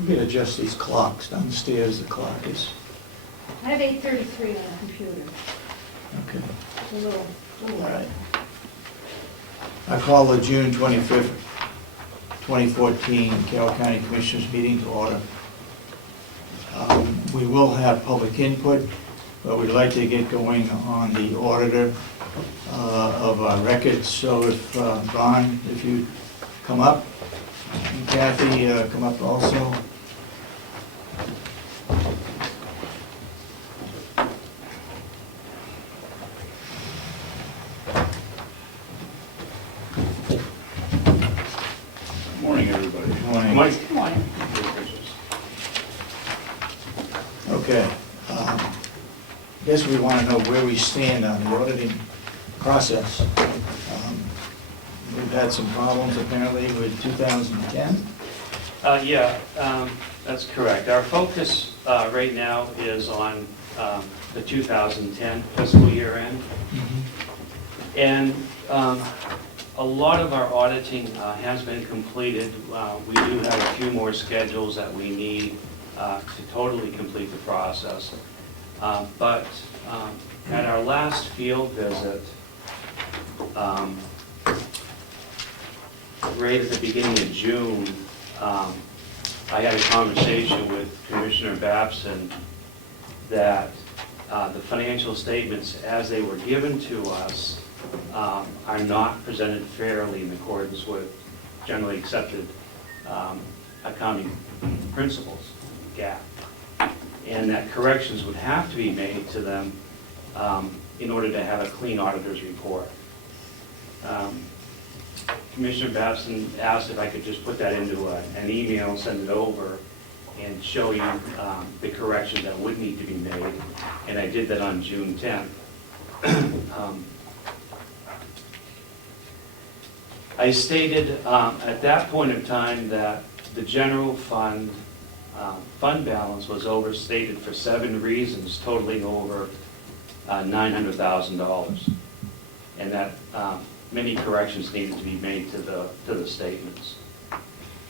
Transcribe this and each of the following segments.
You can adjust these clocks downstairs, the clock is, I have 8:33 on the computer. okay. It's a little. All right. I call the June 25th, 2014 Carroll County Commissioners meeting to order. We will have public input, but we'd like to get going on the auditor of our records. So if, Ron, if you come up, and Kathy, come up also. Morning, everybody. Morning. Good morning. Okay. I guess we want to know where we stand on the auditing process. We've had some problems apparently with 2010. That's correct. Our focus right now is on the 2010 fiscal year end. And a lot of our auditing has been completed. We do have a few more schedules that we need to totally complete the process. But at our last field visit, right at the beginning of June, I had a conversation with Commissioner Babson that the financial statements as they were given to us are not presented fairly in accordance with generally accepted accounting principles, GAAP, and that corrections would have to be made to them in order to have a clean auditor's report. Commissioner Babson asked if I could just put that into an email, send it over, and show you the corrections that would need to be made, and I did that on June 10th. I stated at that point in time that the general fund balance was overstated for 7 reasons, totaling over $900,000, and that many corrections needed to be made to the statements.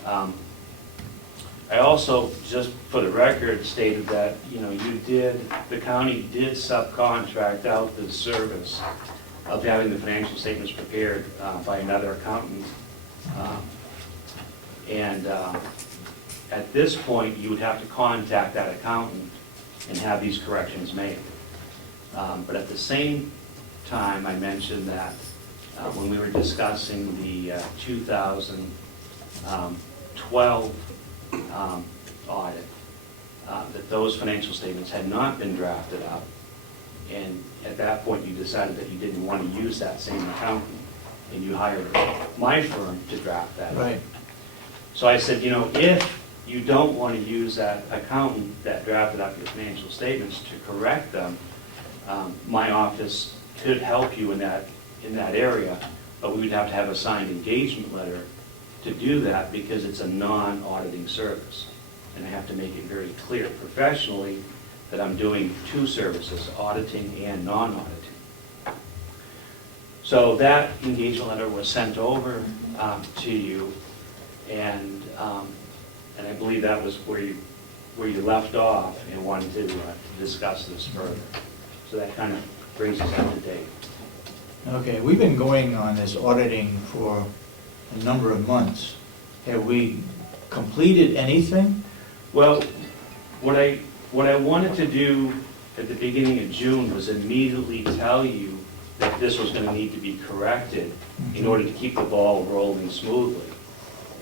I also, just for the record, stated that the county did subcontract out the service of having the financial statements prepared by another accountant. At this point, you would have to contact that accountant and have these corrections made. But at the same time, I mentioned that when we were discussing the 2012 audit, that those financial statements had not been drafted up. And at that point, you decided that you didn't want to use that same accountant, and you hired my firm to draft that. Right. So I said, if you don't want to use that accountant that drafted up your financial statements to correct them, my office could help you in that area, but we would have to have a signed engagement letter to do that because it's a non-auditing service. And I have to make it very clear professionally that I'm doing 2 services, auditing and non-auditing. So that engagement letter was sent over to you, and I believe that was where you left off and wanted to discuss this further. So that kind of brings us up to date. Okay, we've been going on this auditing for a number of months. Have we completed anything? Well, what I wanted to do at the beginning of June was immediately tell you that this was going to need to be corrected in order to keep the ball rolling smoothly.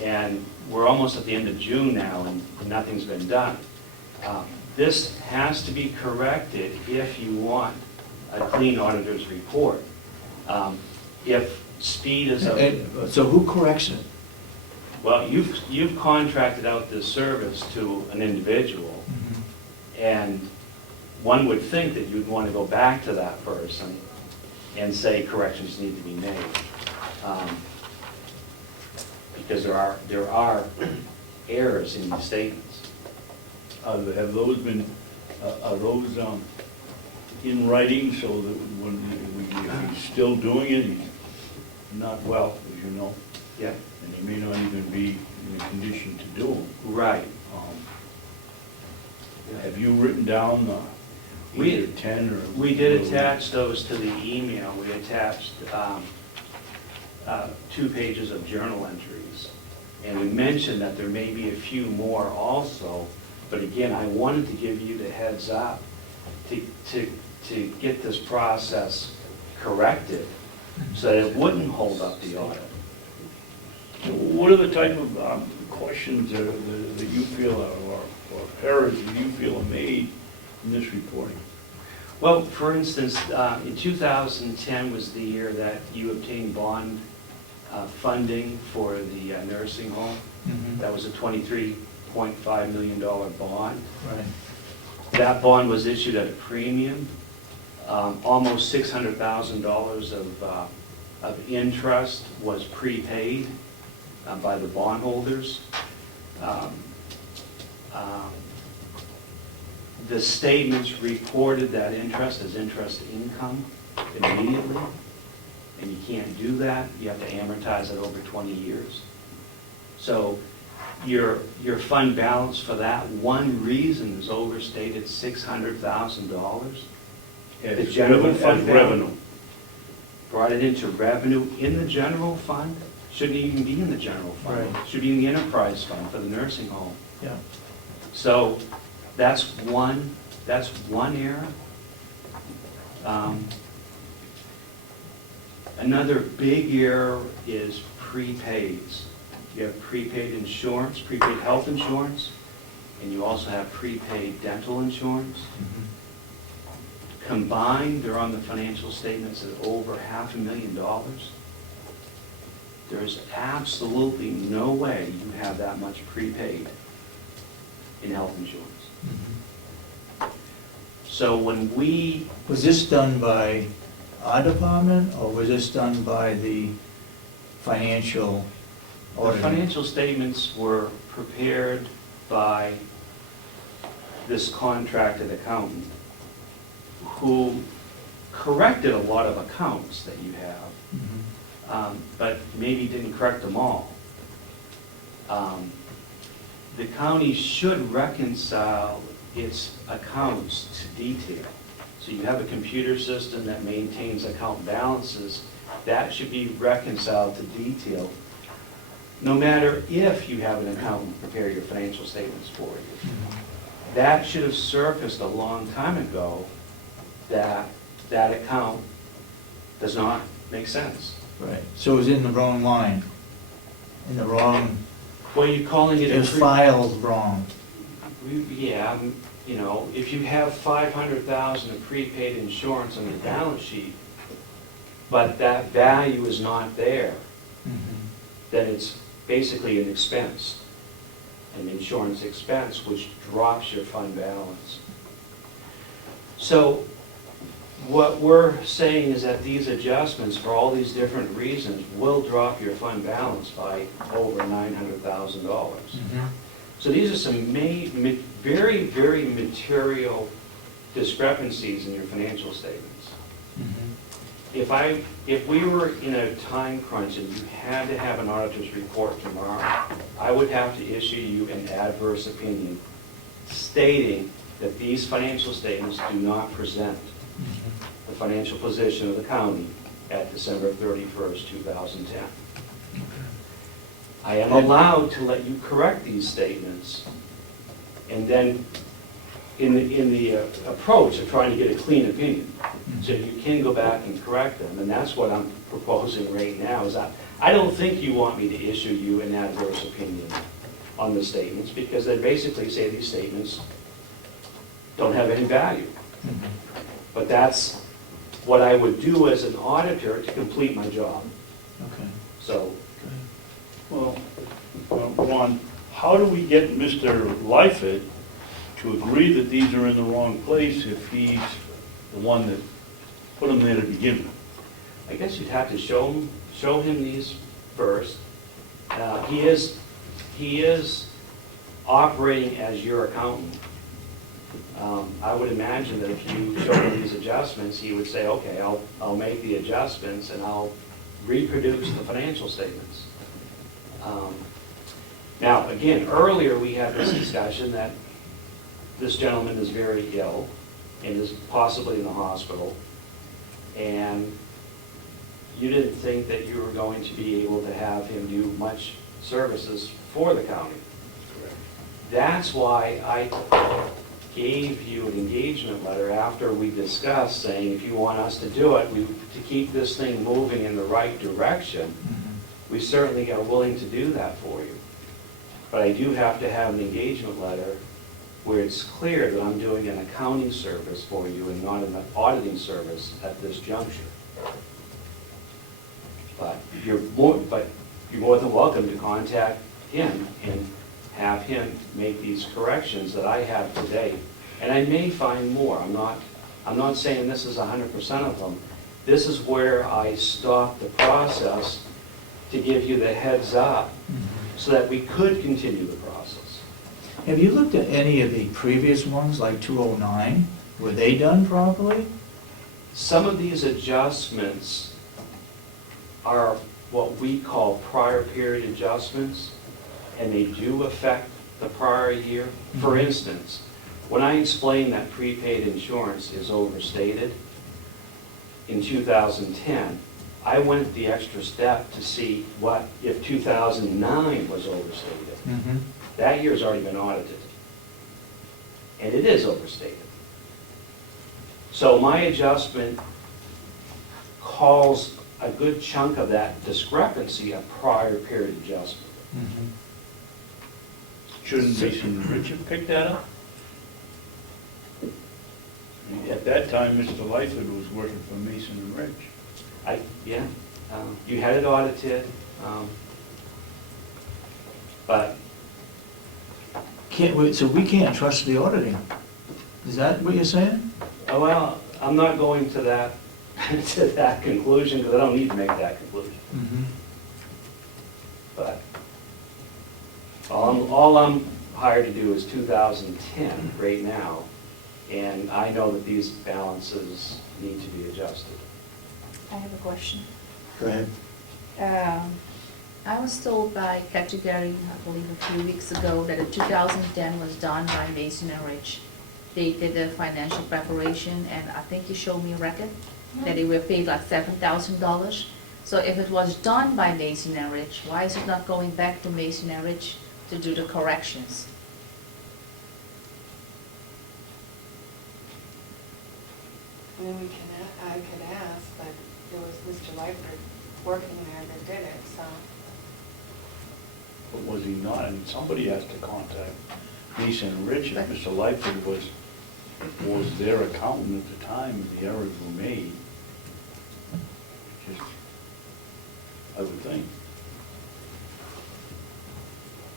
And we're almost at the end of June now, and nothing's been done. This has to be corrected if you want a clean auditor's report. If speed is So who corrects it? well, you've contracted out this service to an individual, and one would think that you'd want to go back to that person and say corrections need to be made, because there are errors in the statements. Have those been, are those in writing so that when he's still doing it, he's not well, as you know, Yeah. and he may not even be in a condition to do them. Right. down either 10 or? We did attach those to the email. We attached 2 pages of journal entries. And we mentioned that there may be a few more also, but again, I wanted to give you the heads up to get this process corrected so that it wouldn't hold up the audit. What are the type of questions that you feel or errors that you feel are made in this reporting? Well, for instance, in 2010 was the year that you obtained bond funding for the nursing home. Mhm. That was a $23.5 million bond. Right. That bond was issued at a premium. Almost $600,000 of interest was prepaid by the bondholders. The statements reported that interest as interest income immediately, and you can't do that. You have to amortize it over 20 years. So your fund balance for that one reason is overstated $600,000. The general fund revenue. Brought it into revenue in the general fund. Shouldn't even be in the general fund. Right. Should be in the enterprise fund for the nursing home. Yeah. So that's one error. Another big error is prepaids. You have prepaid insurance, prepaid health insurance, and you also have prepaid dental insurance. Mhm. Combined, they're on the financial statements at over $500,000. There's absolutely no way you have that much prepaid in health insurance. Mhm. So when we, Was this done by our department, or was this done by the financial the auditor? financial statements were prepared by this contracted accountant who corrected a lot of accounts that you have, Mhm. but maybe didn't correct them all. The county should reconcile its accounts to detail. So you have a computer system that maintains account balances, that should be reconciled to detail, no matter if you have an accountant prepare your financial statements for you. Mhm. That should have surfaced a long time ago, that that account does not make sense. Right, so it was in the wrong line, in the wrong, Well, you're calling it it a... was filed wrong. Yeah, you know, if you have $500,000 of prepaid insurance on your balance sheet, but that value is not there, Mhm. then it's basically an expense, an insurance expense, which drops your fund balance. So what we're saying is that these adjustments, for all these different reasons, will drop your fund balance by over $900,000. Mhm. So these are some very, very material discrepancies in your financial statements. Mhm. If we were in a time crunch and you had to have an auditor's report tomorrow, I would have to issue you an adverse opinion stating that these financial statements do not present Mhm. the financial position of the county at December 31st, 2010. I am allowed to let you correct these statements, and then in the approach of trying to get a clean opinion. So you can go back and correct them, and that's what I'm proposing right now, is I don't think you want me to issue you an adverse opinion on the statements, because they basically say these statements don't have any value. Mhm. But that's what I would do as an auditor to complete my job. Okay. So, Well, Ron, how do we get Mr. Lyford to agree that these are in the wrong place if he's the one that put them there to begin with? I guess you'd have to show him these first. He is operating as your accountant. I would imagine that if you show him these adjustments, he would say, okay, I'll make the adjustments and I'll reproduce the financial statements. Now, again, earlier we had this discussion that this gentleman is very ill and is possibly in the hospital, and you didn't think that you were going to be able to have him do much services for the county. That's why I gave you an engagement letter after we discussed, saying if you want us to do it, to keep this thing moving in the right direction, we certainly are willing to do that for you. But I do have to have an engagement letter where it's clear that I'm doing an accounting service for you and not an auditing service at this juncture. But you're more than welcome to contact him and have him make these corrections that I have today. And I may find more. I'm not saying this is 100% of them. This is where I stop the process to give you the heads up so that we could continue the process. Have you looked at any of the previous ones, like 209? Were they done properly? Some of these adjustments are what we call prior period adjustments, and they do affect the prior year. For instance, when I explained that prepaid insurance is overstated in 2010, I went the extra step to see what if 2009 was overstated. That year's already been audited, and it is overstated. So my adjustment calls a good chunk of that discrepancy a prior period adjustment. Shouldn't Mason and Rich have picked that up? At that time, Mr. Lyford was working for Mason and Rich. You had it audited, but So we can't trust the auditing? Is that what you're saying? well, I'm not going to that to that conclusion because I don't need to make that conclusion. But all I'm hired to do is 2010 right now, and I know that these balances need to be adjusted. I have a question. Go ahead. I was told by category, I believe a few weeks ago, that the 2010 was done by Mason and Rich. They did the financial preparation, and I think you showed me a record that they were paid like $7,000. So if it was done by Mason and Rich, why is it not going back to Mason and Rich to do the corrections? I mean, I could ask, but it was Mr. Lyford working there that did it, so. But was he not? I mean, somebody has to contact Mason and Rich if Mr. Lyford was their accountant at the time and the errors were made. Just, I would think.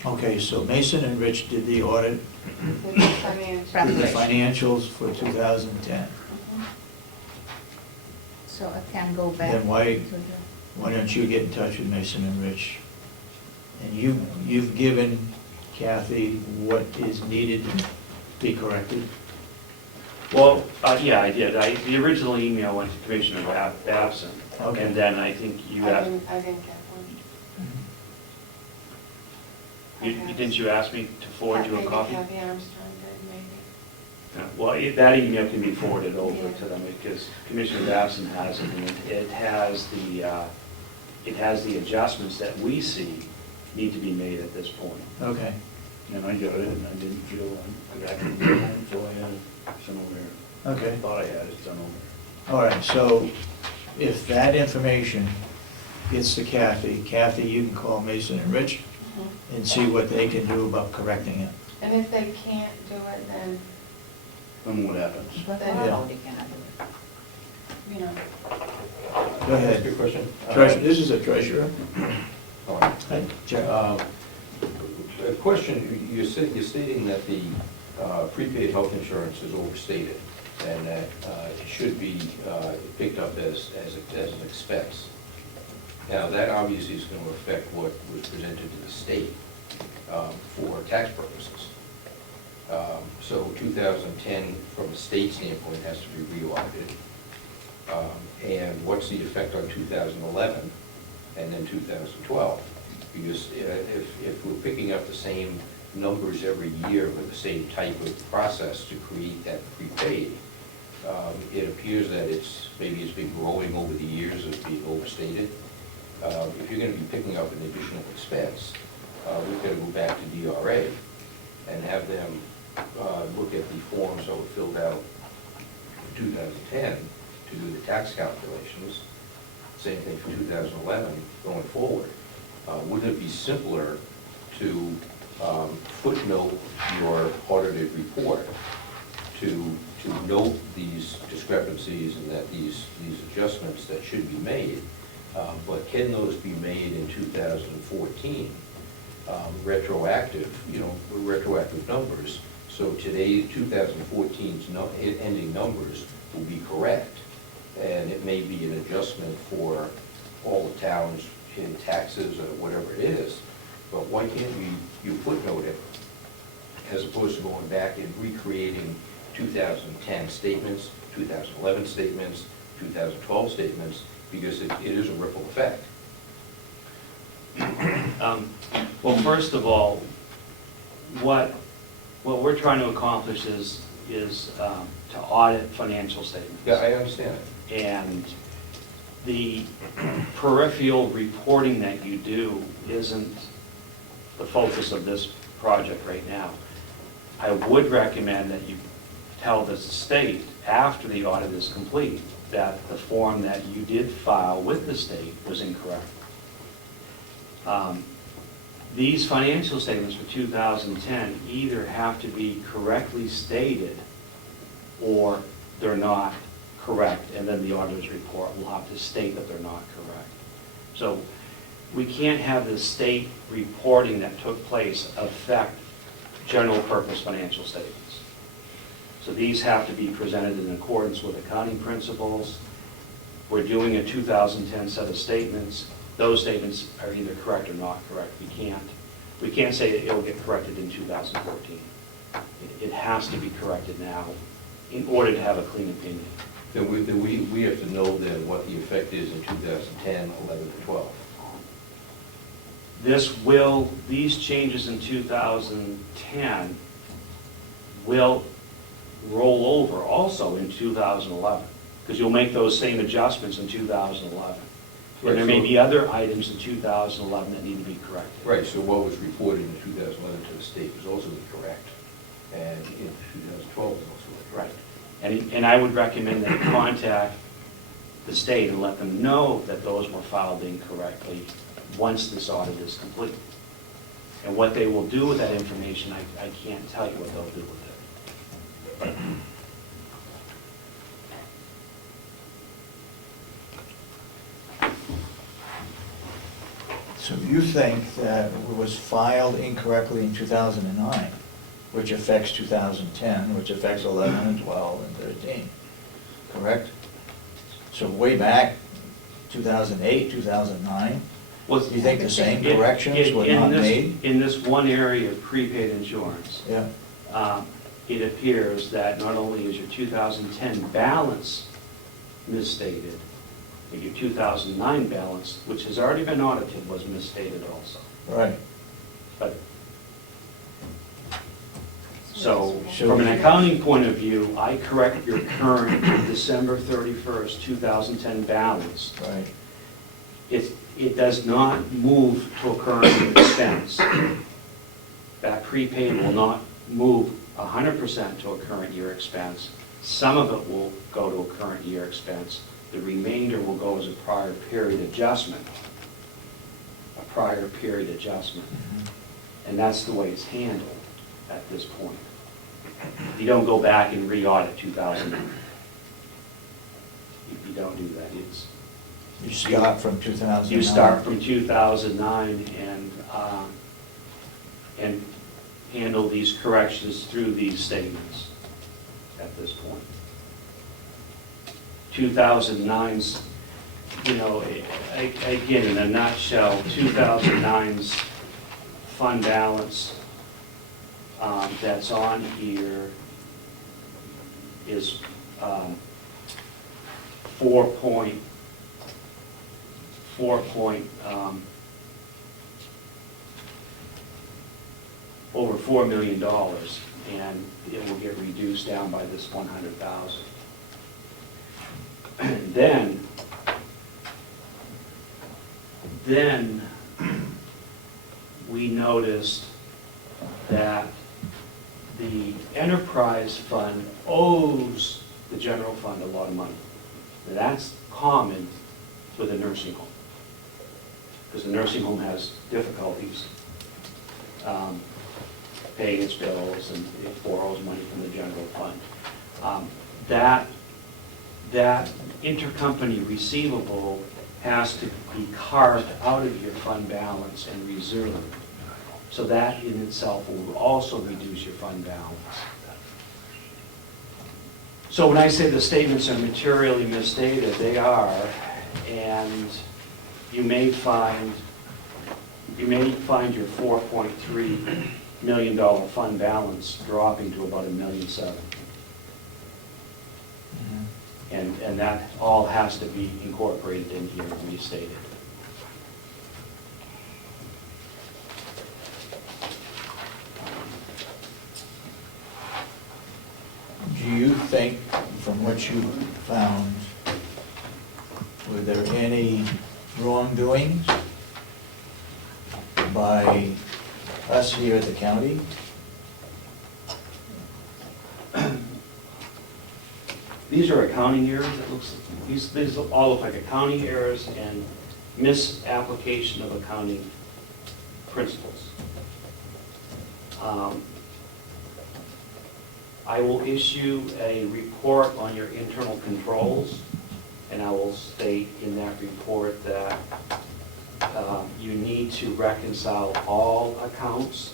Okay, so Mason and Rich did the audit, Did the financial. did the financials for 2010. So it can go back. Then why to the- don't you get in touch with Mason and Rich? And you've given Kathy what is needed to be corrected? Well, yeah, I did. The original email went to Commissioner Babson, Okay. and then I think you I asked, didn't get one. didn't you ask me to forward you a copy? Maybe Kathy Armstrong did, maybe. Yeah, well, that email can be forwarded over to them because Commissioner Babson has it, and it has the adjustments that we see need to be made at this point. Okay. And I got it, and I didn't feel I could actually do it, so I had it sent over here. Okay. I thought I had it sent over. All right, so if that information gets to Kathy, you can call Mason and Rich and see what they can do about correcting it. And if they can't do it, then, Then what happens? But Then- how they cannot do it? you know, Go ahead. Good question. This is a treasurer. Hi, Jeff. A question, you're stating that the prepaid health insurance is overstated and that it should be picked up as an expense. Now, that obviously is going to affect what was presented to the state for tax purposes. So 2010, from a state standpoint, has to be re-audited. And what's the effect on 2011 and then 2012? Because if we're picking up the same numbers every year with the same type of process to create that prepaid, it appears that maybe it's been growing over the years as being overstated. If you're gonna be picking up an additional expense, we've got to go back to DRA and have them look at the forms that were filled out in 2010 to do the tax calculations. Same thing for 2011 going forward. Wouldn't it be simpler to footnote your audited report to note these discrepancies and that these adjustments that should be made, but can those be made in 2014, retroactive, retroactive numbers, so today 2014's ending numbers will be correct, and it may be an adjustment for all the towns in taxes or whatever it is, but why can't you footnote it as opposed to going back and recreating 2010 statements, 2011 statements, 2012 statements, because it is a ripple effect. Well, first of all, what we're trying to accomplish is to audit financial statements. Yeah, I understand it. And the peripheral reporting that you do isn't the focus of this project right now. I would recommend that you tell the state after the audit is complete that the form that you did file with the state was incorrect. These financial statements for 2010 either have to be correctly stated or they're not correct, and then the auditor's report will have to state that they're not correct. So we can't have the state reporting that took place affect general purpose financial statements. So these have to be presented in accordance with accounting principles. We're doing a 2010 set of statements. Those statements are either correct or not correct. We can't say that it'll get corrected in 2014. It has to be corrected now in order to have a clean opinion. Then we have to know then what the effect is in 2010, 11, and 12. These changes in 2010 will roll over also in 2011, because you'll make those same adjustments in 2011. And there may be other items in 2011 that need to be corrected. Right, so what was reported in 2011 to the state was also incorrect, and in 2012 was also incorrect. Right. And I would recommend that you contact the state and let them know that those were filed incorrectly once this audit is complete. And what they will do with that information, I can't tell you what they'll do with it. So you think that it was filed incorrectly in 2009, which affects 2010, which affects 11 and 12 and 13, correct? So way back, 2008, 2009, Well, you think the same corrections were not made? In this one area of prepaid insurance, Yeah, it appears that not only is your 2010 balance misstated, but your 2009 balance, which has already been audited, was misstated also. right. But, so, from an accounting point of view, I correct your current December 31st, 2010 balance. Right. It does not move to a current expense. That prepaid will not move 100% to a current year expense. Some of it will go to a current year expense. The remainder will go as a prior period adjustment. A prior period adjustment. And that's the way it's handled at this point. You don't go back and re-audit 2009. You don't do that. You start from 2009. You start from 2009 and handle these corrections through these statements at this point. 2009's, again, in a nutshell, 2009's fund balance that's on here is 4.4 over $4 million, and it will get reduced down by this 100,000. Then we noticed that the enterprise fund owes the general fund a lot of money. Now, that's common with a nursing home, because the nursing home has difficulties paying its bills, and it borrows money from the general fund. That intercompany receivable has to be carved out of your fund balance and reserved. So that in itself will also reduce your fund balance. So when I say the statements are materially misstated, they are, and you may find your $4.3 million fund balance dropping to about $1.7 million. And that all has to be incorporated in here and restated. Do you think, from what you found, were there any wrongdoings by us here at the county? These are accounting errors. It looks, these all look like accounting errors and misapplication of accounting principles. I will issue a report on your internal controls, and I will state in that report that you need to reconcile all accounts,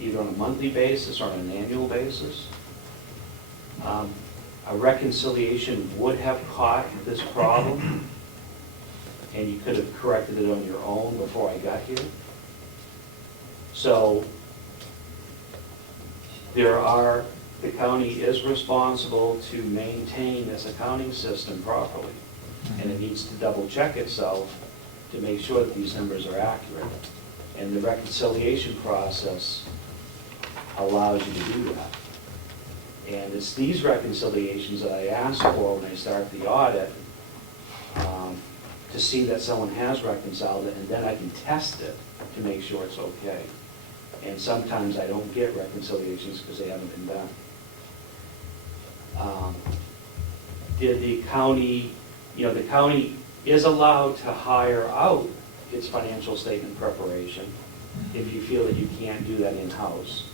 either on a monthly basis or on an annual basis. A reconciliation would have caught this problem, and you could have corrected it on your own before I got here. So the county is responsible to maintain this accounting system properly, and it needs to double check itself to make sure that these numbers are accurate. And the reconciliation process allows you to do that. And it's these reconciliations that I ask for when I start the audit, to see that someone has reconciled it, and then I can test it to make sure it's okay. And sometimes I don't get reconciliations because they haven't been done. Did the county, the county is allowed to hire out its financial statement preparation if you feel that you can't do that in-house,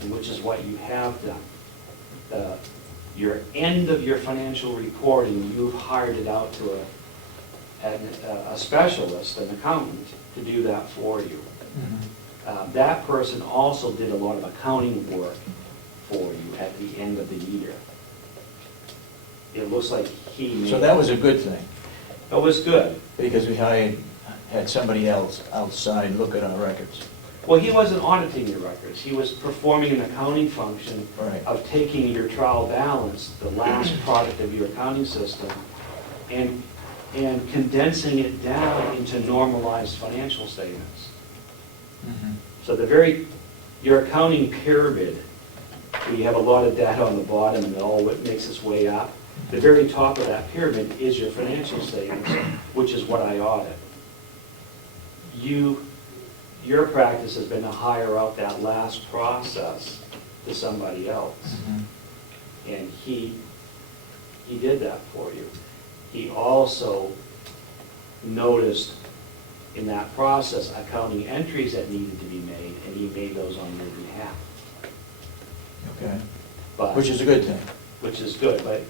and which is what you have done. Your end of your financial reporting, you've hired it out to a specialist, an accountant, to do that for you. That person also did a lot of accounting work for you at the end of the year. It looks like he made... So that was a good thing, It was good. because we had somebody else outside look at our records. Well, he wasn't auditing your records. He was performing an accounting function Right. of taking your trial balance, the last product of your accounting system, and condensing it down into normalized financial statements. So your accounting pyramid, where you have a lot of data on the bottom and it all makes its way up, the very top of that pyramid is your financial statements, which is what I audit. Your practice has been to hire out that last process to somebody else. And he did that for you. He also noticed in that process accounting entries that needed to be made, and he made those on your behalf. Okay, But, which is a good thing. which is good, but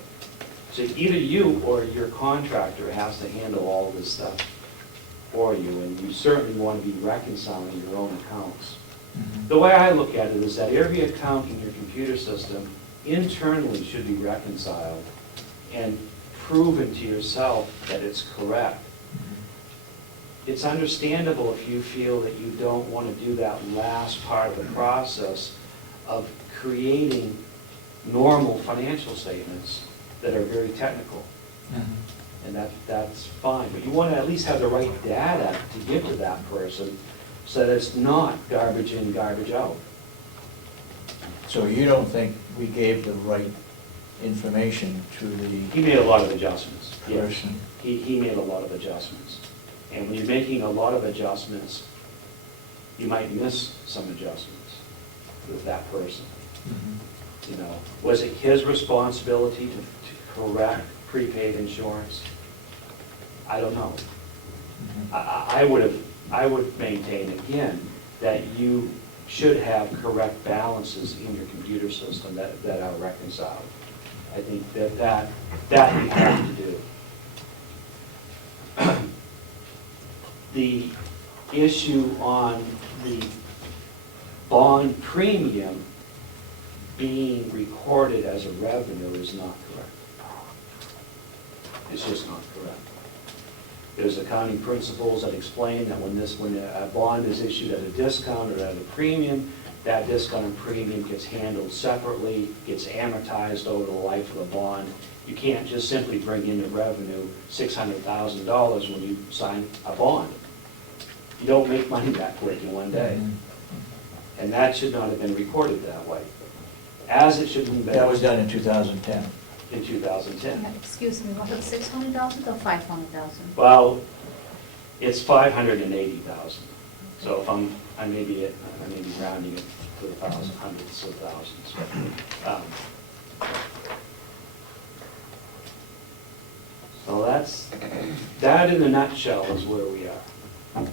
so either you or your contractor has to handle all this stuff for you, and you certainly want to be reconciling your own accounts. The way I look at it is that every account in your computer system internally should be reconciled and proven to yourself that it's correct. It's understandable if you feel that you don't want to do that last part of the process of creating normal financial statements that are very technical. And that's fine, but you want to at least have the right data to give to that person so that it's not garbage in, garbage out. So you don't think we gave the right information to the He made a lot of adjustments. yes. person? He made a lot of adjustments. And when you're making a lot of adjustments, you might miss some adjustments with that person. Mhm. You know, was it his responsibility to correct prepaid insurance? I don't know. Mhm. I would maintain again that you should have correct balances in your computer system that are reconciled. I think that you have to do. The issue on the bond premium being recorded as a revenue is not correct. It's just not correct. There's accounting principles that explain that when a bond is issued at a discount or at a premium, that discount and premium gets handled separately, gets amortized over the life of the bond. You can't just simply bring in the revenue, $600,000 when you sign a bond. You don't make money that quick in one day. Mhm. And that should not have been recorded that way, as it should have been. That was done in 2010. In 2010. Excuse me, was it 600,000 or 500,000? Well, it's 580,000. So if I may be rounding it to the thousand, hundreds of thousands. So that in a nutshell is where we are.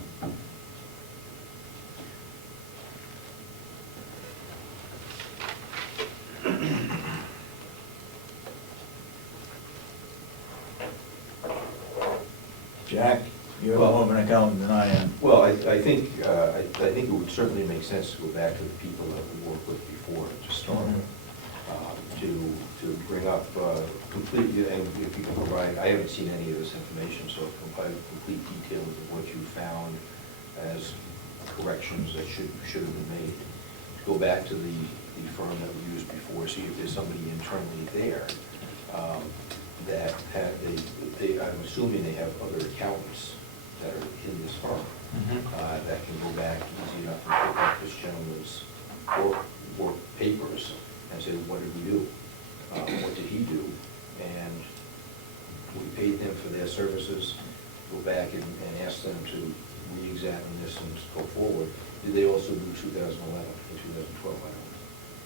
Jack, you're more of an accountant than I am. Well, I think it would certainly make sense to go back to the people that we worked with before to start, to bring up completely, and if you can provide, I haven't seen any of this information, so provide complete details of what you found as corrections that should have been made. To go back to the firm that we used before, see if there's somebody internally there that had, I'm assuming they have other accountants that are in this firm that can go back easy enough and pick up this gentleman's work papers and say, what did we do? What did he do? And we paid them for their services, go back and ask them to re-examine this and go forward. Did they also do 2011 and 2012?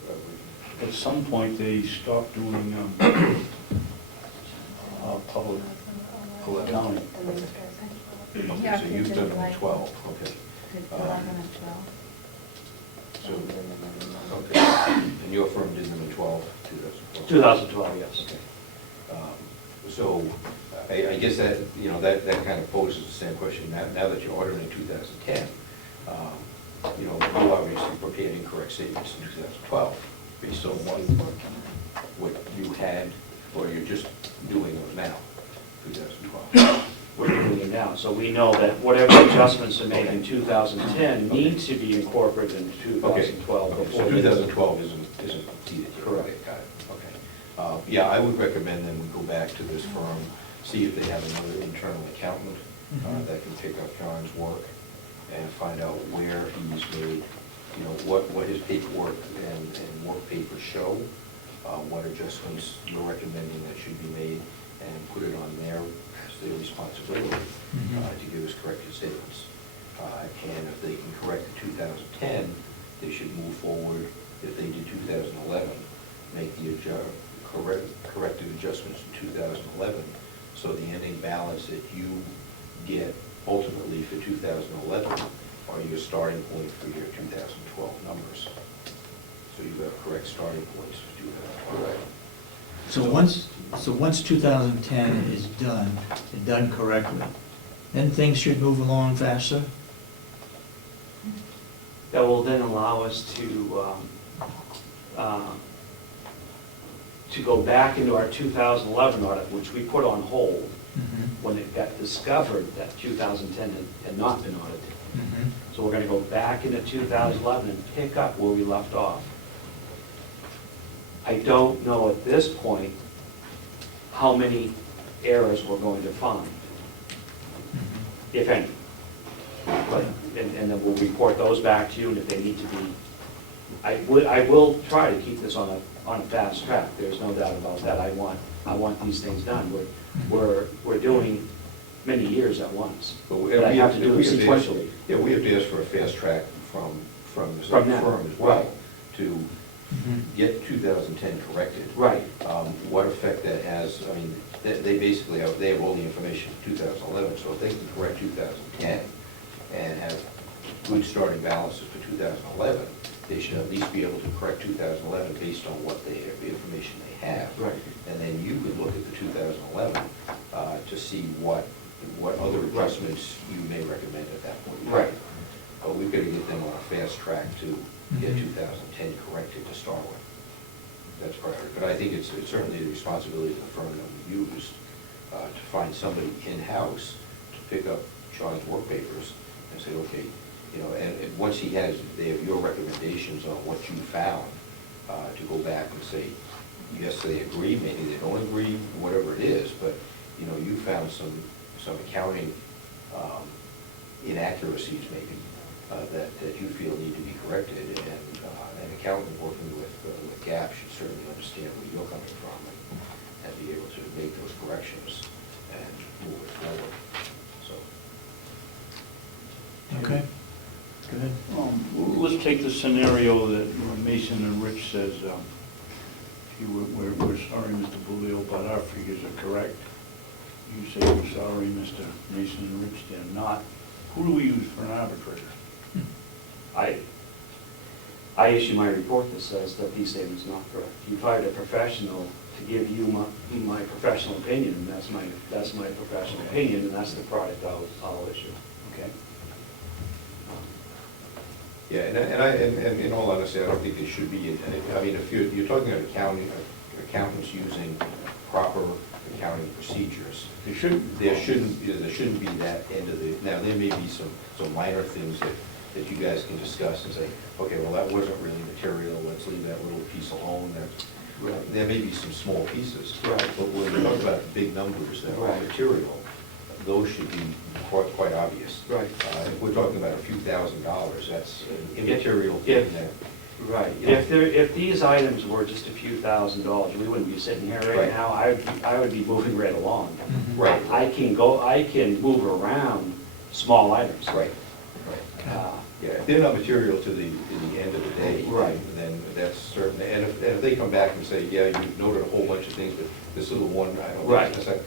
I don't At some point, they stopped doing public accounting. Okay, Yeah, so you've it's done it in like- 12, okay. 11 and 12. So, okay, and your firm did them in 2012? 2012, yes. Okay. So, I guess that, that kind of poses the same question. Now that you're ordering in 2010, you obviously prepared incorrect statements in 2012, based on what you had, or you're just doing them now, 2012. We're doing it now. So we know that whatever adjustments are made in 2010 need to be incorporated in 2012 Okay, before. so 2012 isn't completed yet. Correct. Okay, got it, okay. Yeah, I would recommend then we go back to this firm, see if they have another internal accountant that can pick up John's work and find out where he's made, what his paperwork and work papers show, what adjustments you're recommending that should be made, and put it on their responsibility to give us corrected statements. And if they can correct the 2010, they should move forward. If they did 2011, make the corrected adjustments in 2011, so the ending balance that you get ultimately for 2011 are your starting point for your 2012 numbers. So you have correct starting points for 2012. So once 2010 is done, and done correctly, then things should move along faster? That will then allow us to go back into our 2011 audit, which we put on hold when it got discovered that 2010 had not been audited. So we're going to go back into 2011 and pick up where we left off. I don't know at this point how many errors we're going to find, if any. Right, and then we'll report those back to you, and if they need to be, I will try to keep this on a fast track, there's no doubt about that. I want these things done. We're doing many years at once, but I have to do it sequentially. Yeah, we have to ask for a fast track from the From them, firm as well, right. to get 2010 corrected. Right. What effect that has, I mean, they basically have, they have all the information for 2011, so if they can correct 2010 and have good starting balances for 2011, they should at least be able to correct 2011 based on what they have, the information they have. Right. And then you could look at the 2011 to see what other adjustments you may recommend at that point. Right. But we've got to get them on a fast track to get 2010 corrected to start with. That's priority. But I think it's certainly the responsibility of the firm that we use to find somebody in-house to pick up Sean's work papers and say, okay, you know, and once they have your recommendations on what you found, to go back and say, yes, they agree, maybe they don't agree, whatever it is, but, you know, you found some accounting inaccuracies maybe that you feel need to be corrected, and an accountant working with GAAP should certainly understand where you're coming from and be able to make those corrections and move it forward, so. Okay, good. Let's take the scenario that Mason and Rich says, we're sorry, Mr. Bulio, but our figures are correct. You say we're sorry, Mr. Mason and Rich, they're not. Who do we use for an arbitrator? I issue my report that says that these statements are not correct. You've hired a professional to give you my professional opinion, and that's my professional opinion, and that's the product I'll issue. Okay. Yeah, and in all honesty, I don't think it should be, I mean, if you're talking about accountants using proper accounting procedures, there shouldn't be that end of the, now, there may be some minor things that you guys can discuss and say, okay, well, that wasn't really material, let's leave that little piece alone. Right. There may be some small pieces. Right. But when we talk about big numbers that are Right. material, those should be quite obvious. Right. If we're talking about a few $1,000s, that's an immaterial thing If- that. Right. You know. If these items were just a few $1,000s, we wouldn't be sitting here right Right. now. I would be moving right along. Right. I can move around small items. Right. Yeah, if they're not material to the end of the day. Right. Then that's certain, and if they come back and say, yeah, you noted a whole bunch of things, but this little one, I don't. Right. It's like,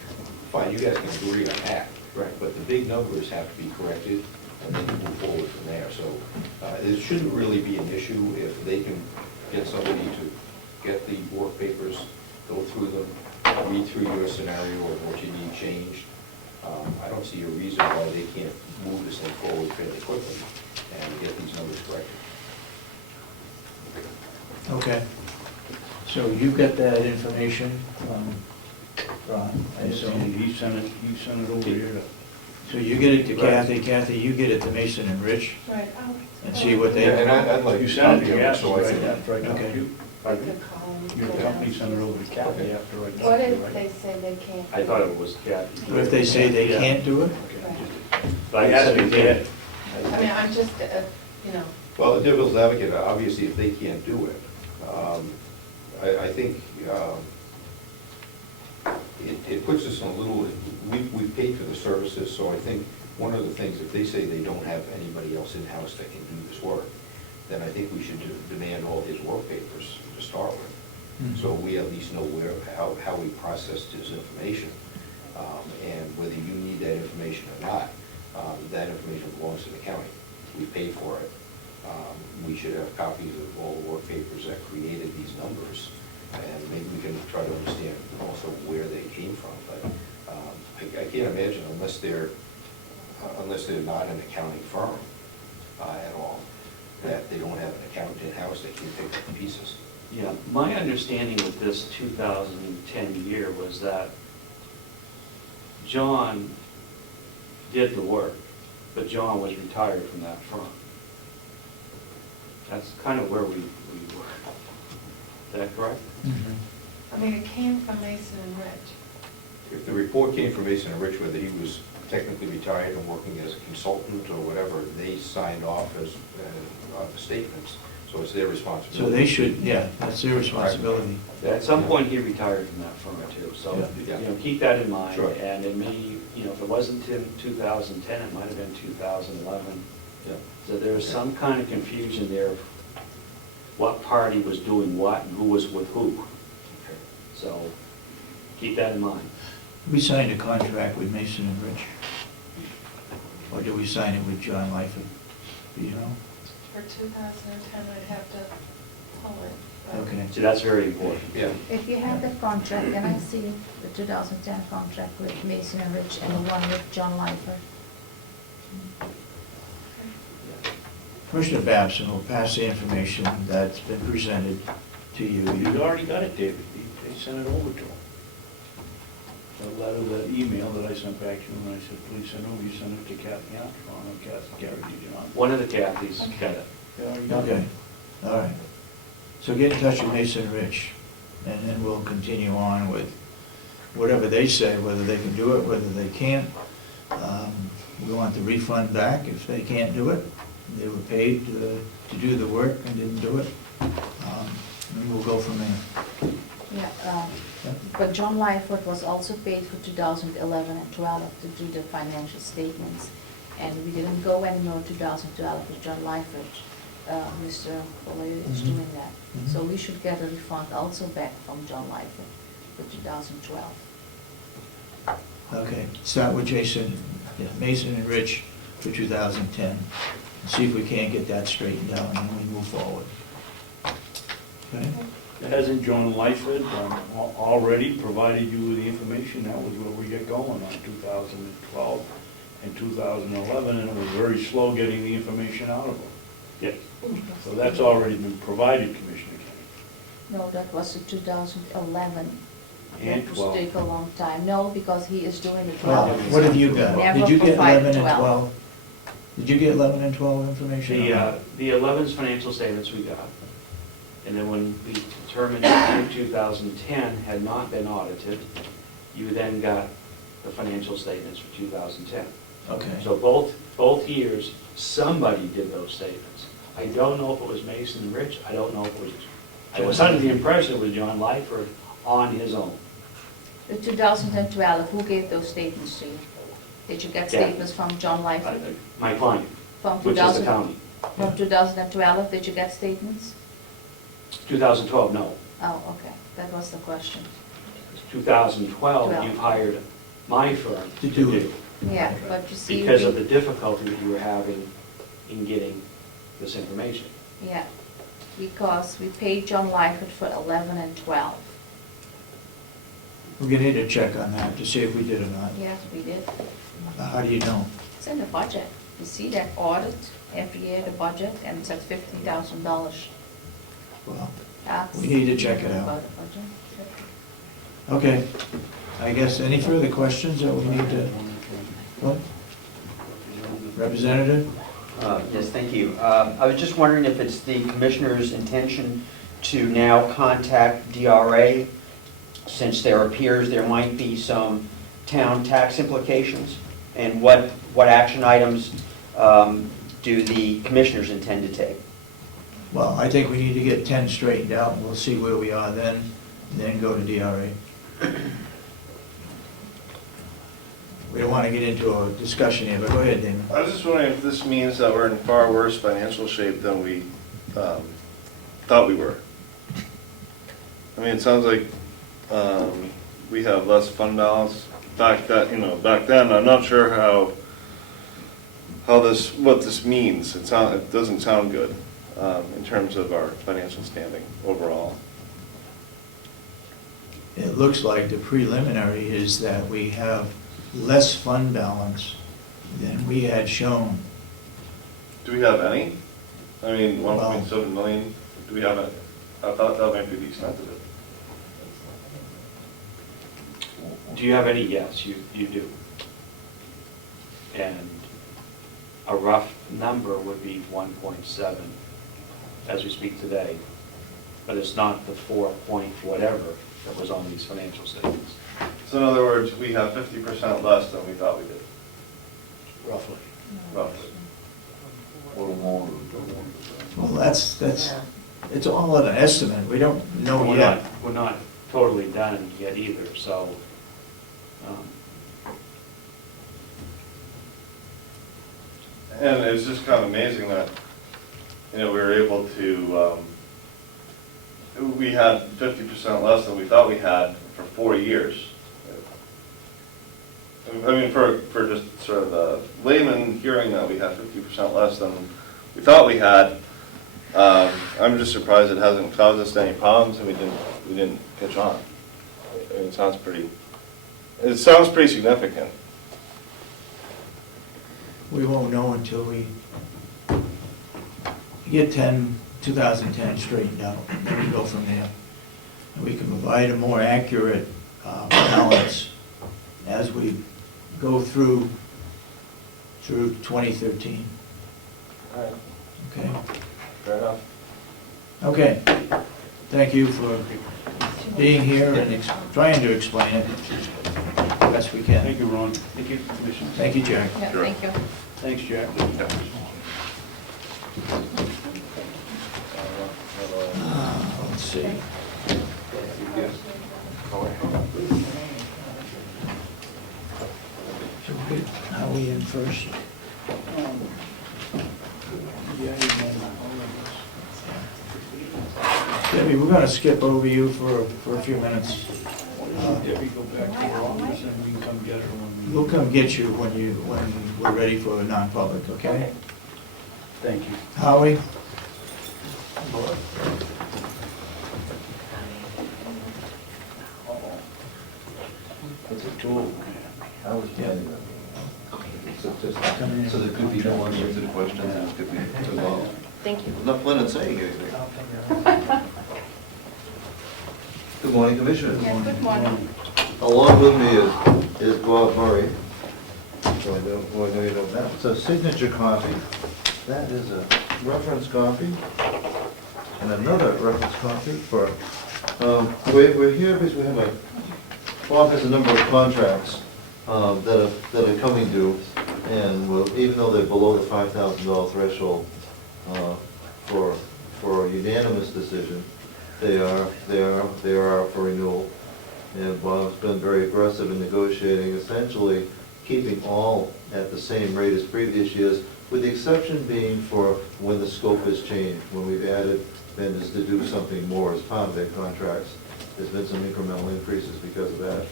fine, you guys can agree on that. Right. But the big numbers have to be corrected, and then you move forward from there. So it shouldn't really be an issue if they can get somebody to get the work papers, go through them, read through your scenario or what you need changed. I don't see a reason why they can't move this thing forward fairly quickly and get these numbers corrected. Okay. So you got that information from Ron, I assume? He sent it over here. So you get it to Right. Kathy, Kathy, you get it to Mason and Rich, Right, and see what they. Yeah, and I'd like. You sent it to copy of Kathy, so I right? can- That's right. Okay. I could call them. Your company sent it over to Kathy after I talked to What you, if right? they say they can't? I thought it was Kathy. What if they say they Yeah. can't do it? Right. But I had to get it. I mean, I'm just, you know, Well, the devil's advocate, obviously, if they can't do it, I think it puts us in a little, we've paid for the services, so I think one of the things, if they say they don't have anybody else in-house that can do this work, then I think we should demand all his work papers to start with. So we at least know how we processed his information, and whether you need that information or not, that information belongs to the county. We pay for it. We should have copies of all the work papers that created these numbers, and maybe we can try to understand also where they came from. But I can't imagine, unless they're not an accounting firm at all, that they don't have an accountant in-house that can pick up the pieces. Yeah, my understanding with this 2010 year was that John did the work, but John was retired from that firm. That's kind of where we were. Is that correct? I mean, it came from Mason and Rich. If the report came from Mason and Rich, whether he was technically retired and working as a consultant or whatever, they signed off as on the statements, so it's their responsibility. So they should, yeah, that's their responsibility. At some point, he retired from that firm too, so, Yeah. you know, keep that in mind. Sure. And it may, you know, if it wasn't in 2010, it might have been 2011. Yeah. So there was some kind of confusion there of what party was doing what and who was with who. Okay. So keep that in mind. We signed a contract with Mason and Rich. Or did we sign it with John Lyford? Do you know? For 2010, I'd have to pull it. but- Okay. So that's very important. Yeah. If you have the contract, can I see the 2010 contract with Mason and Rich and the one with John Lyford? Commissioner Babson will pass the information that's been presented to you. You already got it, David. They sent it over to him. The letter, the email that I sent back to him, and I said, please send over, you sent it to Kathy Armstrong, or Kathy Gary, did you not? One of the Cathys got it. They already got it. Okay, all right. So get in touch with Mason and Rich, and then we'll continue on with whatever they say, whether they can do it, whether they can't. We want the refund back if they can't do it. They were paid to do the work and didn't do it. And we'll go from there. Yeah, but John Lyford was also paid for 2011 and 12 to do the financial statements. And we didn't go anymore 2012 with John Lyford. Mr. Foley is Mhm. doing that. Mhm. So we should get a refund also back from John Lyford for 2012. Okay, start with Mason and Rich for 2010. See if we can't get that straightened out, and then we move forward. Okay? Hasn't John Lyford already provided you with the information? That was where we get going on 2012 and 2011, and it was very slow getting the information out of him. Yes. So that's already been provided, Commissioner Kenney. No, that was the 2011. And That will 12. take a long time. No, because he is doing the Well, 12. what have you got? Never Did you get provided 11 and 12. 12? Did you get 11 and 12 information? The 11's financial statements we got. And then when we determined that in 2010 had not been audited, you then got the financial statements for 2010. Okay. So both years, somebody did those statements. I don't know if it was Mason and Rich, I don't know if it was, I was under the impression it was John Lyford on his own. The 2012, who gave those statements to you? Did you get Yeah. statements from John Lyford? My client, From which is the 2000 county. From 2012, did you get statements? 2012, no. Oh, okay, that was the question. 2012, you've hired my firm To do it. Yeah, but you see. because of the difficulty that you were having in getting this information. Yeah, because we paid John Lyford for 11 and 12. We're gonna need to check on that to see if we did or not. Yes, we did. How do you know? It's in the budget. You see that audit every year, the budget, and it's at $50,000. Well, That's we need to check it out. about the budget. Okay. I guess any further questions that we need to, what? Representative? Yes, thank you. I was just wondering if it's the commissioner's intention to now contact DRA, since there appears there might be some town tax implications, and what action items do the commissioners intend to take? Well, I think we need to get 10 straightened out, and we'll see where we are then go to DRA. We don't want to get into a discussion here, but go ahead, Damon. I was just wondering if this means that we're in far worse financial shape than we thought we were. I mean, it sounds like we have less fund balance. Back then, I'm not sure what this means. It doesn't sound good in terms of our financial standing overall. It looks like the preliminary is that we have less fund balance than we had shown. Do we have any? I mean, 1.7 million, do we have it? I thought that might be the extent of it. Do you have any? Yes, you do. And a rough number would be 1.7 as we speak today, but it's not the 4 point whatever that was on these financial statements. So in other words, we have 50% less than we thought we did. roughly. roughly. Well, that's, it's all an estimate, we don't know yet. We're not totally done yet either, so, And it's just kind of amazing that, you know, we were able to, we had 50% less than we thought we had for 4 years. I mean, for just sort of the layman hearing that we had 50% less than we thought we had, I'm just surprised it hasn't caused us any problems and we didn't catch on. I mean, it sounds pretty significant. We won't know until we get 2010 straightened out, and then we go from there. And we can provide a more accurate balance as we go through 2013. All right, Okay? fair enough. Okay. Thank you for being here and trying to explain it the best we can. Thank you, Ron. Thank you, Commissioner. Thank you, Jack. Yeah, Sure. thank you. Thanks, Jack. Let's see. So we get Howie in first. Debbie, we're gonna skip over you for a few minutes. Debbie, go back to your office and we can come get her when we... We'll come get you when we're ready for a non-public, okay? Thank you. Howie? That's a tool. Yeah. So there could be no answer to the questions, and it could be resolved. Thank you. I'm not planning on saying anything. Good morning, Commissioners. Yeah, good morning. Along with me is Bob Murray. So I know you know that. It's a signature copy. That is a reference copy. And another reference copy for, we're here because we have Bob has a number of contracts that are coming due. And even though they're below the $5,000 threshold for a unanimous decision, they are up for renewal. And Bob's been very aggressive in negotiating, essentially keeping all at the same rate as previous years, with the exception being for when the scope has changed, when we've added vendors to do something more as part of their contracts. There's been some incremental increases because of that.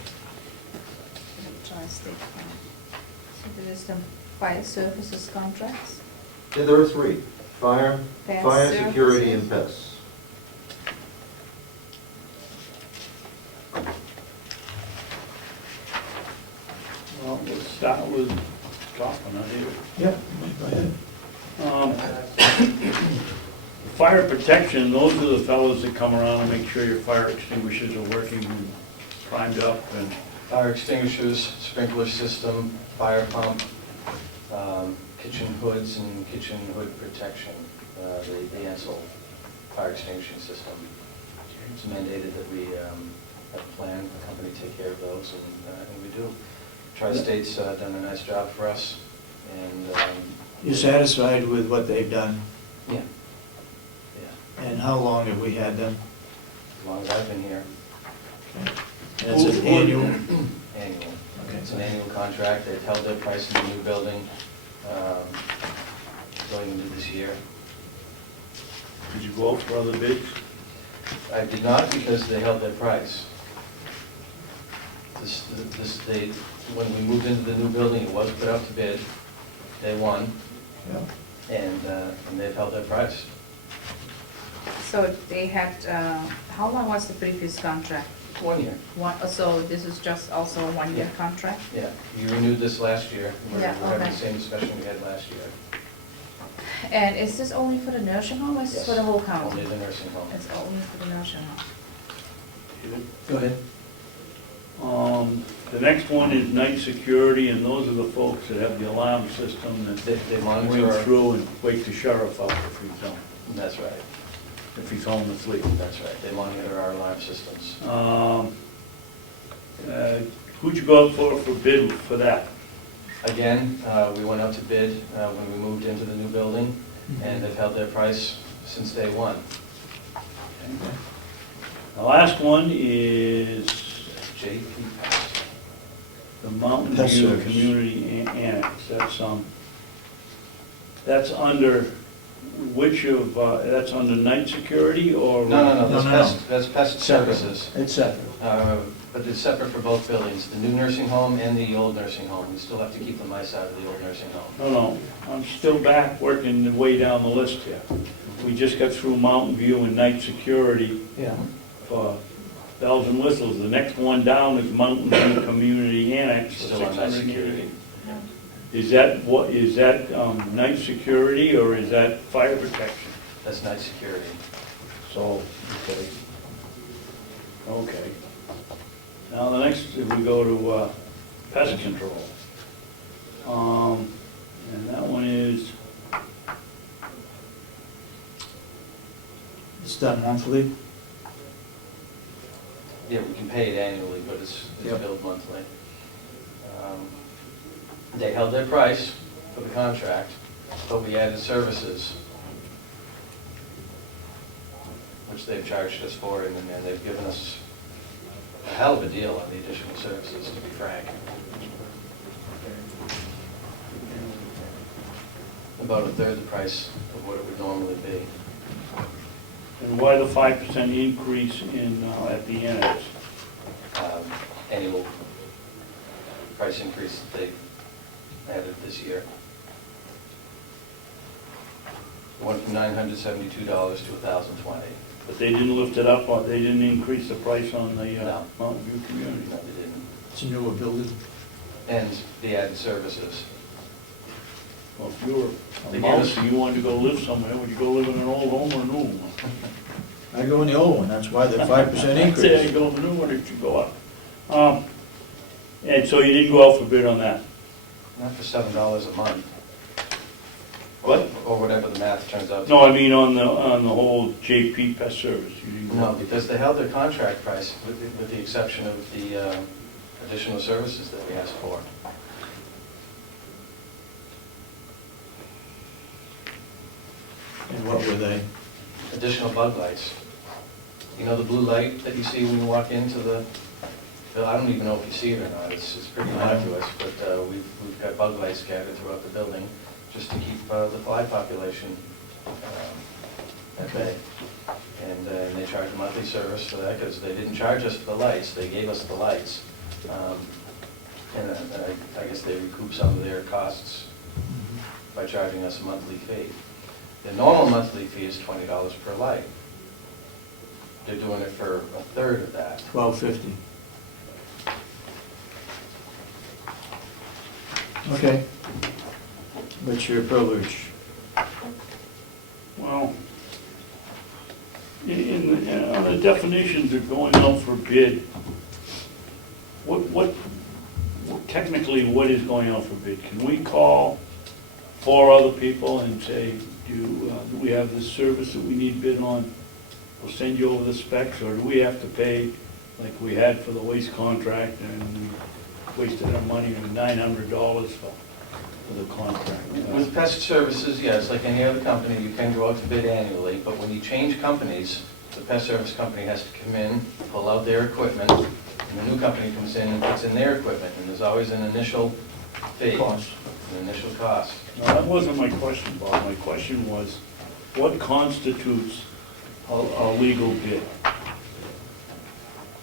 Tri-state fund. So there is some fire services contracts. Yeah, there are three: fire, Pest security, services. and pests. Well, let's start with talking on here. Yep, go ahead. Fire protection, those are the fellows that come around and make sure your fire extinguishers are working and primed up and... Fire extinguishers, sprinkler system, fire pump, kitchen hoods and kitchen hood protection, the ANSL fire extinguishing system. It's mandated that we have a plan, the company take care of those, and I think we do. Tri-State's done a nice job for us, and... You satisfied with what they've done? Yeah. And how long have we had them? As long as I've been here, And it's an annual? annual. Okay. It's an annual contract. They've held their price in the new building going into this year. Did you go out for other bids? I did not because they held their price. When we moved into the new building, it was put out to bid. They won, Yeah. and they've held their price. So they had, how long was the previous contract? 1 year. So this is just also a one-year contract? Yeah, you renewed this last year. We're Yeah, having okay. the same discussion we had last year. And is this only for the nursing home or is this Yes, for the whole county? Only the nursing home. It's only for the nursing home. Go ahead. The next one is night security, and those are the folks that have the alarm system that They monitor ring our- through and wake the sheriff up if he's home, That's right, if he's home asleep. that's right. They monitor our alarm systems. Who'd you go out for bid for that? Again, we went out to bid when we moved into the new building, and they've held their price since day one. The last one is JP Pest. the Mountain Pest View service. Community Annex. That's under which of, that's under night security or? No, No, that's pest Separate. services. It's separate. But it's separate for both buildings, the new nursing home and the old nursing home. We still have to keep the mice out of the old nursing home. No, I'm still back working way down the list here. We just got through Mountain View and night security Yeah. for bells and whistles. The next one down is Mountain View Community Annex for Still on night 680. security. Is that night security or is that fire protection? That's night security. So, okay. Okay. Now, the next, we go to pest control. And that one is, It's done monthly. Yeah, we can pay it annually, but it's Yep. billed monthly. They held their price for the contract, but we added services, which they've charged us for, and they've given us a hell of a deal on the additional services, to be frank. About a third the price of what it would normally be. and why the 5% increase in, at the annex? Annual price increase that they added this year. It went from $972 to $1,020. But they didn't lift it up, or they didn't increase the price on the No. Mountain View community? No, they didn't. It's a newer building. And the added services. Well, if you were They a gave mouse us- and you wanted to go live somewhere, would you go live in an old home or a new one? I go in the old one, that's why the 5% I'd say I'd increase. go in the new one, it should go up. And so you didn't go out for bid on that? Not for $7 a month. What? Or whatever the math turns out to be. No, I mean on the whole JP Pest Service. You didn't go No, out. because they held their contract price with the exception of the additional services that we asked for. And what were they? Additional bug lights. You know the blue light that you see when you walk into the, I don't even know if you see it or not, it's pretty innocuous, but we've got bug lights scattered throughout the building just to keep the fly population at bay. And they charge a monthly service for that, because they didn't charge us for the lights, they gave us the lights. And I guess they recoup some of their costs by charging us a monthly fee. The normal monthly fee is $20 per light. They're doing it for a third of that. $12.50. Okay. What's your privilege? Well, on the definitions of going out for bid, technically, what is going out for bid? Can we call 4 other people and say, do we have this service that we need bid on? We'll send you over the specs, or do we have to pay like we had for the waste contract and we wasted our money on $900 for the contract? With pest services, yes, like any other company, you can go out to bid annually, but when you change companies, the pest service company has to come in, pull out their equipment, and the new company comes in and puts in their equipment, and there's always an initial fee. Cost. An initial cost. No, that wasn't my question, Bob. My question was, what constitutes a legal bid?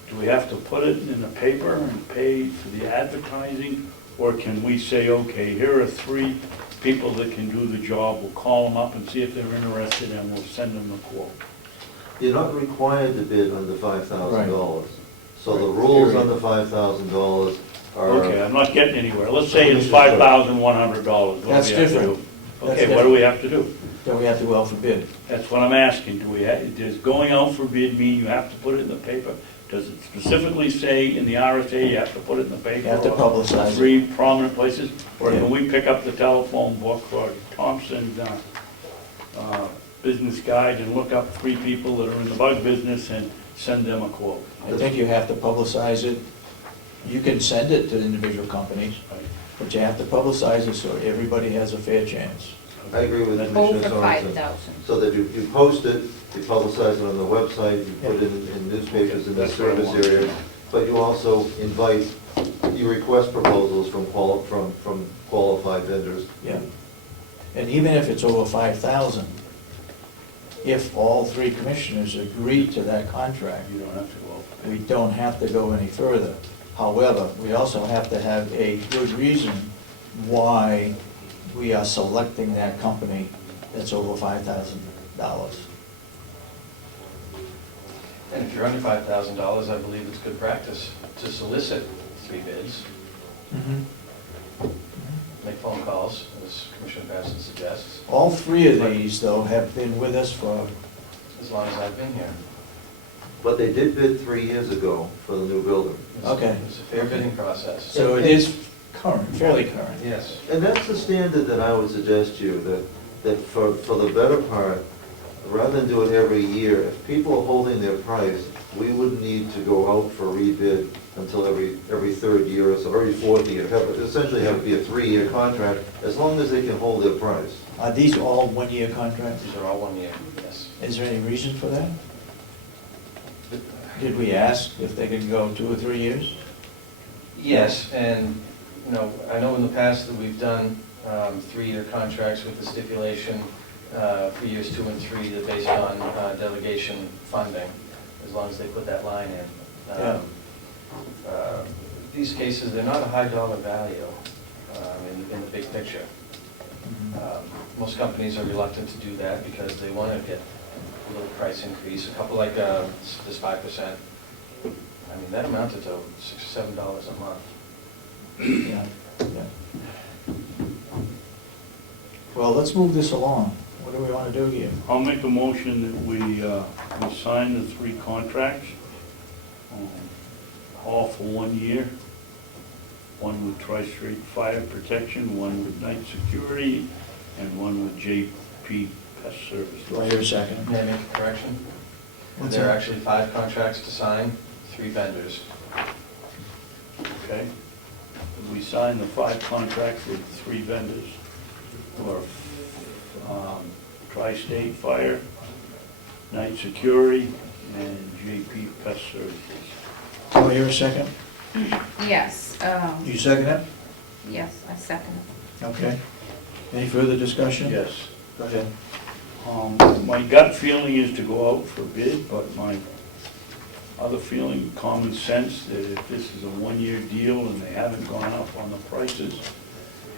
Do we have to put it in the paper and pay for the advertising? Or can we say, okay, here are 3 people that can do the job, we'll call them up and see if they're interested and we'll send them the quote? You're not required to bid under $5,000. So the Right. rules Period. under $5,000 are. Okay, I'm not getting anywhere. Let's say it's $5,100. That's different. That's Okay, what do we have to do? Then we have to go out for bid. That's what I'm asking. Does going out for bid mean you have to put it in the paper? Does it specifically say in the RSA you have to put it in the paper? You have to or publicize it. 3 prominent places? Or Yeah. can we pick up the telephone book or Thompson's business guide and look up 3 people that are in the bug business and send them a quote? I think you have to publicize it. You can send it to individual companies. But you have to publicize it so everybody has a fair chance. I agree with Commissioner Over Sorensen. 5,000. So that you post it, you publicize it on the website, you put it in newspapers in the That's what I service want. area, but you also invite, you request proposals from qualified vendors. Yeah. And even if it's over 5,000, if all three commissioners agree to that contract, You don't have to go. we don't have to go any further. However, we also have to have a good reason why we are selecting that company that's over $5,000. And if you're under $5,000, I believe it's good practice to solicit 3 bids, make phone calls, as Commissioner Babson suggests, All three of these, though, have been with us for, as long as I've been here. But they did bid 3 years ago for the new building. It's- Okay. It's a fair bidding process. so it is current, fairly current. Yes. And that's the standard that I would suggest to you, that for the better part, rather than do it every year, if people are holding their price, we wouldn't need to go out for rebid until every third year or so, every fourth year. Essentially have it be a 3-year contract, as long as they can hold their price. Are these all one-year contracts? These are all 1 year, yes. Is there any reason for that? Did we ask if they could go 2 or 3 years? Yes, and, you know, I know in the past that we've done 3-year contracts with the stipulation for years 2 and 3 that based on delegation funding, as long as they put that line in. Yeah. These cases, they're not a high dollar value in the big picture. Most companies are reluctant to do that because they want to get a little price increase. A couple like this 5%, I mean, that amounted to $6 or $7 a month. Yeah, yeah. Well, let's move this along. What do we want to do here? I'll make a motion that we sign the 3 contracts, all for 1 year. One with Tri-State Fire Protection, one with Night Security, and one with JP Pest Service. Do I hear a second? May I make a correction? What's There are that? actually 5 contracts to sign, 3 vendors. Okay? We signed the 5 contracts with 3 vendors, or Tri-State Fire, Night Security, and JP Pest Services. Do I hear a second? Yes, You second it? yes, I second it. Okay. Any further discussion? Yes. Go ahead. My gut feeling is to go out for bid, but my other feeling, common sense, that if this is a 1-year deal and they haven't gone up on the prices,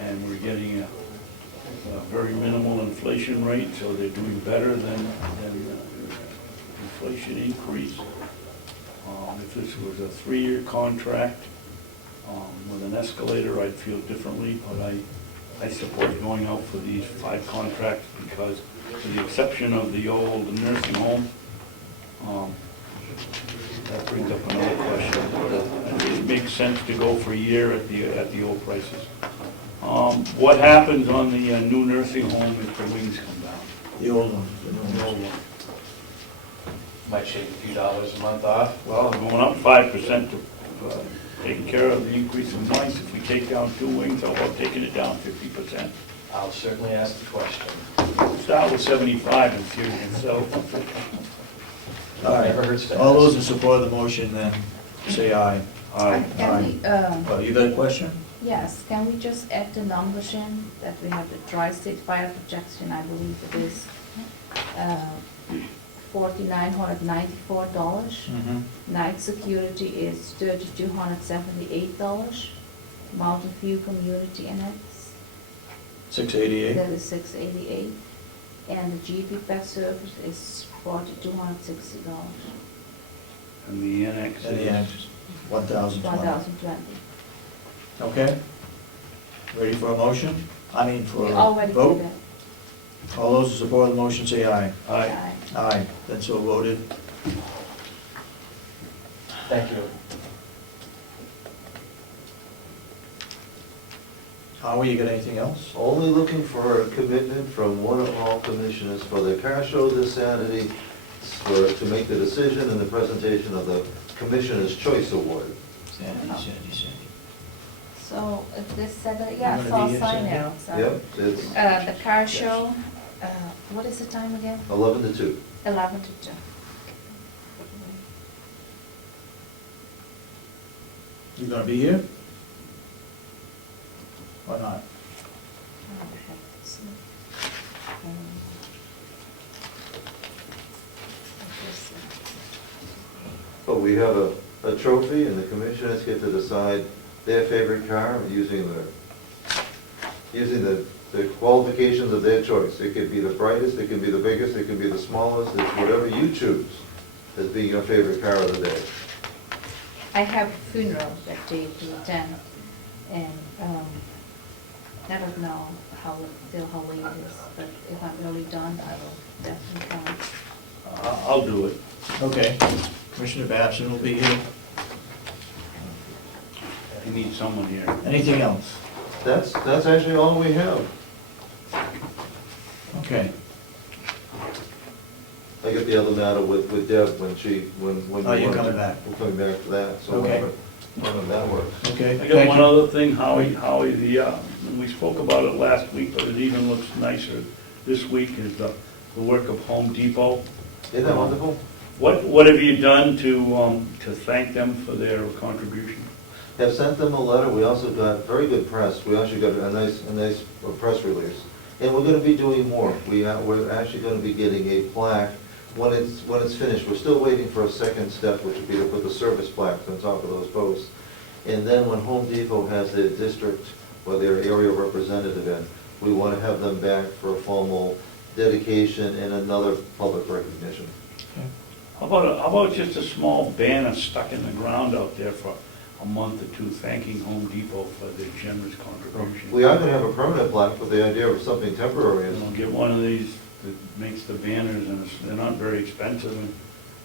and we're getting a very minimal inflation rate, so they're doing better than inflation increase. If this was a 3-year contract with an escalator, I'd feel differently, but I support going out for these 5 contracts because, with the exception of the old nursing home, that brings up another question. It makes sense to go for a year at the old prices. What happens on the new nursing home if the wings come down? The old one. The old one. Might shave a few dollars a month off. Well, going up 5% to taking care of the increase in mice. If we take down 2 wings, how about taking it down 50%? I'll certainly ask the question. Start with 75 and see what we can sell for 50. All Never hurts right. to All ask. those in support of the motion, then, say aye. Aye. Can we, Oh, you got a question? yes, can we just add the numbers in, that we have the Tri-State Fire Protection, I believe it is $4,994. Night Security is $3,278. Mountain View Community Annex, 688. that is $688. And the GP Pest Service is $4,260. And the annex And the is, annex, 1,020. $1,020. Okay. Ready for a motion? I mean, for We a already vote? did that. All those in support of the motion, say aye. aye. Aye. Then so voted. Thank you. Howie, you got anything else? Only looking for a commitment from one or all commissioners for the car show this Saturday, to make the decision and the presentation of the Commissioner's Choice Award. Sandy. So this Saturday, You yeah, gonna so I'll be here sign Saturday? now. So. Yep, it's The car show, what is the time again? 11 to 2. 11 to 2. You gonna be here? Or not? But we have a trophy, and the commissioners get to decide their favorite car using the qualifications of their choice. It could be the brightest, it could be the biggest, it could be the smallest, it's whatever you choose as being your favorite car of the day. I have funeral that day to attend, and I don't know how late it is, but if I'm early done, I will definitely come. I'll do it. Okay. Commissioner Babson will be here. I need someone here. Anything else? That's actually all we have. Okay. I get the other matter with Deb when. Oh, you're coming back. We're coming back to that, so Okay. whenever that works. Okay. I got thank one you. other thing, Howie, we spoke about it last week, but it even looks nicer this week, is the work of Home Depot. Isn't that wonderful? What have you done to thank them for their contribution? Have sent them a letter. We also got very good press. We actually got a nice press release. And we're gonna be doing more. We're actually gonna be getting a plaque when it's finished. We're still waiting for a second step, which would be to put the service plaques on top of those posts. And then when Home Depot has their district or their area representative in, we wanna have them back for a formal dedication and another public recognition. How about just a small banner stuck in the ground out there for a month or two, thanking Home Depot for their generous contribution? We are gonna have a permanent plaque with the idea of something temporary. You know, get one of these that makes the banners, and they're not very expensive, and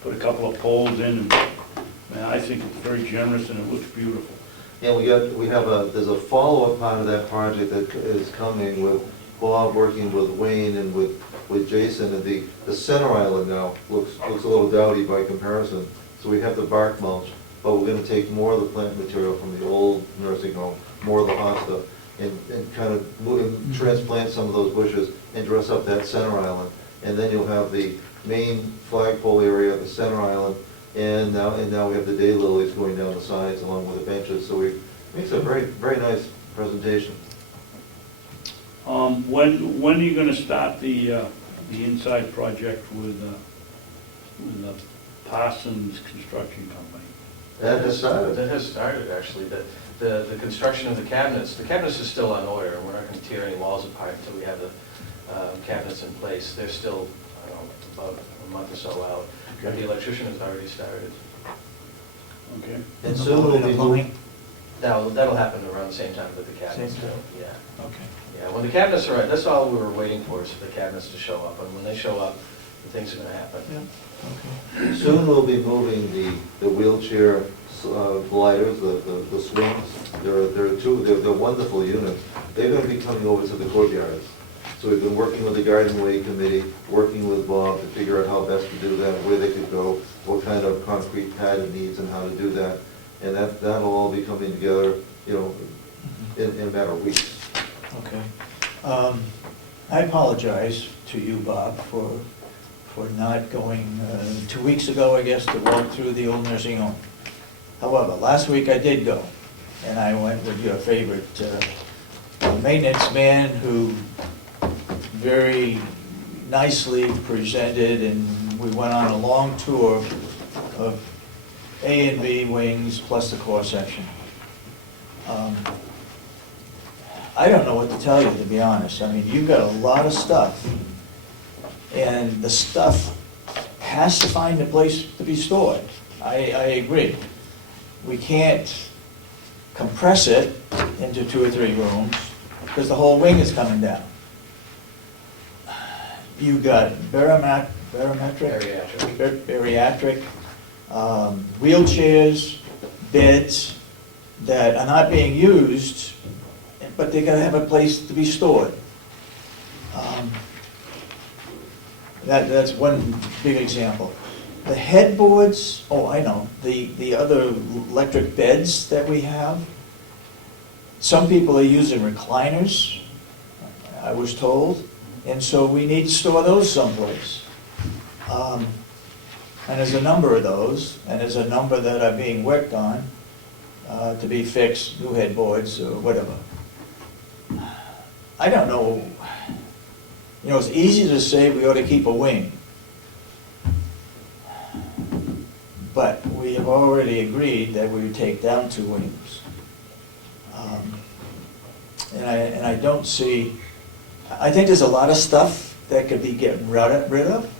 put a couple of poles in, and, man, I think it's very generous and it looks beautiful. And there's a follow-up part of that project that is coming with Bob working with Wayne and with Jason, and the center island now looks a little dowdy by comparison. So we have the bark mulch, but we're gonna take more of the plant material from the old nursing home, more of the hosta, and kind of transplant some of those bushes and dress up that center island. And then you'll have the main flagpole area, the center island, and now we have the daylilies going down the sides along with the benches. So it makes a very, very nice presentation. When are you gonna start the inside project with the Parsons Construction Company? That has started. That has started, actually. The construction of the cabinets is still on order, and we're not going to tear any walls apart until we have the cabinets in place. They're still, I don't know, about a month or so out. But Okay. the electrician has already started. Okay. And soon we'll be Plumbing? That'll happen around the same time with the cabinets. Same time. Yeah. Okay. Yeah, when the cabinets are right, that's all we were waiting for, is for the cabinets to show up. And when they show up, the things are going to happen. Okay. Soon we'll be moving the wheelchair gliders, the swings. They're wonderful units. They're going to be coming over to the courtyards. So we've been working with the Garden Way Committee, working with Bob to figure out how best to do that, where they could go, what kind of concrete pad it needs and how to do that. And that'll all be coming together, in a matter of weeks. Okay. I apologize to you, Bob, for not going 2 weeks ago, I guess, to walk through the old nursing home. However, last week I did go, and I went with your favorite maintenance man who very nicely presented, and we went on a long tour of A and B wings plus the core section. I don't know what to tell you, to be honest. I mean, you've got a lot of stuff, and the stuff has to find a place to be stored. I agree. We can't compress it into 2 or 3 rooms, because the whole wing is coming down. You've got bariatric, wheelchairs, beds that are not being used, but they gotta have a place to be stored. That's one big example. The headboards, oh, I know, the other electric beds that we have, some people are using recliners, I was told, and so we need to store those someplace. And there's a number of those, and there's a number that are being worked on to be fixed, new headboards or whatever. I don't know, you know, it's easy to say we ought to keep a wing. But we have already agreed that we would take down 2 wings. And I don't see, I think there's a lot of stuff that could be getting rid of.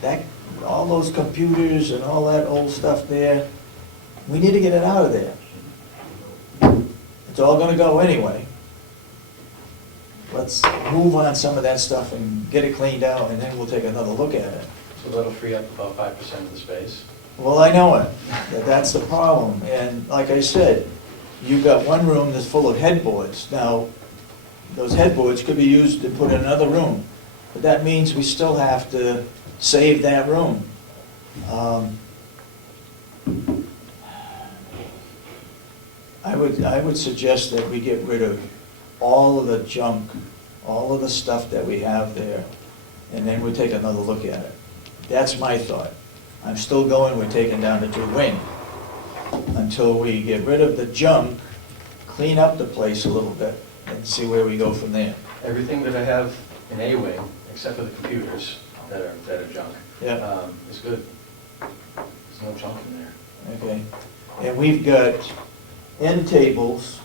That, all those computers and all that old stuff there, we need to get it out of there. It's all gonna go anyway. Let's move on some of that stuff and get it cleaned out, and then we'll take another look at it. So that'll free up about 5% of the space. Well, I know it, that's the problem, and like I said, you've got one room that's full of headboards. Now, those headboards could be used to put in another room, but that means we still have to save that room. I would suggest that we get rid of all of the junk, all of the stuff that we have there, and then we'll take another look at it. That's my thought. I'm still going, we're taking down the 2 wing. Until we get rid of the junk, clean up the place a little bit, and see where we go from there. Everything that I have in A wing, except for the computers that are junk, Yeah. is good. There's no junk in there. Okay, and we've got end tables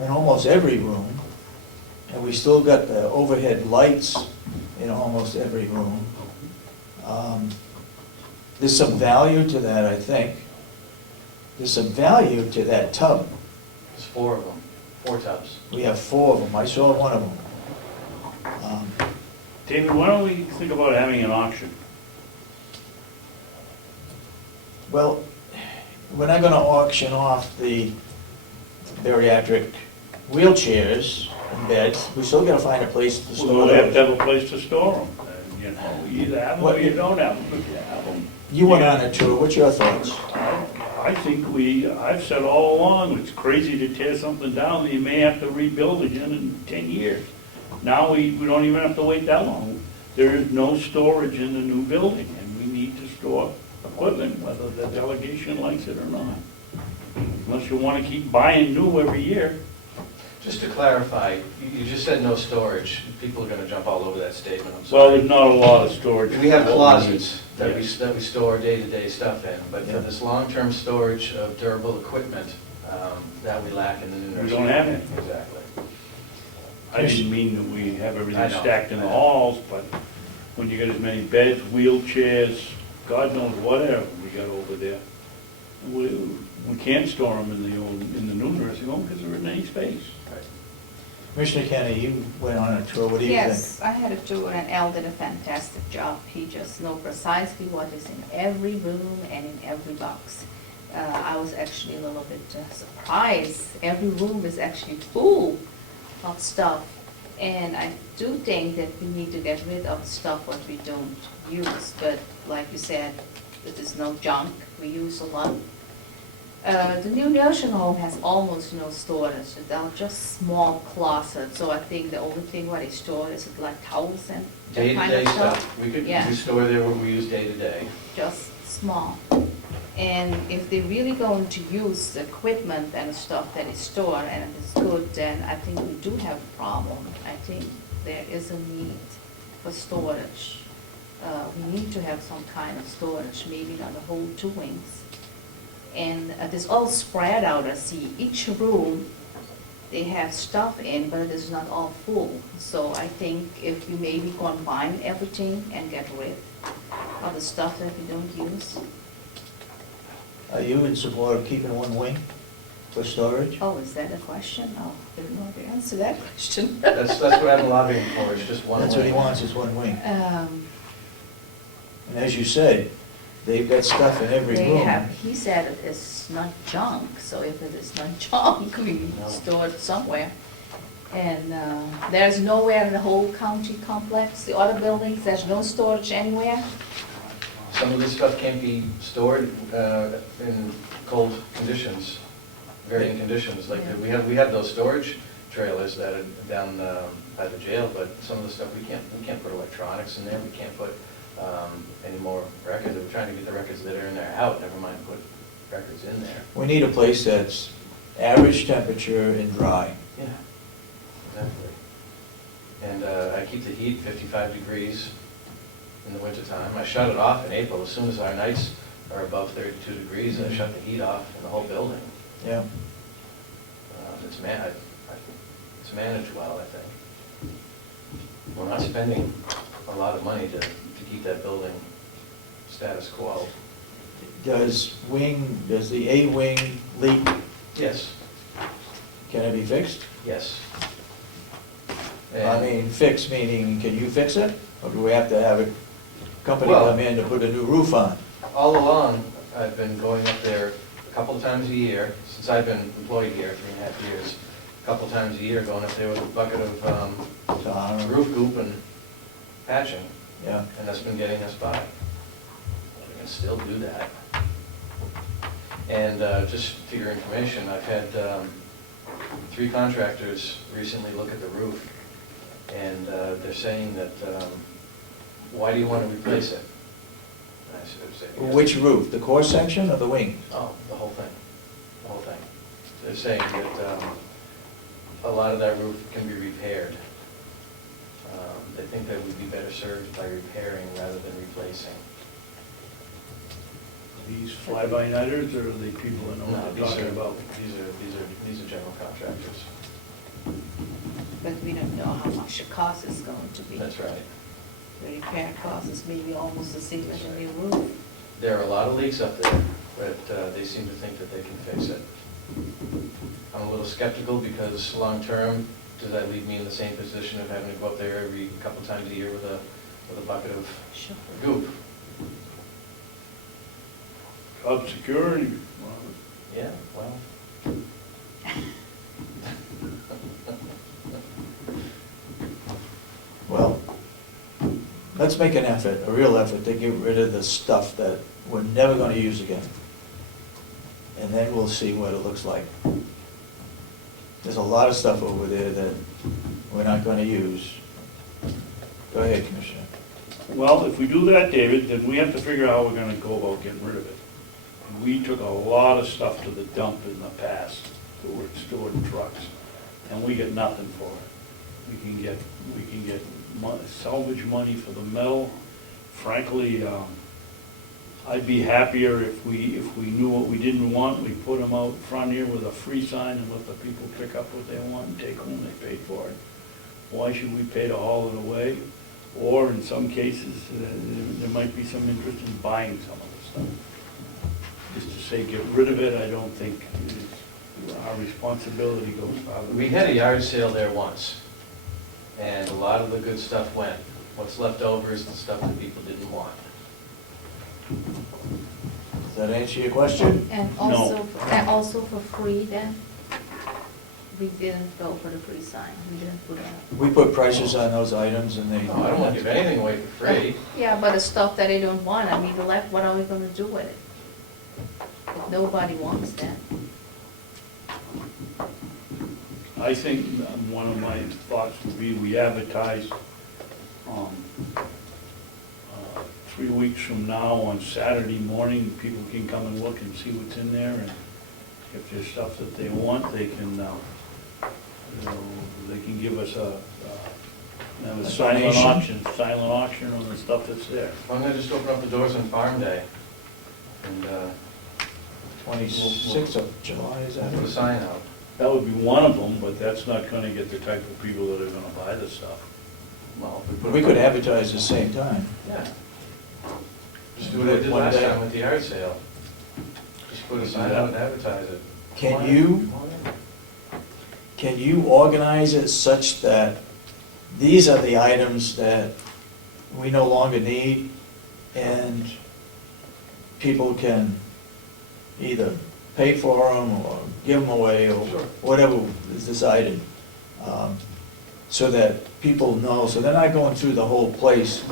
in almost every room, and we still got the overhead lights in almost every room. There's some value to that, I think. There's some value to that tub. There's 4 of them, 4 tubs. We have 4 of them, I saw one of them. David, why don't we think about having an auction? Well, we're not gonna auction off the bariatric wheelchairs and beds. We still gotta find a place to store We'll have those. to have a place to store them. You know, you either have them or you don't have them. If you have them, You went on a tour, what's your thoughts? I think I've said all along, it's crazy to tear something down that you may have to rebuild again in 10 years. Now we don't even have to wait that long. There is no storage in the new building, and we need to store equipment, whether the delegation likes it or not. Unless you want to keep buying new every year. Just to clarify, you just said no storage. People are going to jump all over that statement, I'm Well, sorry. there's not a lot of storage. We have for what closets need. that Yes. we store day-to-day stuff in, but for Yeah. this long-term storage of durable equipment, that we lack in the new We nursing. don't have it. Exactly. I didn't mean that we have I everything know. stacked in I the know. halls, but when you get as many beds, wheelchairs, God knows whatever we got over there, we can't store them in the new nursing home because there isn't any space. Commissioner Kenney, you went on a tour, what do you think? Yes, I had a tour and Al did a fantastic job. He just knows precisely what is in every room and in every box. I was actually a little bit surprised. Every room is actually full of stuff. And I do think that we need to get rid of stuff what we don't use. But like you said, there's no junk, we use a lot. The new nursing home has almost no storage. They're just small closets, so I think the only thing what they store is like towels and that kind Day-to-day of stuff. stuff. We Yeah. store there what we use day-to-day. Just small. And if they're really going to use the equipment and stuff that is stored and it is good, then I think we do have a problem. I think there is a need for storage. We need to have some kind of storage, maybe not the whole 2 wings. And it is all spread out, I see. Each room, they have stuff in, but it is not all full. So I think if you maybe combine everything and get rid of the stuff that we don't use. Are you in support of keeping 1 wing for storage? Oh, is that a question? Oh, I didn't know how to answer that question. That's what I'm lobbying for, it's just one That's what he wing. wants, is 1 wing. Um, And as you said, they've got stuff in every They room. have, he said it is not junk, so if it is not junk, we No. store it somewhere. And there's nowhere in the whole county complex, the other buildings, there's no storage anywhere. Some of this stuff can't be stored in cold conditions varying conditions, like, we have those storage trailers that are down by the jail, but some of the stuff, we can't put electronics in there, we can't put any more records. We're trying to get the records that are in there out, never mind put records in there. We need a place that's average temperature and dry. Yeah, exactly. And I keep the heat 55 degrees in the wintertime. I shut it off in April. As soon as our nights are above 32 degrees, I shut the heat off in the whole building. Yeah. It's managed well, I think. We're not spending a lot of money to keep that building status quo. Does the A wing leak, Yes, can it be fixed? yes. I And- mean, fixed meaning, can you fix it? Or do we have to have a company Well- come in to put a new roof on? All along, I've been going up there a couple of times a year, since I've been employed here 3.5 years, a couple of times a year, going up there with a bucket of Tar? roof goop and patching, Yeah. and that's been getting us by. We can still do that. And just for your information, I've had 3 contractors recently look at the roof, and they're saying that, why do you want to replace it? And I said, "Because-" Which roof, the core section or the wing? Oh, the whole thing, the whole thing. They're saying that a lot of that roof can be repaired. They think that we'd be better served by repairing rather than replacing. These fly-by-nighters, or are they people that know No, what these they're talking are, about? these are general contractors. But we don't know how much the cost is going to be. That's right. The repair cost is maybe almost the same as a new roof. There are a lot of leaks up there, but they seem to think that they can fix it. I'm a little skeptical because long-term, does that leave me in the same position of having to go up there every couple times a year with a bucket of Sure. goop? Job security, well, Yeah, well. Well, let's make an effort, a real effort, to get rid of the stuff that we're never gonna use again. And then we'll see what it looks like. There's a lot of stuff over there that we're not gonna use. Go ahead, Commissioner. well, if we do that, David, then we have to figure out how we're gonna go about getting rid of it. We took a lot of stuff to the dump in the past, that were stored in trucks, and we get nothing for it. We can get salvage money for the metal. Frankly, I'd be happier if we knew what we didn't want, we put them out front here with a free sign and let the people pick up what they want and take home they paid for it. Why should we pay to haul it away? Or in some cases, there might be some interest in buying some of the stuff. Just to say get rid of it, I don't think our responsibility goes far. We had a yard sale there once, and a lot of the good stuff went. What's left over is the stuff that people didn't want. Does that answer your question? And also for free then? We didn't go for the free sign, we didn't put a... We put prices on those items and they... No, I don't want to give anything away for free. Yeah, but the stuff that they don't want, I mean, the left, what are we gonna do with it? If nobody wants that. I think one of my thoughts would be we advertise 3 weeks from now on Saturday morning, people can come and look and see what's in there, and if there's stuff that they want, they can, they can give us a silent auction on the stuff that's there. Why don't I just open up the doors on Farm Day and 26th of July, is that put a it? sign out? That would be one of them, but that's not gonna get the type of people that are gonna buy the stuff. Well, We could advertise at the same time. Yeah. Just do what I did One last day. time with the yard sale. Just put a sign out and advertise it. Can you organize it such that these are the items that we no longer need, and people can either pay for them or give them away or Sure. whatever is decided, so that people know, so they're not going through the whole place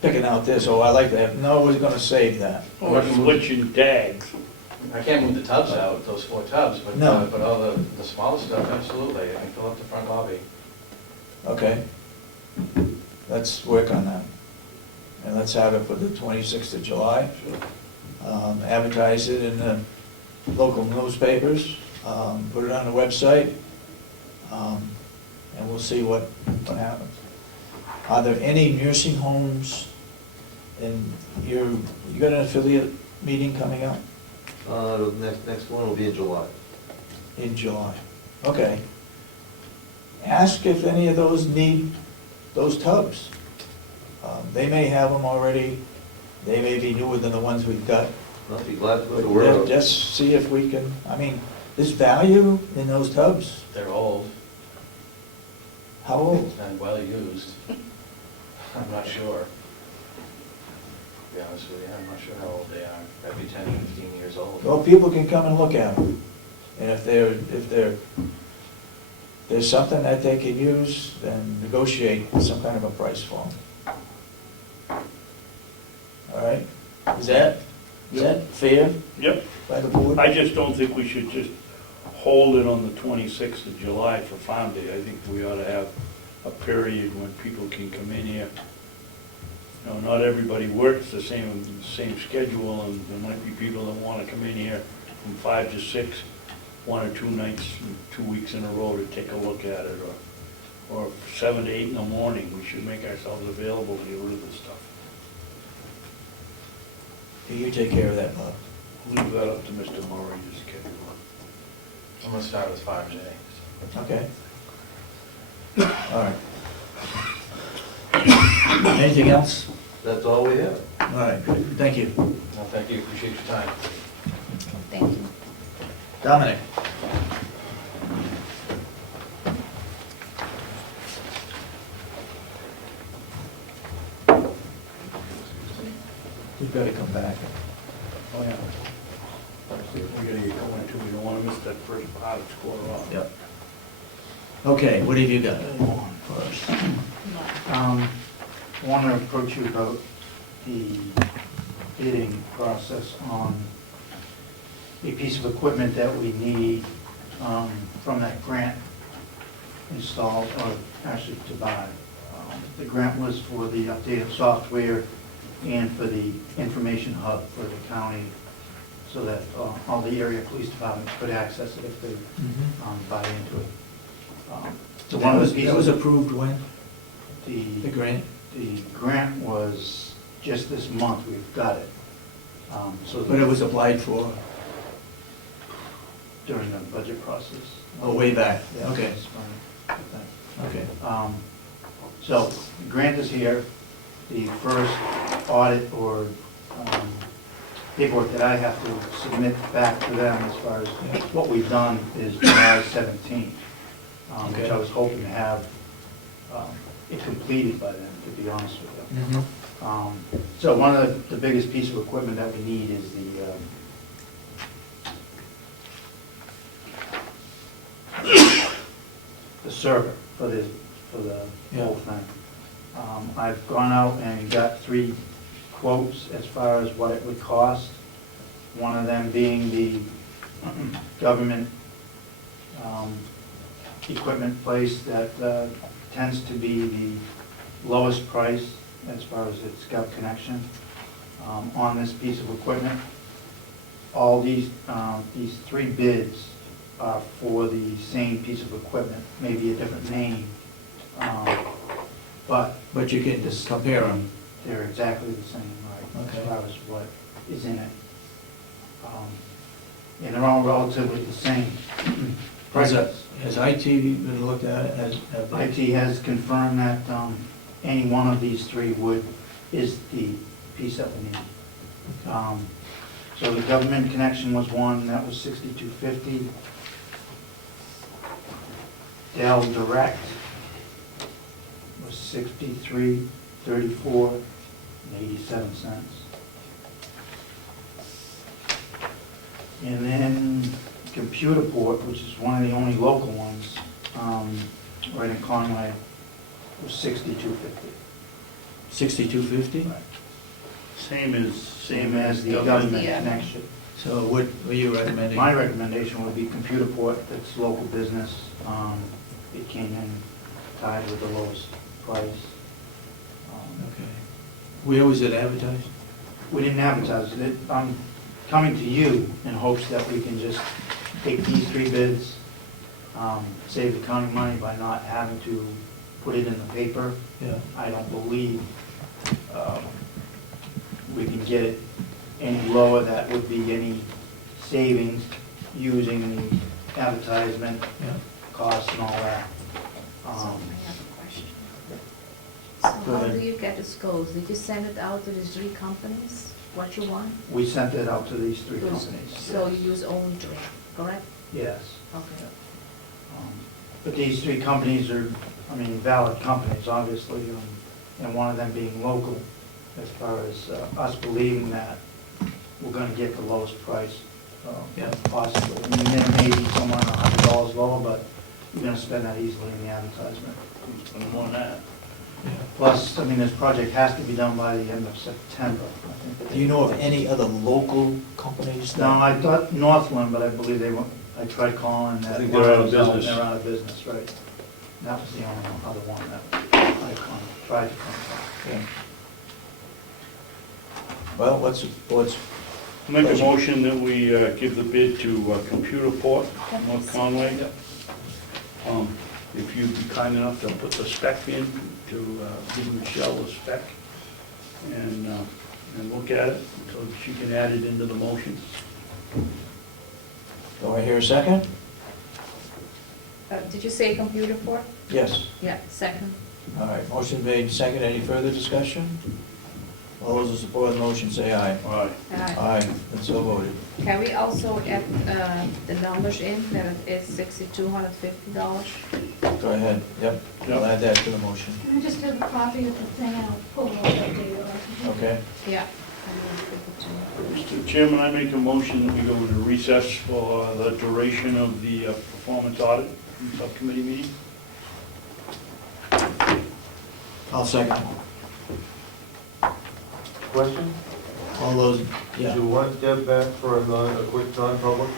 picking out this, oh, I like that, no, we're gonna save that. Or switching tags. I can't move the tubs out, those 4 tubs, but, No. but all the smaller stuff, absolutely, I can fill up the front lobby. Okay. Let's work on that. And let's have it for the 26th of July. Advertise it in the local newspapers, put it on the website, and we'll see what happens. Are there any nursing homes, and you got an affiliate meeting coming up The next one will be in July. in July? Okay. Ask if any of those need those tubs. They may have them already, they may be newer than the ones we've got. I'll be glad to go to work. Just see if we can, I mean, there's value in those tubs. They're old How old? and well used. I'm not sure. To be honest with you, I'm not sure how old they are. That'd be 10, 15 years old. Well, people can come and look at them. And if there's something that they can use, then negotiate some kind of a price for them. All right? Is that fair Yep. by the board? I just don't think we should just hold it on the 26th of July for Farm Day. I think we ought to have a period when people can come in here. You know, not everybody works the same schedule, and there might be people that want to come in here from 5 to 6, 1 or 2 nights, 2 weeks in a row to take a look at it, or 7 to 8 in the morning. We should make ourselves available to get rid of this stuff. You take care of that, Bob. Leave that up to Mr. Murray to schedule. I'm gonna start with Farm Day. Okay. All right. Anything else? That's all we have. All right, good. Thank you. No, thank you, appreciate your time. Thank you. Dominic? We've got to come back. Oh, yeah. We gotta get going too, we don't wanna miss that first part of score off. Yep. Okay, what have you got first? I want to approach you about the bidding process on a piece of equipment that we need from that grant installed, or actually to buy. The grant was for the updated software and for the information hub for the county, so that all the area police departments could access it if they buy into it. So one of the That pieces was approved when? The the grant? the grant was just this month, we've got it. But it was applied for, During the budget process. oh, way back. Yeah, Okay, it's fine. okay. So, the grant is here. The first audit or paperwork that I have to submit back to them as far as what we've done is July 17th, which I was hoping to have it completed by then, to be honest with you. So one of the biggest piece of equipment that we need is the server for the whole thing. I've gone out and got 3 quotes as far as what it would cost. One of them being the government equipment place that tends to be the lowest price as far as its got connection on this piece of equipment. All these 3 bids are for the same piece of equipment, maybe a different name, but But you can just compare them. they're exactly the same, right, Okay. as far as what is in it. And they're all relatively the same prices. Has IT been looked at? IT has confirmed that any one of these 3 is the piece that we need. So the government connection was one, that was $62.50. Dell Direct was $63.34 and 87 cents. And then Computer Port, which is one of the only local ones, right in Conway, was $62.50. $62.50? Right. Same as Same as the government Yeah. connection. So what are you recommending? My recommendation would be Computer Port, it's local business. It came in tied with the lowest price. Okay. Where was it advertised? We didn't advertise it. I'm coming to you in hopes that we can just take these 3 bids, save the county money by not having to put it in the paper. Yeah. I don't believe we can get it any lower. That would be any savings using the advertisement Yeah. costs and all that. So I have a question. Go So how ahead. do you get this goals? Did you send it out to these 3 companies, what you want? We sent it out to these 3 companies. So you use only 3, correct? Yes. Okay. But these 3 companies are, I mean, valid companies, obviously, and one of them being local, as far as us believing that we're gonna get the lowest price Yeah. possible. I mean, there may be someone $100 lower, but you're gonna spend that easily in the advertisement. And more than that. Plus, I mean, this project has to be done by the end of September, I think. Do you know of any other local companies? No, I thought Northland, but I believe they were, I tried calling that. I think they're out of one was business. They're out of business, right. That was the only other one that I tried to contact. Yeah. Well, what's the board's? Make a motion that we give the bid to Computer Port, North Conway. If you'd be kind enough to put the spec in, to give Michelle the spec, and look at it, so that she can add it into the motion. Do I hear a second? Did you say Computer Port? Yes. Yeah, second. All right, motion made, second. Any further discussion? All those in support of the motion say aye. All right. Aye, and so voted. Can we also add the numbers in, that it is $6,250? Go ahead, yep, I'll add that to the motion. Can I just have a copy of the thing, and I'll pull it up at the, Okay, Yeah. Mr. Chairman, I make a motion that we go into recess for the duration of the performance audit subcommittee meeting. I'll second. Question? All those, Do yeah. you want Deb back for a quick non-public?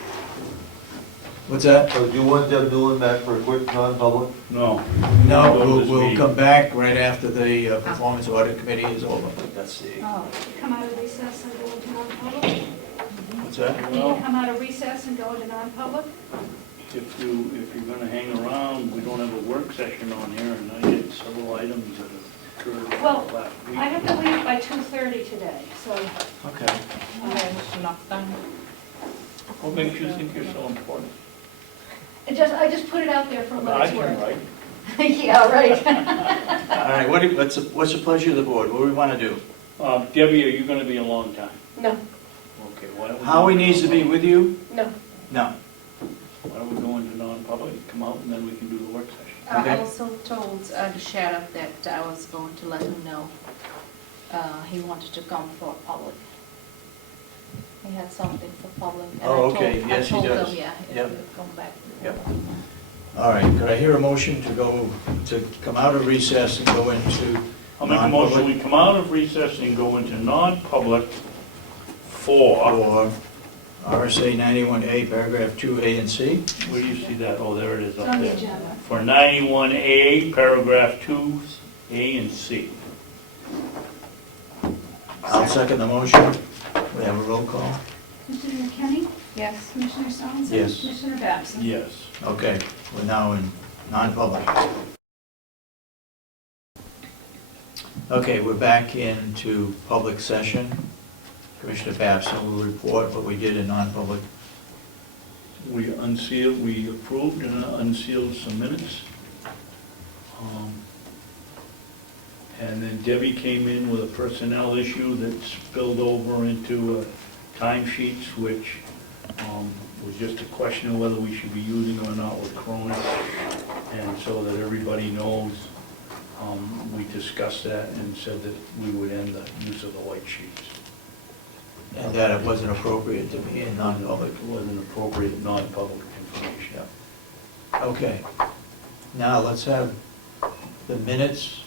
What's that? So do you want Deb Newland back for a quick non-public? No. No, Go to this we'll meeting. come back right after the performance audit committee is over. That's the. oh, come out of recess and go into non-public? What's that? Can you come out of recess and go into non-public? If you're gonna hang around, we don't have a work session on here, and I get several items that have occurred Well, last week. I have to leave by 2:30 today, so. Okay. What makes you think you're so important? I just put it out there for what I it's can worth. write. Yeah, right. All right, what's the pleasure of the board? What do we want to do? Debbie, are you gonna be a long time? No, Okay, why don't we? Howie needs to be with you? no. No. Why don't we go into non-public, come out, and then we can do the work session? Okay. I also told the sheriff that I was going to let him know he wanted to come for public. He had something for public. and I Oh, told- okay. Yes, he I told does. him, yeah, he Yep. would come back. Yep. All right, could I hear a motion to come out of recess and go into I'll make a motion, non-public we come out of recess and go into non-public for, for RSA 91A, paragraph 2A and C? where do you see that? Oh, there it is It's up on the there. agenda. For 91A, paragraph 2A and C. I'll second the motion. We have a roll call? Commissioner Kenney? Yes. Commissioner Sorensen? Yes. Commissioner Babson? Yes. Okay, we're now in non-public. Okay, we're back into public session. Commissioner Babson will report what we did in non-public. We unsealed, we approved and unsealed some minutes. And then Debbie came in with a personnel issue that spilled over into timesheets, which was just a question of whether we should be using or not with Cronus. And so that everybody knows, we discussed that and said that we would end the use of the white sheets. And that it wasn't appropriate to be in non-public. It wasn't appropriate non-public information. Okay, now let's have the minutes.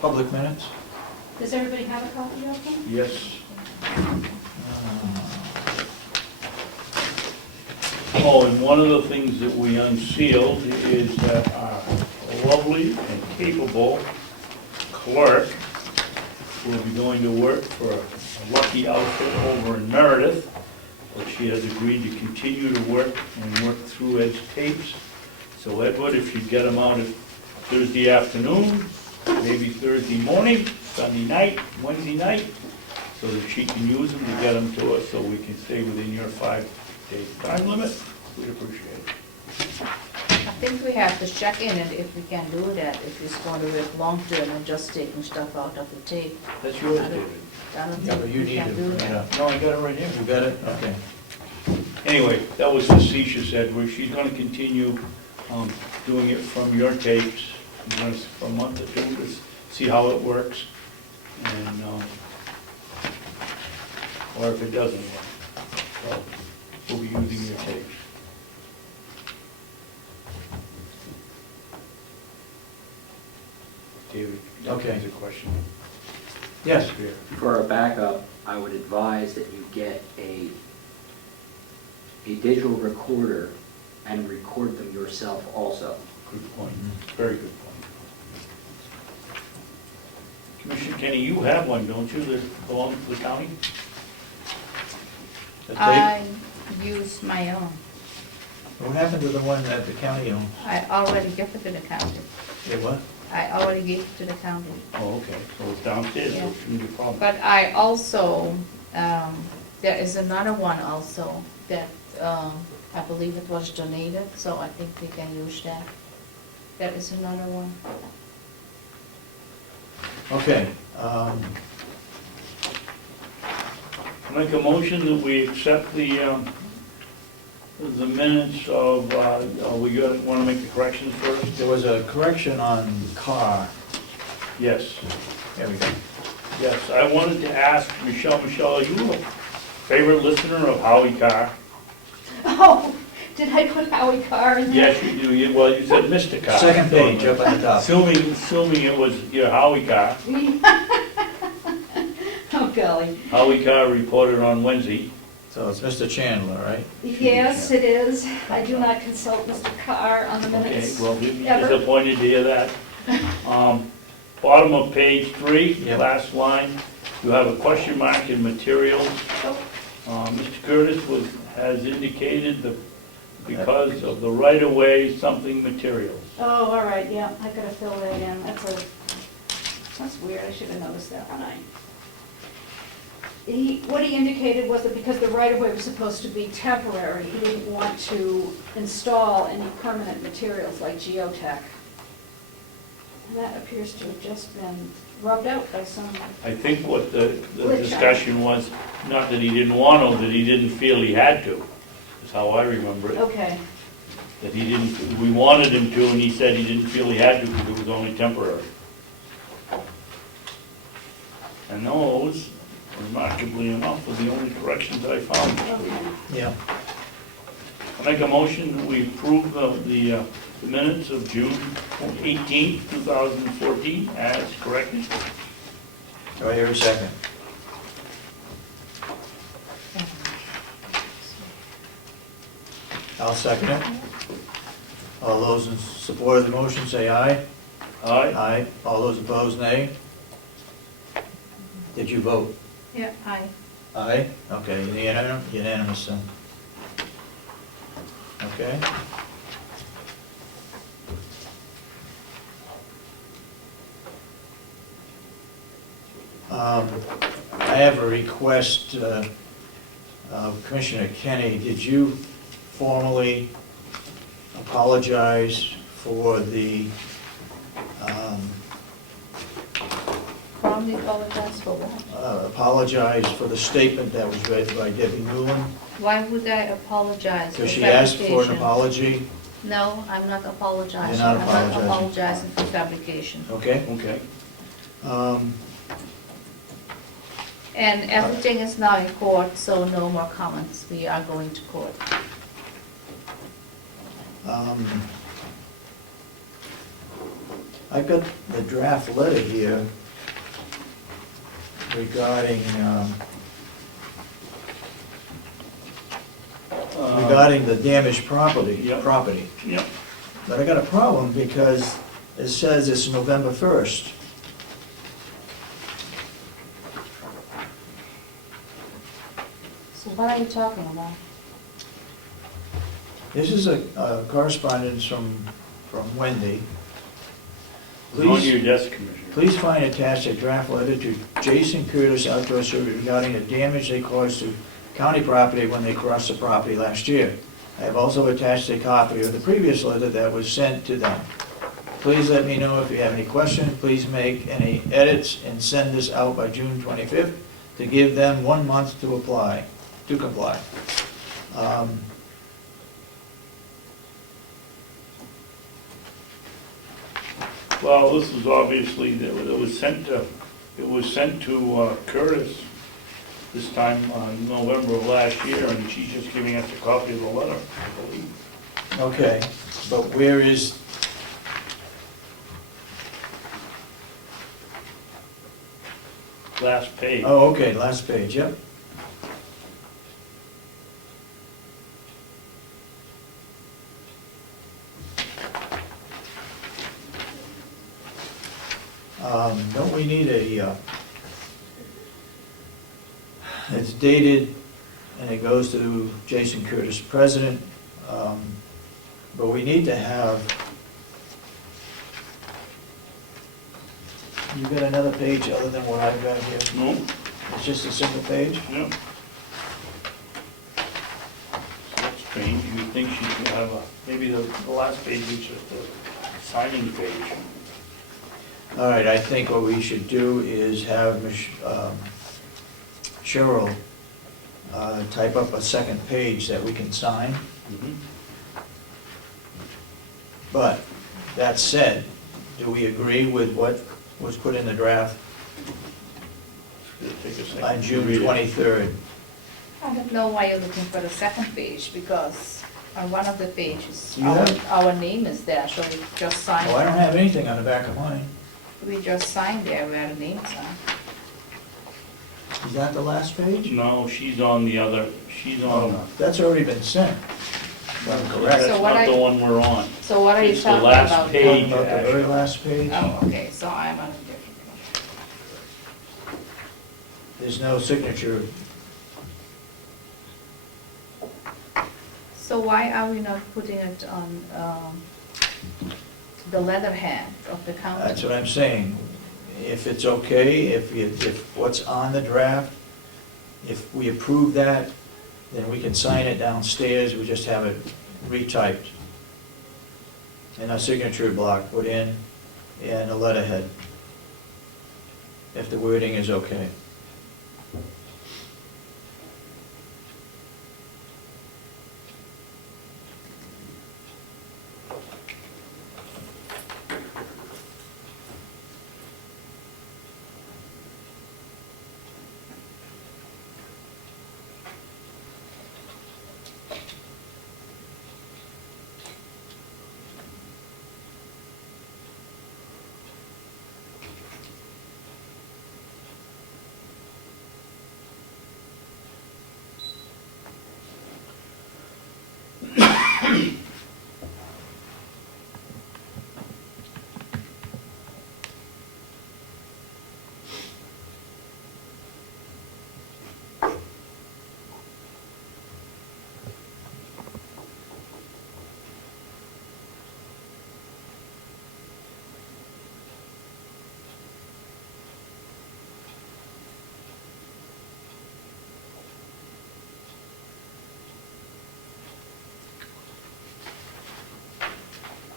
Public minutes? Does everybody have a copy of them? Yes, Oh, and one of the things that we unsealed is that our lovely and capable clerk will be going to work for a lucky outfit over in Meredith, but she has agreed to continue to work through Ed's tapes. So Edward, if you get them out at Thursday afternoon, maybe Thursday morning, Sunday night, Wednesday night, so that she can use them to get them to us, so we can stay within your 5-day time limit, we'd appreciate it. I think we have to check in and if we can do that, if it's going to work long-term and just taking stuff out of the tape. That's yours, I don't- David. I don't Yeah, think but you we need can to, do that. yeah. No, I got it right here. You got it? Okay. Anyway, that was facetious, Edward. She's gonna continue doing it from your tapes, for a month or two, to see how it works, and, or if it doesn't work. So, we'll be using your tapes. David, that Okay. has a question. Yes. Here. For a backup, I would advise that you get a digital recorder and record them yourself also. Good point, very good point. Commissioner Kenney, you have one, don't you, that belongs to the county? A tape? I use my own. What happened to the one that the county owns? I already gave it to the county. Say what? I already gave it to the county. Oh, okay, so it's downstairs, so Yeah. it shouldn't be a problem. But I also, there is another one also that I believe it was donated, so I think we can use that. There is another one. Okay, Make a motion that we accept the minutes of, we want to make the corrections first? there was a correction on car. Yes, There we go. yes, I wanted to ask Michelle, are you a favorite listener of Howie Carr? Oh, did I put Howie Carr in there? Yes, you do, well, you said Mr. Carr. Second page, up on the top. Assuming it was your Howie Carr. Oh, golly. Howie Carr reported on Wednesday. So it's Mr. Chandler, right? Yes, it is. I do not consult Mr. Carr on the Okay, minutes. well, we'd be Ever. disappointed to hear that. Bottom of page 3, Yep. last line, you have a question mark in materials. Oh. Mr. Curtis has indicated that because of the right-of-way, something materials. Oh, all right, yeah, I gotta fill that in. That's weird, I should have noticed that one. What he indicated was that because the right-of-way was supposed to be temporary, he didn't want to install any permanent materials like geotech. And that appears to have just been rubbed out by some, I think what the Which, discussion was, not that he didn't want to, that he didn't feel he had to, is how I remember it. okay. That he didn't, we wanted him to, and he said he didn't feel he had to because it was only temporary. And those, remarkably enough, were the only corrections I found this week. Okay. Yeah. I make a motion that we approve the minutes of June 18th, 2014 as corrected. Do I hear a second? I'll second it. All those in support of the motion say aye. Aye. Aye. All those opposed, nay. Did you vote? Yeah, I. Aye? Okay, unanimous then. Okay. I have a request of Commissioner Kenney. Did you formally apologize for the, Probably apologize for what? apologize for the statement that was read by Debbie Newland? Why would I apologize? Because for she asked for an fabrication? apology, No, I'm not apologizing. You're not I'm apologizing. not apologizing for fabrication. okay? Okay. And everything is now in court, so no more comments. We are going to court. I've got the draft letter here regarding regarding the damaged property. Yep. Yep. But I got a problem because it says it's November 1st. So what are you talking about? This is a correspondence from Wendy. It's on your desk, Commissioner. Please find attached a draft letter to Jason Curtis Outdoor Service regarding the damage they caused to county property when they crossed the property last year. I have also attached a copy of the previous letter that was sent to them. Please let me know if you have any questions. Please make any edits and send this out by June 25th to give them 1 month to comply. Well, this is obviously, it was sent to Curtis this time, November of last year, and she's just giving us a copy of the letter, I believe. Okay, but where is, Last page. oh, okay, last page, yep. Don't we need it's dated, and it goes to Jason Curtis, President, but we need to have, you got another page other than what I've got here? No? It's just a single page? Yeah. That's strange, you would think she should have maybe the last page is just a signing page. All right, I think what we should do is have Cheryl type up a second page that we can sign. But, that said, do we agree with what was put in the draft Take a second on to June read it. 23rd? I don't know why you're looking for the second page, because on one of the pages, You have- our name is there, so we just sign. Oh, I don't have anything on the back of mine. We just sign there where the names are. Is that the last page? No, she's on the other, she's on, Oh, that's already been sent. If I'm correct. that's So what not I- the one we're on. So what are you It's the talking last about? page. About the very last page? Oh, okay, so I'm on a different one. There's no signature. So why are we not putting it on the letterhead of the county? That's what I'm saying. If it's okay, if what's on the draft, if we approve that, then we can sign it downstairs, we just have it retyped. And a signature block put in, and a letterhead, if the wording is okay.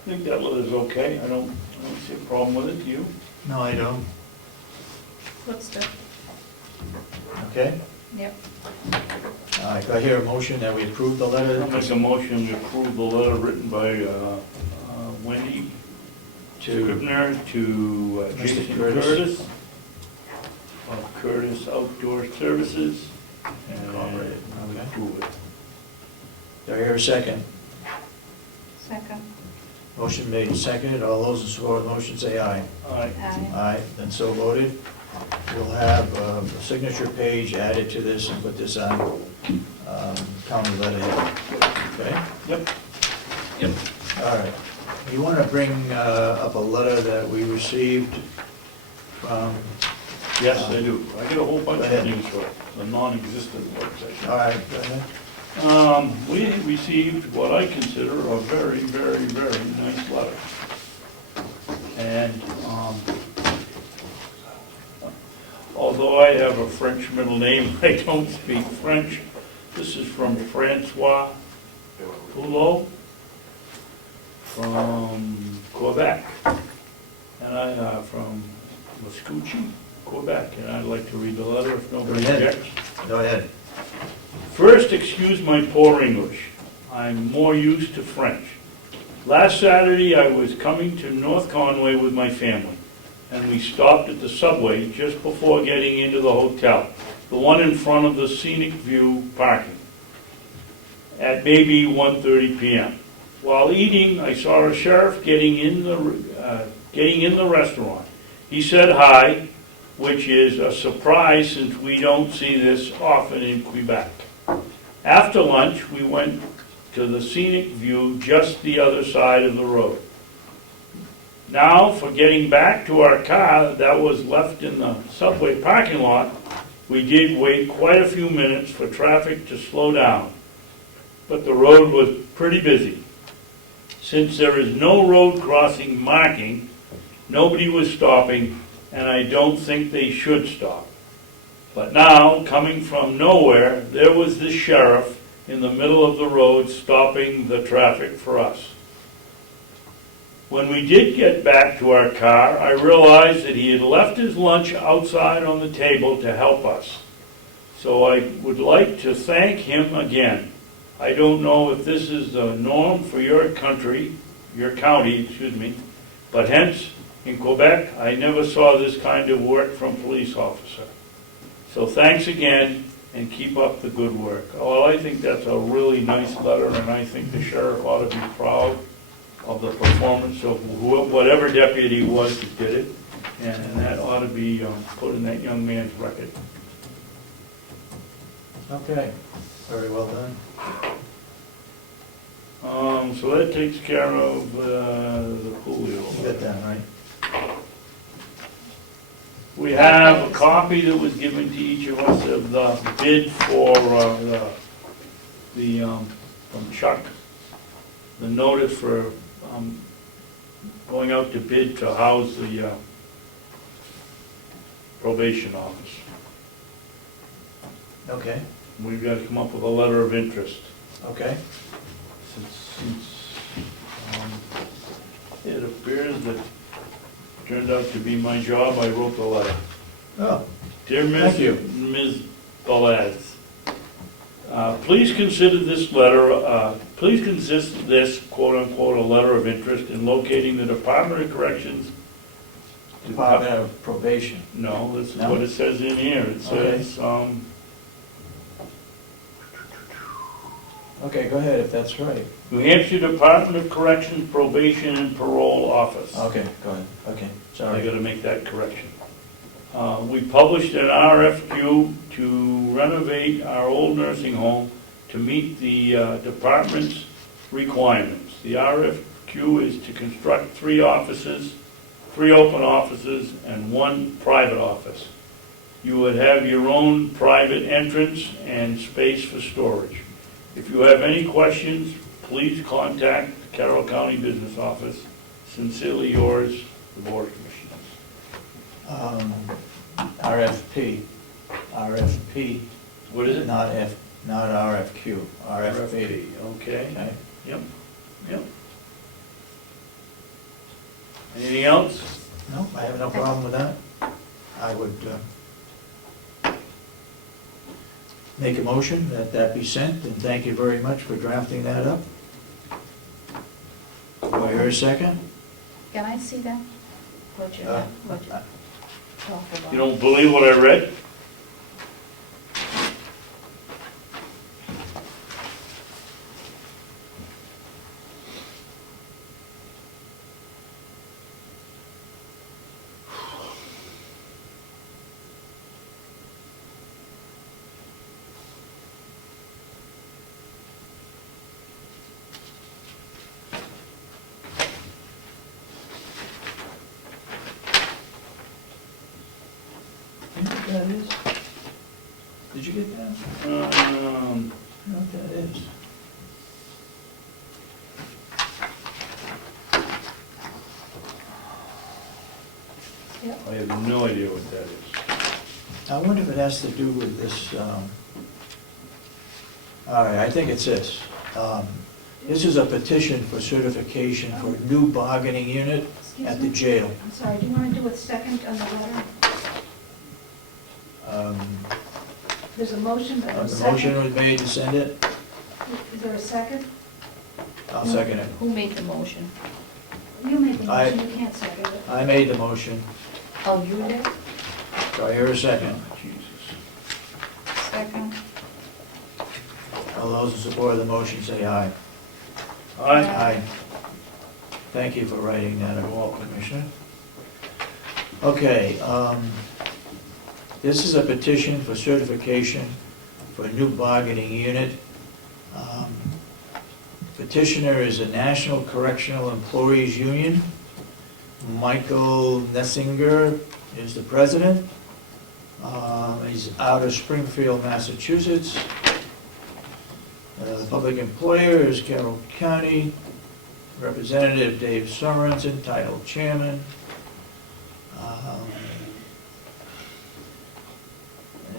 I think that letter's okay, I don't see a problem with it, do you? No, I don't. What's the, Okay? yep, I hear a motion that we approve the letter. I'll make a motion to approve the letter written by Wendy To Scribner to Mr. Jason Curtis. Curtis of Curtis Outdoor Services, and Incorporated, we okay. approve it. Do I hear a second? second, Motion made and seconded. All those in support of the motion say aye. Aye. aye. Aye, then so voted. we'll have a signature page added to this and put this on county letterhead. Okay? Yep. Yep. All right. You want to bring up a letter that we received from, Yes, I do. I get a whole bunch Go of ahead. things for a non-existent work session. all right, go ahead. We received what I consider a very, very, very nice letter. And although I have a French middle name, I don't speak French. This is from Francois Poulot from Quebec. And I from Muscogee, Quebec. And I'd like to read the letter if nobody Go ahead. objects. Go ahead. First, excuse my poor English. I'm more used to French. Last Saturday, I was coming to North Conway with my family, and we stopped at the subway just before getting into the hotel, the one in front of the Scenic View parking, at maybe 1:30 p.m. While eating, I saw a sheriff getting in the restaurant. He said hi, which is a surprise since we don't see this often in Quebec. After lunch, we went to the Scenic View just the other side of the road. Now, for getting back to our car that was left in the subway parking lot, we did wait quite a few minutes for traffic to slow down, but the road was pretty busy. Since there is no road crossing marking, nobody was stopping, and I don't think they should stop. But now, coming from nowhere, there was the sheriff in the middle of the road stopping the traffic for us. When we did get back to our car, I realized that he had left his lunch outside on the table to help us. So I would like to thank him again. I don't know if this is the norm for your county, but hence, in Quebec, I never saw this kind of work from police officer. So thanks again, and keep up the good work. Well, I think that's a really nice letter, and I think the sheriff ought to be proud of the performance of whatever deputy was that did it, and that ought to be put in that young man's record. Okay, very well done. So that takes care of the Julio. You got that, right? We have a copy that was given to each of us of the bid for from Chuck, the notice for going out to bid to house the probation office. Okay, We've got to come up with a letter of interest. okay. Since it appears that it turned out to be my job, I wrote the letter. Oh, Dear Thank you. Ms. Velez, please consider this letter, please consider this quote-unquote a letter of interest in locating the Department of Corrections. Department of Probation. No, this is No? what it says in here. It Okay. says, Okay, go ahead if that's right. New Hampshire Department of Corrections Probation and Parole Office. Okay, go ahead, okay, I sorry. gotta make that correction. We published an RFQ to renovate our old nursing home to meet the department's requirements. The RFQ is to construct 3 offices, 3 open offices, and 1 private office. You would have your own private entrance and space for storage. If you have any questions, please contact the Carroll County Business Office. Sincerely yours, the Board of Commissioners. RFP, What is it? not RFQ, RFP. Okay, Okay, yep, yep. Anything else? no, I have no problem with that. I would make a motion that that be sent, and thank you very much for drafting that up. Do I hear a second? Can I see that? What you talk about? You don't believe what I read? that is? Did you get that? I don't know what that is. I have no idea what that is. I wonder if it has to do with this, all right, I think it's this. This is a petition for certification for a new bargaining unit Excuse at the me? jail. I'm sorry, do you want to do a second on the letter? There's a motion, but a The second. motion was made to send it. Is there a second? I'll second it. Who made the motion? You made the I- motion, you can't second it. I made the motion. Oh, you did? Do I hear a second? Jesus. Second. All those in support of the motion say aye. Aye. Aye. Thank you for writing that, Commissioner. Okay, this is a petition for certification for a new bargaining unit. Petitioner is a National Correctional Employees Union. Michael Nessinger is the president. He's out of Springfield, Massachusetts. The public employer is Carroll County. Representative Dave Sorensen, title chairman.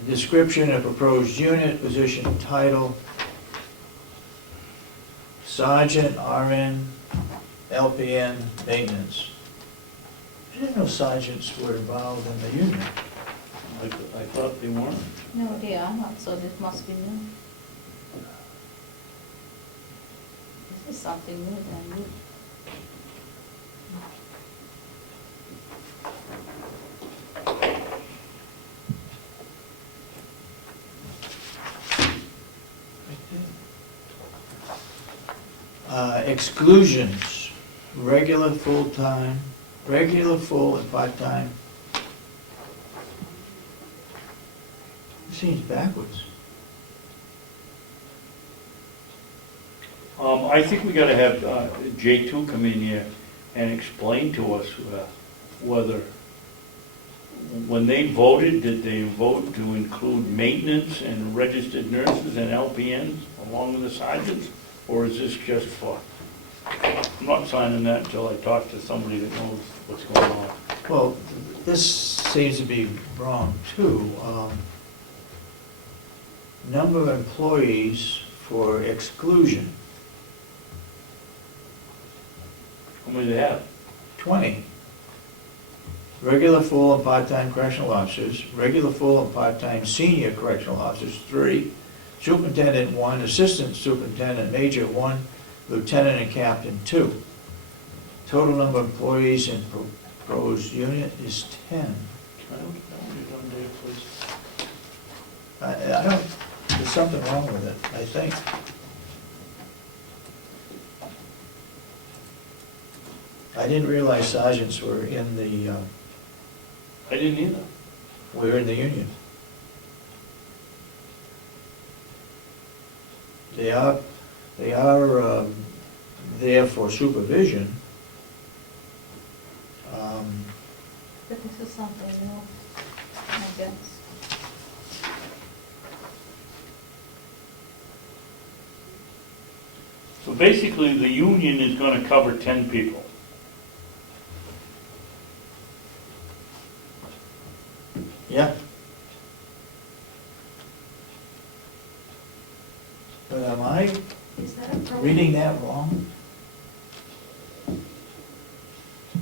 Description of proposed unit, position, title. Sergeant, RN, LPN, maintenance. I didn't know sergeants were involved in the union. I thought they weren't. No, they are not, so this must be new. This is something new than new. Exclusions, regular, full-time, regular, full, and part-time. Seems backwards. I think we gotta have J2 come in here and explain to us whether, when they voted, did they vote to include maintenance and registered nurses and LPNs along with the sergeants? Or is this just for, I'm not signing that until I talk to somebody that knows what's going on. Well, this seems to be wrong, too. Number of employees for exclusion, How many do they have? 20. Regular, full, and part-time correctional officers, regular, full, and part-time senior correctional officers, 3. Superintendent, 1. Assistant superintendent, major, 1. Lieutenant and captain, 2. Total number of employees in proposed unit is 10. I don't, there's something wrong with it, I think. I didn't realize sergeants were in the, I didn't either. were in the union. They are there for supervision. But this is something new, I guess. So basically, the union is gonna cover 10 people. Yeah. But am I Is that appropriate? reading that wrong?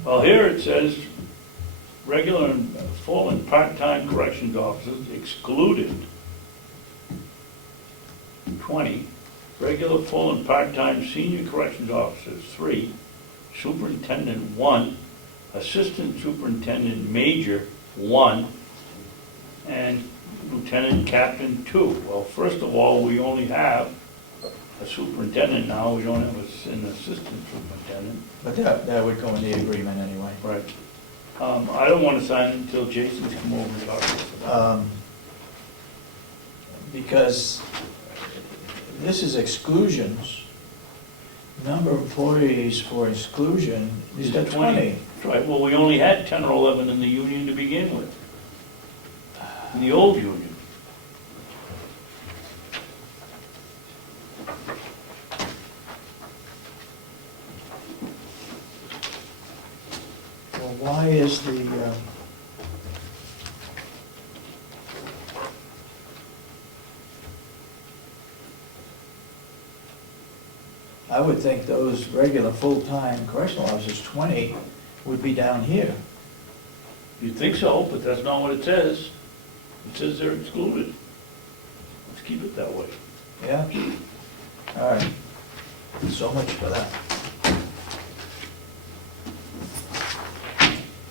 Well, here it says, regular and full and part-time corrections officers excluded 20, regular, full, and part-time senior corrections officers 3, superintendent 1, assistant superintendent major 1, and lieutenant captain 2. Well, first of all, we only have a superintendent now, we don't have an assistant superintendent. But that would go in the agreement anyway. Right. I don't want to sign it until Jason's come over and talk to us about it. Because this is exclusions. Number of employees for exclusion, he's got 20. That's right, well, we only had 10 or 11 in the union to begin with. the old union. Well, why is I would think those regular full-time correctional officers, 20, would be down here. You'd think so, but that's not what it says. It says they're excluded. Let's keep it that way. Yeah? All right. So much for that.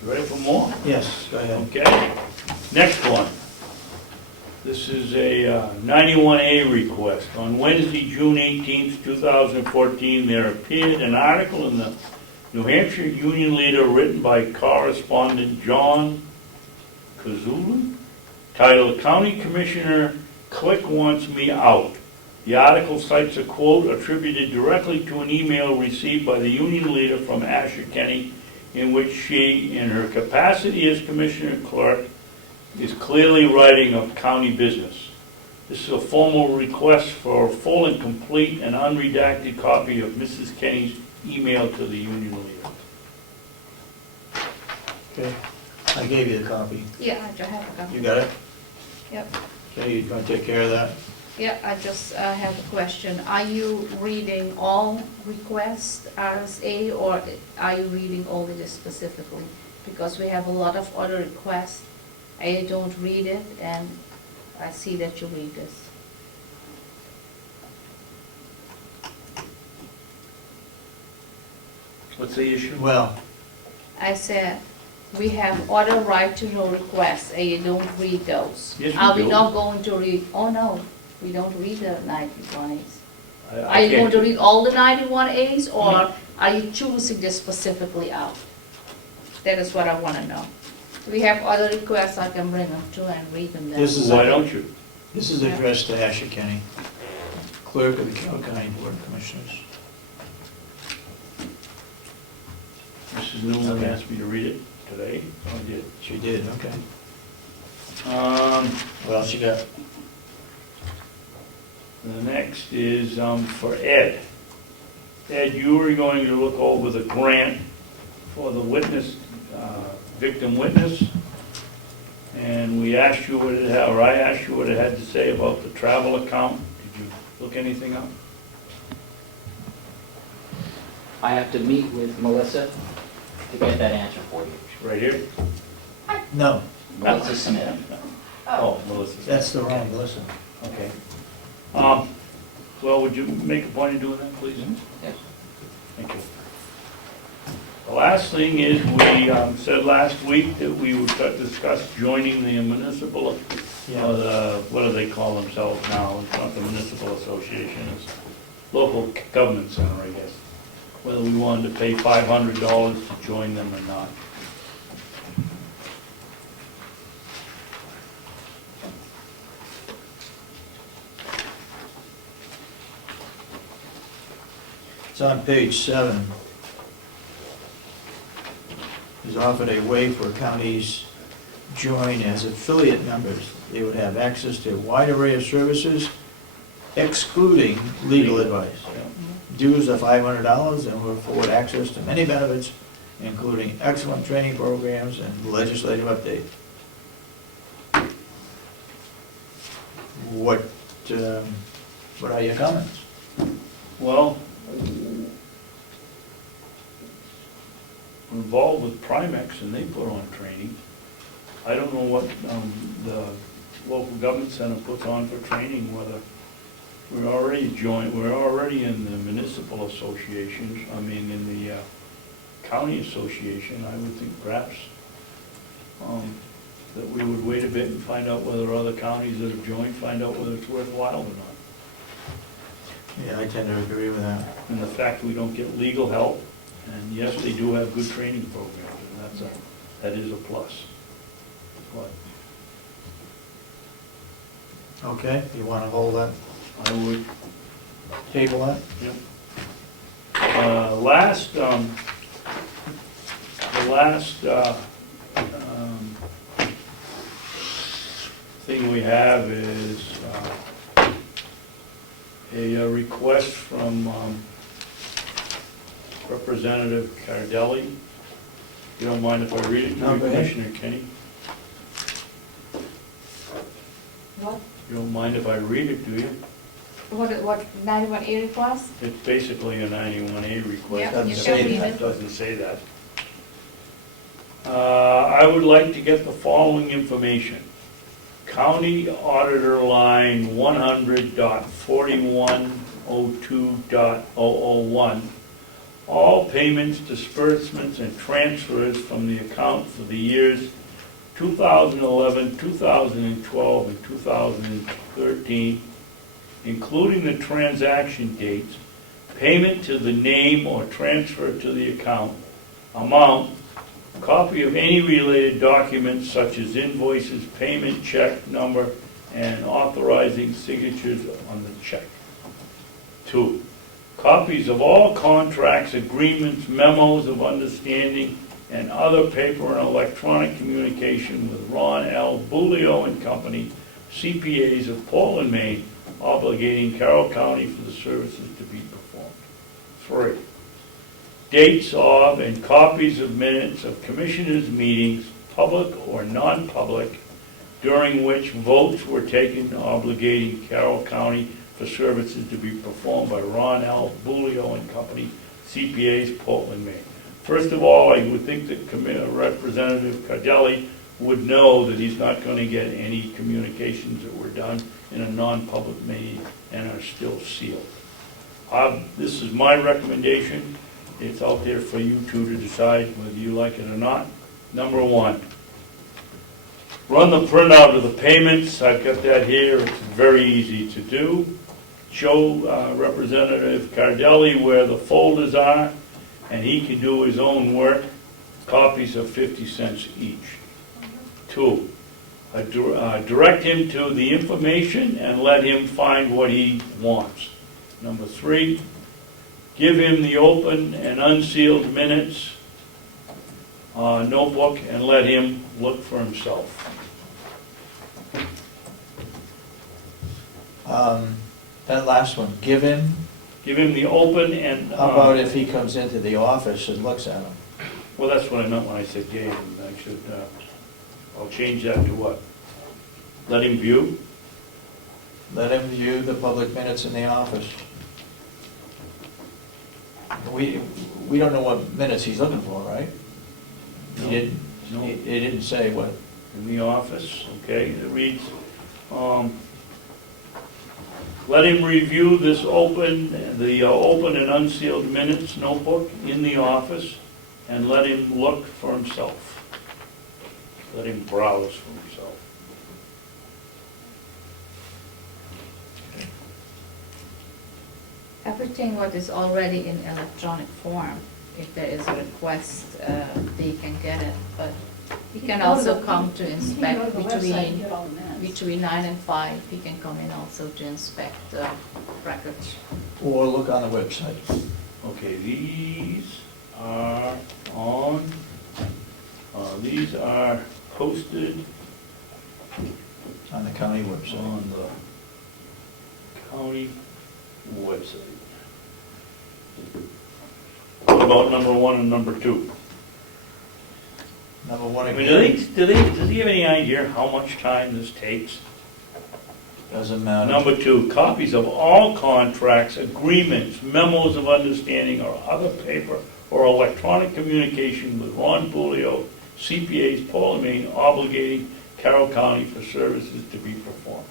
You ready for more? Yes, go ahead. Okay. Next one. This is a 91A request. On Wednesday, June 18th, 2014, there appeared an article in the New Hampshire Union Leader written by correspondent John Kazula, titled "County Commissioner Click Wants Me Out." The article cites a quote attributed directly to an email received by the Union Leader from Asha Kenney, in which she, in her capacity as Commissioner Clerk, is clearly writing of county business. This is a formal request for a full and complete and unredacted copy of Mrs. Kenney's email to the Union Leader. Okay. I gave you the copy. Yeah, I just have a copy. You got it? Yep. Okay, you gonna take care of that? Yeah, I just have a question. Are you reading all requests RSA, or are you reading only this specifically? Because we have a lot of other requests. I don't read it, and I see that you read this. What's the issue? Well, I said, we have other right to know requests, and you don't read those. Yes, we Are we do. not going to read, oh no, we don't read the 91As. I Are you going can't to do- read all the 91As, or are you choosing this specifically out? That is what I want to know. We have other requests, I can bring them too and read them then. This is Why don't you? this is addressed to Asha Kenney, Clerk of the Carroll County Board of Commissioners. Mrs. Newman Okay. asked me to read it today, so I did. She did, okay. What else you got? The next is for Ed. Ed, you were going to look over the grant for the witness, victim witness, and we asked you what it had, or I asked you what it had to say about the travel account. Did you look anything up? I have to meet with Melissa to get that answer for you. Right here? No, Melissa Smith. Oh, Melissa. that's the wrong Melissa. Okay. Well, would you make a point of doing that, please? Yes. Thank you. The last thing is, we said last week that we would discuss joining the municipal, what do they call themselves now? It's not the municipal association, it's local government center, I guess. Whether we wanted to pay $500 to join them or not. It's on page 7. Is offered a way for counties join as affiliate members. They would have access to a wide array of services, excluding legal advice. Dues are $500 and will afford access to many benefits, including excellent training programs and legislative updates. What are your comments? Well, we're involved with Primex and they put on training. I don't know what the local government center puts on for training, whether we're already in the municipal associations, in the county association. I would think perhaps that we would wait a bit and find out whether other counties that have joined, find out whether it's worthwhile or not. Yeah, I tend to agree with that. And the fact we don't get legal help, and yes, they do have good training programs, and that is a plus. But Okay, you want to hold that, I would, table that? thing we have is a request from Representative Cardelli. You don't mind if I read it to No, you, go ahead. Commissioner Kenney? What, You don't mind if I read it, do you? what 91A request? It's basically a 91A request. Yeah, Doesn't you say can read that. it. Doesn't say that. I would like to get the following information. County Auditor Line 100.4102.001. All payments, disbursements, and transfers from the account for the years 2011, 2012, and 2013, including the transaction dates, payment to the name or transfer to the account, amount, copy of any related documents such as invoices, payment check number, and authorizing signatures on the check. 2, copies of all contracts, agreements, memos of understanding, and other paper and electronic communication with Ron L. Bulio and Company, CPAs of Portland, Maine, obligating Carroll County for the services to be performed. 3, dates of and copies of minutes of commissioners' meetings, public or non-public, during which votes were taken obligating Carroll County for services to be performed by Ron L. Bulio and Company, CPAs, Portland, Maine. First of all, I would think that Representative Cardelli would know that he's not going to get any communications that were done in a non-public meeting and are still sealed. This is my recommendation. It's out there for you two to decide whether you like it or not. Number 1, run the printout of the payments. I've got that here. It's very easy to do. Show Representative Cardelli where the folders are, and he can do his own work. Copies of 50 cents each. 2, direct him to the information and let him find what he wants. Number 3, give him the open and unsealed minutes notebook and let him look for himself. That last one, give him, Give him the open and... how about if he comes into the office and looks at them? Well, that's what I meant when I said gave him. I should, I'll change that to what? Let him view? Let him view the public minutes in the office. We don't know what minutes he's looking for, right? No. He didn't, No. he didn't say what, In the office, okay, it reads, let him review this open and unsealed minutes notebook in the office, and let him look for himself. Let him browse for himself. Everything what is already in electronic form, if there is a request, they can get it, but he can also come to inspect between 9 and 5, he can come in also to inspect the records. or look on the website. Okay, these are on, these are posted On the county website. on the county website. What about number 1 and number 2? Number 1 I mean, again, does he have any idea how much time this takes? doesn't matter. Number 2, copies of all contracts, agreements, memos of understanding, or other paper or electronic communication with Ron Bulio, CPAs, Portland, Maine, obligating Carroll County for services to be performed.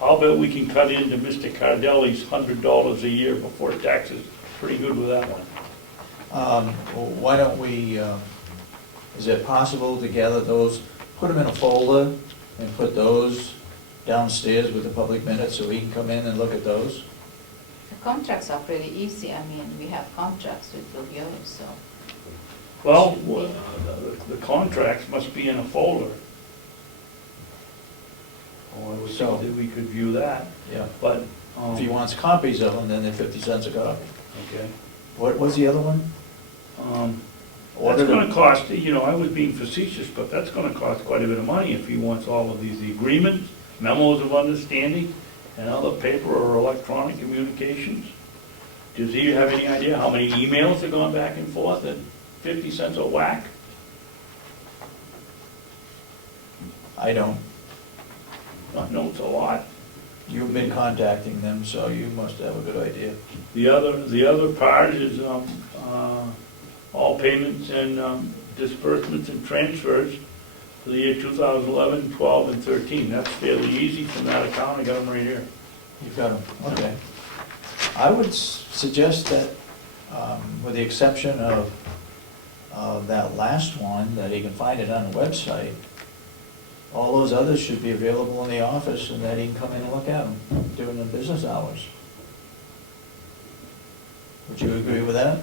I'll bet we can cut into Mr. Cardelli's $100 a year before taxes. Pretty good with that one. Well, why don't we, is it possible to gather those, put them in a folder and put those downstairs with the public minutes so he can come in and look at those? The contracts are pretty easy, I mean, we have contracts with Bulio, so. Well, the contracts must be in a folder. Oh, I would So- think that we could view that, Yeah. but, If he wants copies of them, then they're 50 cents a copy. okay. What was the other one? order That's them. gonna cost, you know, I was being facetious, but that's gonna cost quite a bit of money if he wants all of these agreements, memos of understanding, and other paper or electronic communications. Does he have any idea how many emails have gone back and forth at 50 cents a whack? I don't. I know it's a lot. You've been contacting them, so you must have a good idea. The other part is all payments and disbursements and transfers for the year 2011, 12, and 13. That's fairly easy from that account. I got them right here. You've got them, okay. I would suggest that, with the exception of that last one, that he can find it on the website, all those others should be available in the office, and that he can come in and look at them during the business hours. Would you agree with that?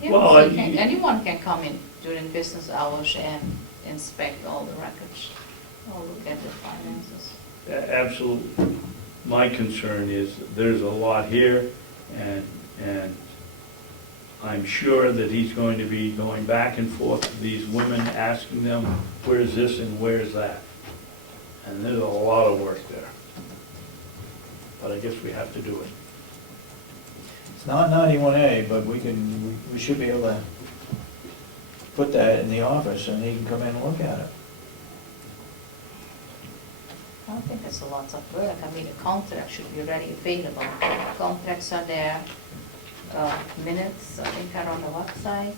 Yeah, Well, so I- anyone can come in during business hours and inspect all the records, or look at the finances. Absolutely. My concern is there's a lot here, and I'm sure that he's going to be going back and forth to these women, asking them, where's this and where's that? And there's a lot of work there. But I guess we have to do it. It's not 91A, but we should be able to put that in the office, and he can come in and look at it. I don't think it's a lot of work. I mean, the contract should be already available. Contracts are there, minutes, I think are on the website.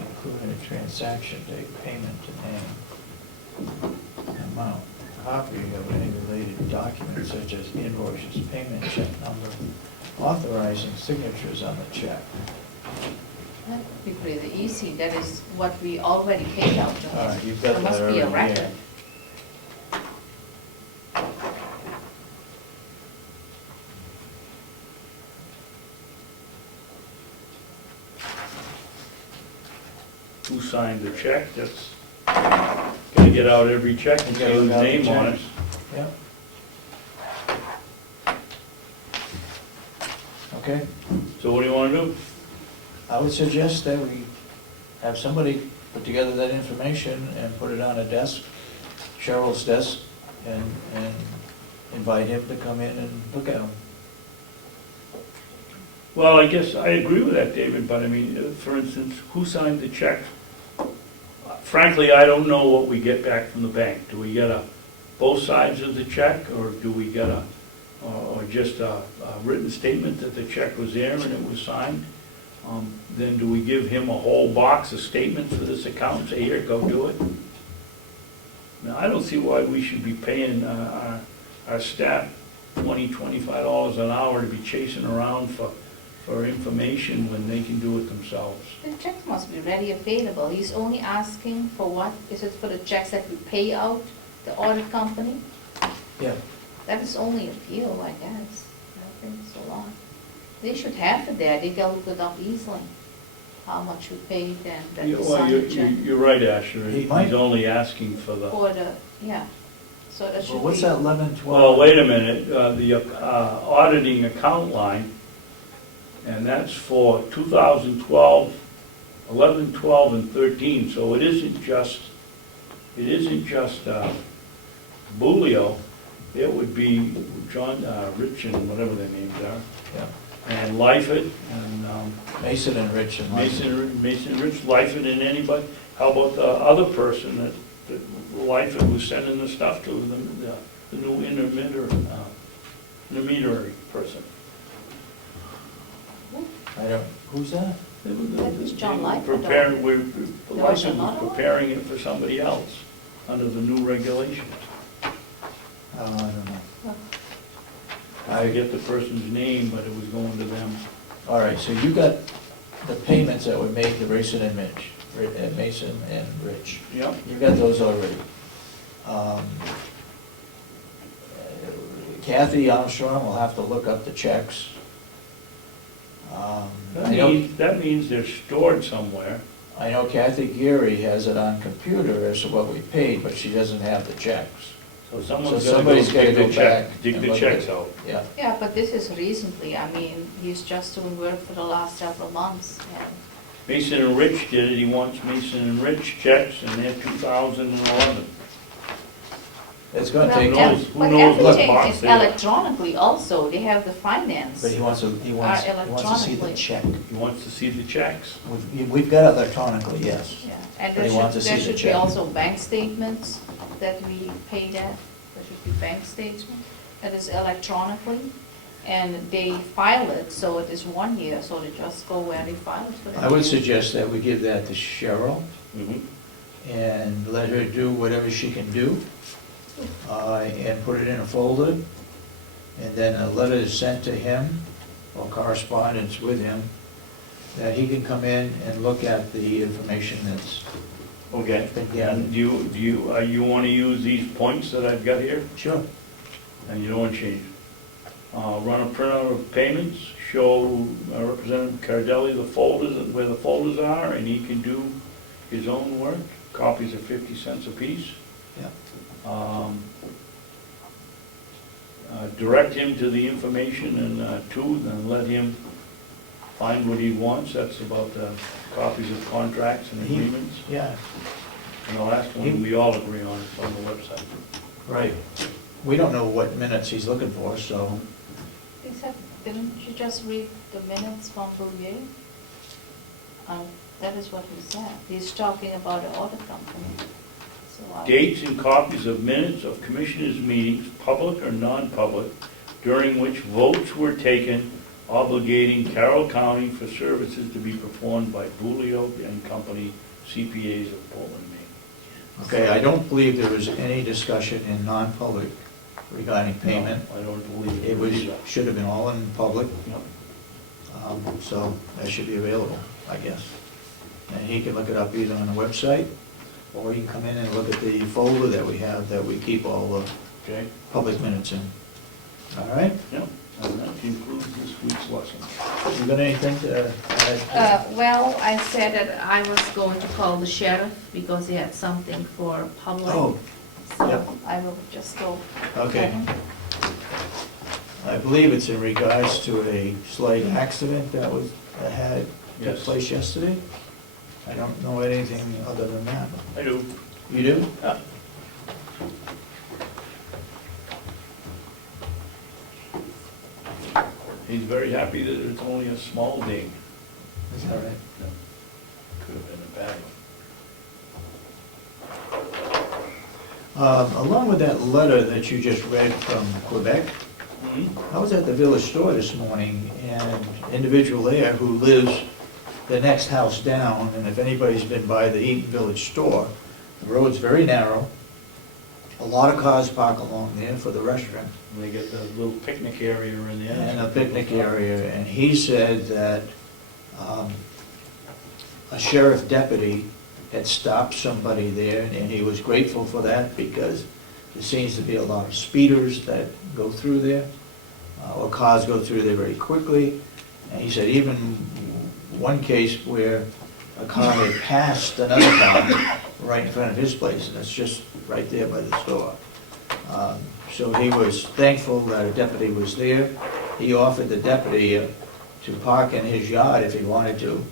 Including a transaction date, payment, and name, amount, copy of any related documents such as invoices, payment check number, authorizing signatures on the check. That would be pretty easy. That is what we already paid out to him. All right, you've got There must that be a already, yeah. record. Who signed the check? That's gonna get out every check and see Yeah, whose look out the name on it. checks. Yep. Okay, So what do you wanna do? I would suggest that we have somebody put together that information and put it on a desk, Cheryl's desk, and invite him to come in and look at them. Well, I guess I agree with that, David, but I mean, for instance, who signed the check? Frankly, I don't know what we get back from the bank. Do we get both sides of the check, or do we get or just a written statement that the check was there and it was signed? Then do we give him a whole box of statements for this account, say, here, go do it? Now, I don't see why we should be paying our staff $20, $25 an hour to be chasing around for information when they can do it themselves. The checks must be ready available. He's only asking for what? Is it for the checks that we pay out, the audit company? Yeah. That is only a few, I guess. I don't think it's a lot. They should have it there. They can look it up easily, how much we paid and that we Well, signed the check. you're right, Asher. He might- He's only asking for the... For the, yeah. So that should be. Well, what's that 11, 12? Well, wait a minute, the auditing account line, and that's for 2012, 11, 12, and 13, so it isn't just Bulio, it would be John, Rich and whatever their names are, Yeah. and Lyford, and Mason and Rich and Mason, Rich, Lyford, and anybody. How about the other person that Lyford was sending the stuff to, the new intermediary person? I don't, who's that? That was John Lyford, Preparing, though. There was Lyford another was one? preparing it for somebody else under the new regulations. I don't know. I get the person's name, but it was going to them. All right, so you got the payments that were made to Mason and Mitch, Mason and Rich. Yep. You got those already. Kathy Armstrong will have to look up the checks. That means they're stored somewhere. I know Kathy Geary has it on computer as to what we paid, but she doesn't have the checks. So So someone's somebody's gotta gotta go go dig the check, back dig and the look checks at- out. Yeah. Yeah, but this is recently, I mean, he's just doing work for the last several months, and Mason and Rich did it, he wants Mason and Rich checks, and they're 2011. It's gonna Well, take, Who knows- ev- who but knows what everything box is they are. electronically also, they have the finance. but he wants to see the electronically. check. He wants to see the checks. We've got it electronically, yes. Yeah, and But there he wants should, to there see the should be check. also bank statements that we pay that, there should be bank statements, that is electronically, and they file it, so it is 1 year, so they just go where they file it for that. I would year. suggest that we give that to Cheryl Mhm. and let her do whatever she can do, and put it in a folder, and then a letter is sent to him, or correspondence with him, that he can come in and look at the information that's Okay, been and gathered. you want to use these points that I've got here? Sure. And you don't want to change it. Run a printout of payments, show Representative Cardelli the folders, where the folders are, and he can do his own work. Copies are 50 cents apiece. Yeah. Direct him to the information and then let him find what he wants. That's about copies of contracts and agreements. Yeah, And the last one, we all agree on, it's on the website. right. We don't know what minutes he's looking for, so, Except, didn't you just read the minutes from Bouvier? That is what he said, he's talking about the audit company, so I. Dates and copies of minutes of commissioners' meetings, public or non-public, during which votes were taken obligating Carroll County for services to be performed by Bulio and Company, CPAs of Portland, Maine. okay, I don't believe there was any discussion in non-public regarding payment. No, I don't believe It was, either. should have been all in public, No. so that should be available, I guess. And he can look it up either on the website, or he can come in and look at the folder that we have, that we keep all the Okay, public minutes in. All right? yeah, and that concludes this week's lesson. You got anything to add? Well, I said that I was going to call the sheriff because he had something for public. Oh, So yep. I will just go. Okay. I believe it's in regards to a slight accident that took Yes. place yesterday. I don't know anything other than that. I do. You do? Yeah. He's very happy that it's only a small ding. Is that right? Could have been a bad one. Along with that letter that you just read from Quebec, Mhm. I was at the village store this morning, and an individual there who lives the next house down, and if anybody's been by the Eaton Village store, the road's very narrow. A lot of cars park along there for the restaurant, And they get the little picnic area in there. and a picnic area, and he said that a sheriff deputy had stopped somebody there, and he was grateful for that because there seems to be a lot of speeders that go through there, or cars go through there very quickly. And he said even one case where a car had passed another car right in front of his place, and it's just right there by the store. So he was thankful that a deputy was there. He offered the deputy to park in his yard if he wanted to.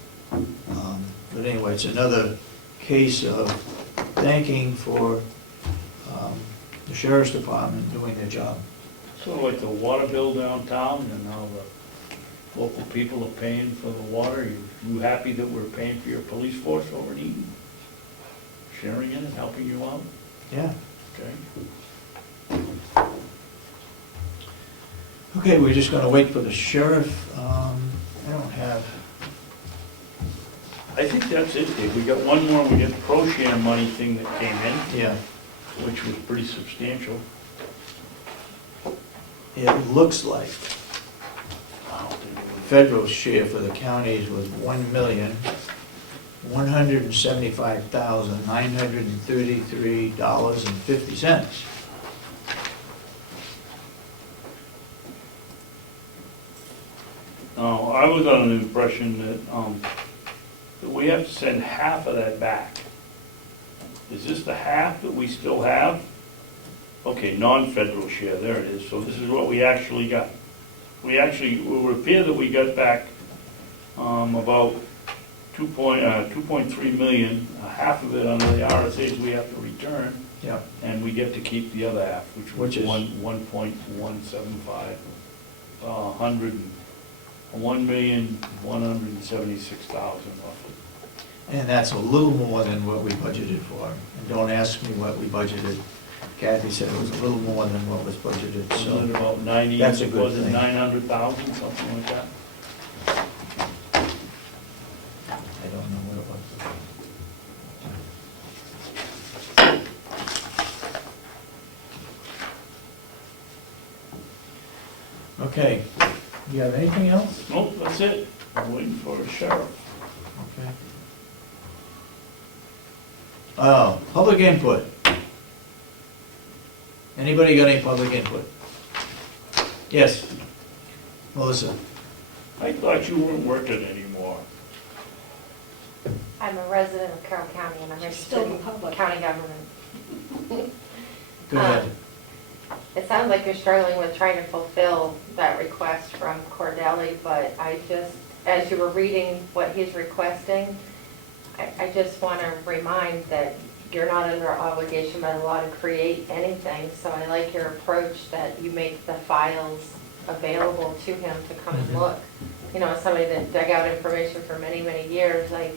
But anyway, it's another case of thanking for the sheriff's department doing their job. Sort of like the water bill downtown, and now the local people are paying for the water. You happy that we're paying for your police force over in Eaton? Sharing in it, helping you out? Yeah. Okay. Okay, we're just gonna wait for the sheriff. I don't have, I think that's it, Dave. We got one more, we got the pro share money thing that came in, yeah, which was pretty substantial. it looks like federal share for the counties was $1,175,933.50. Now, I was under the impression that we have to send half of that back. Is this the half that we still have? Okay, non-federal share, there it is. So this is what we actually got. It would appear that we got back about 2.3 million, half of it under the RSAs we have to return, Yeah. and we get to keep the other half, which Which was is? 1.175, 1,176,000 roughly. And that's a little more than what we budgeted for. And don't ask me what we budgeted. Kathy said it was a little more than what was budgeted, So so. about 90, That's a good was it thing. 900,000, something like that? I don't know what it was. Okay, you have anything else? Nope, that's it. I'm waiting for a sheriff. Okay. Public input. Anybody got any public input? Yes, Melissa. I thought you weren't working anymore. I'm a resident of Carroll County and I'm Still interested the in public. county government. Go ahead. It sounds like you're struggling with trying to fulfill that request from Cordelli, but I just, as you were reading what he's requesting, I just want to remind that you're not under obligation by the law to create anything, so I like your approach that you make the files available to him to come and look. You know, as somebody that dug out information for many, many years, I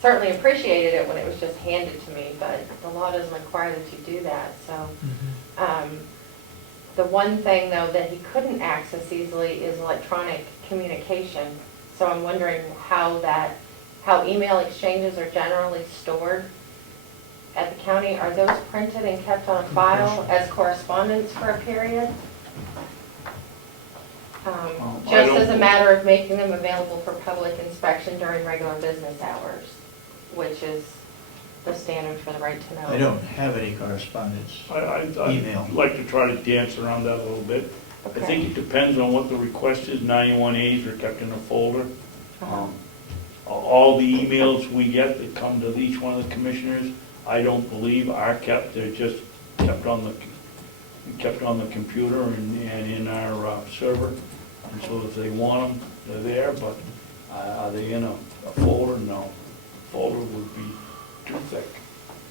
certainly appreciated it when it was just handed to me, but the law doesn't require that you do that, so. The one thing, though, that he couldn't access easily is electronic communication. So I'm wondering how email exchanges are generally stored at the county. Are those printed and kept on a file as correspondence for a period? Just as a matter of making them available for public inspection during regular business hours, which is the standard for the right to know. I don't have any correspondence. Email. I'd like to try to dance around that a little bit. I Okay. think it depends on what the request is. 91As are kept in a folder. All the emails we get that come to each one of the commissioners, I don't believe are kept. They're just kept on the computer and in our server. And so if they want them, they're there, but are they in a folder? No. Folder would be too thick.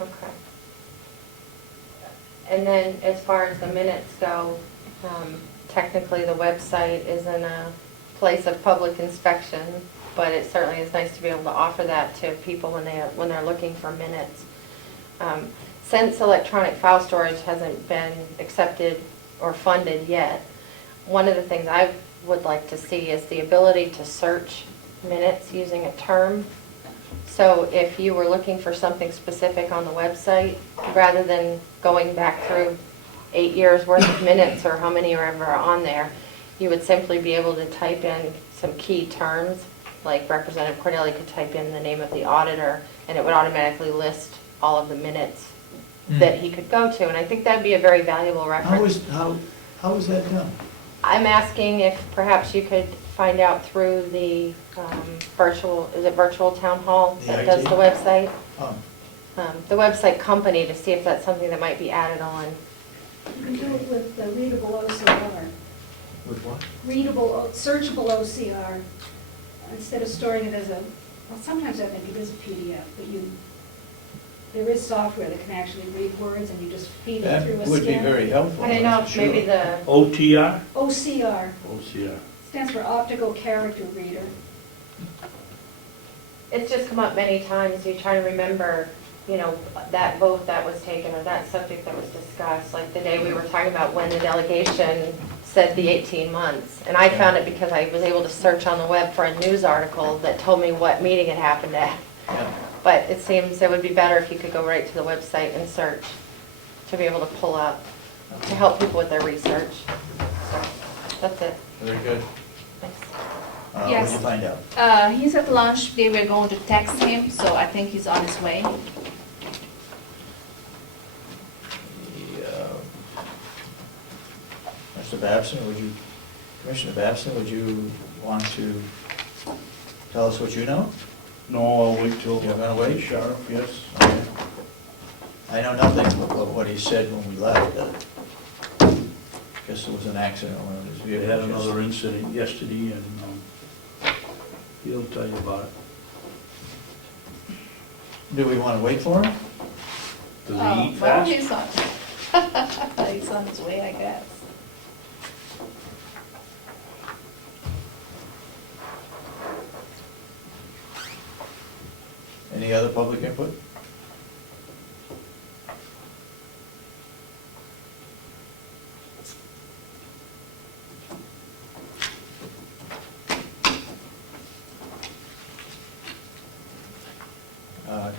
Okay. And then as far as the minutes go, technically the website isn't a place of public inspection, but it certainly is nice to be able to offer that to people when they're looking for minutes. Since electronic file storage hasn't been accepted or funded yet, one of the things I would like to see is the ability to search minutes using a term. So if you were looking for something specific on the website, rather than going back through 8 years worth of minutes or how many are ever on there, you would simply be able to type in some key terms, like Representative Cordelli could type in the name of the auditor, and it would automatically list all of the minutes that he could go to, and I think that'd be a very valuable reference. How is that done? I'm asking if perhaps you could find out through the virtual town hall that does the website? The website company, to see if that's something that might be added on. You can do it with the readable OCR. With what? Searchable OCR, instead of storing it as well, sometimes I think it is a PDF, but there is software that can actually read words and you just feed it That through a scan. would be very helpful. I don't know if maybe the, OTR? OCR, OCR. stands for Optical Character Reader. it's just come up many times, you try to remember, you know, that vote that was taken or that subject that was discussed, like the day we were talking about when the delegation said the 18 months. And I found it because I was able to search on the web for a news article that told me what meeting it happened at. Yeah. But it seems it would be better if you could go right to the website and search to be able to pull up, to help people with their research. So, that's it. Very good. Thanks. What did Yes. you find out? He's at lunch, they were going to text him, so I think he's on his way. Mr. Babson, Commissioner Babson, would you want to tell us what you know? No, I'll wait till. You're gonna wait? Sheriff, yes. Okay. I know nothing of what he said when we left. guess it was an accident or whatever. His We vehicle had just- another incident yesterday, and he'll tell you about it. Do we want to wait for him? Does he eat Well, fast? he's on, he's on his way, I guess. Any other public input?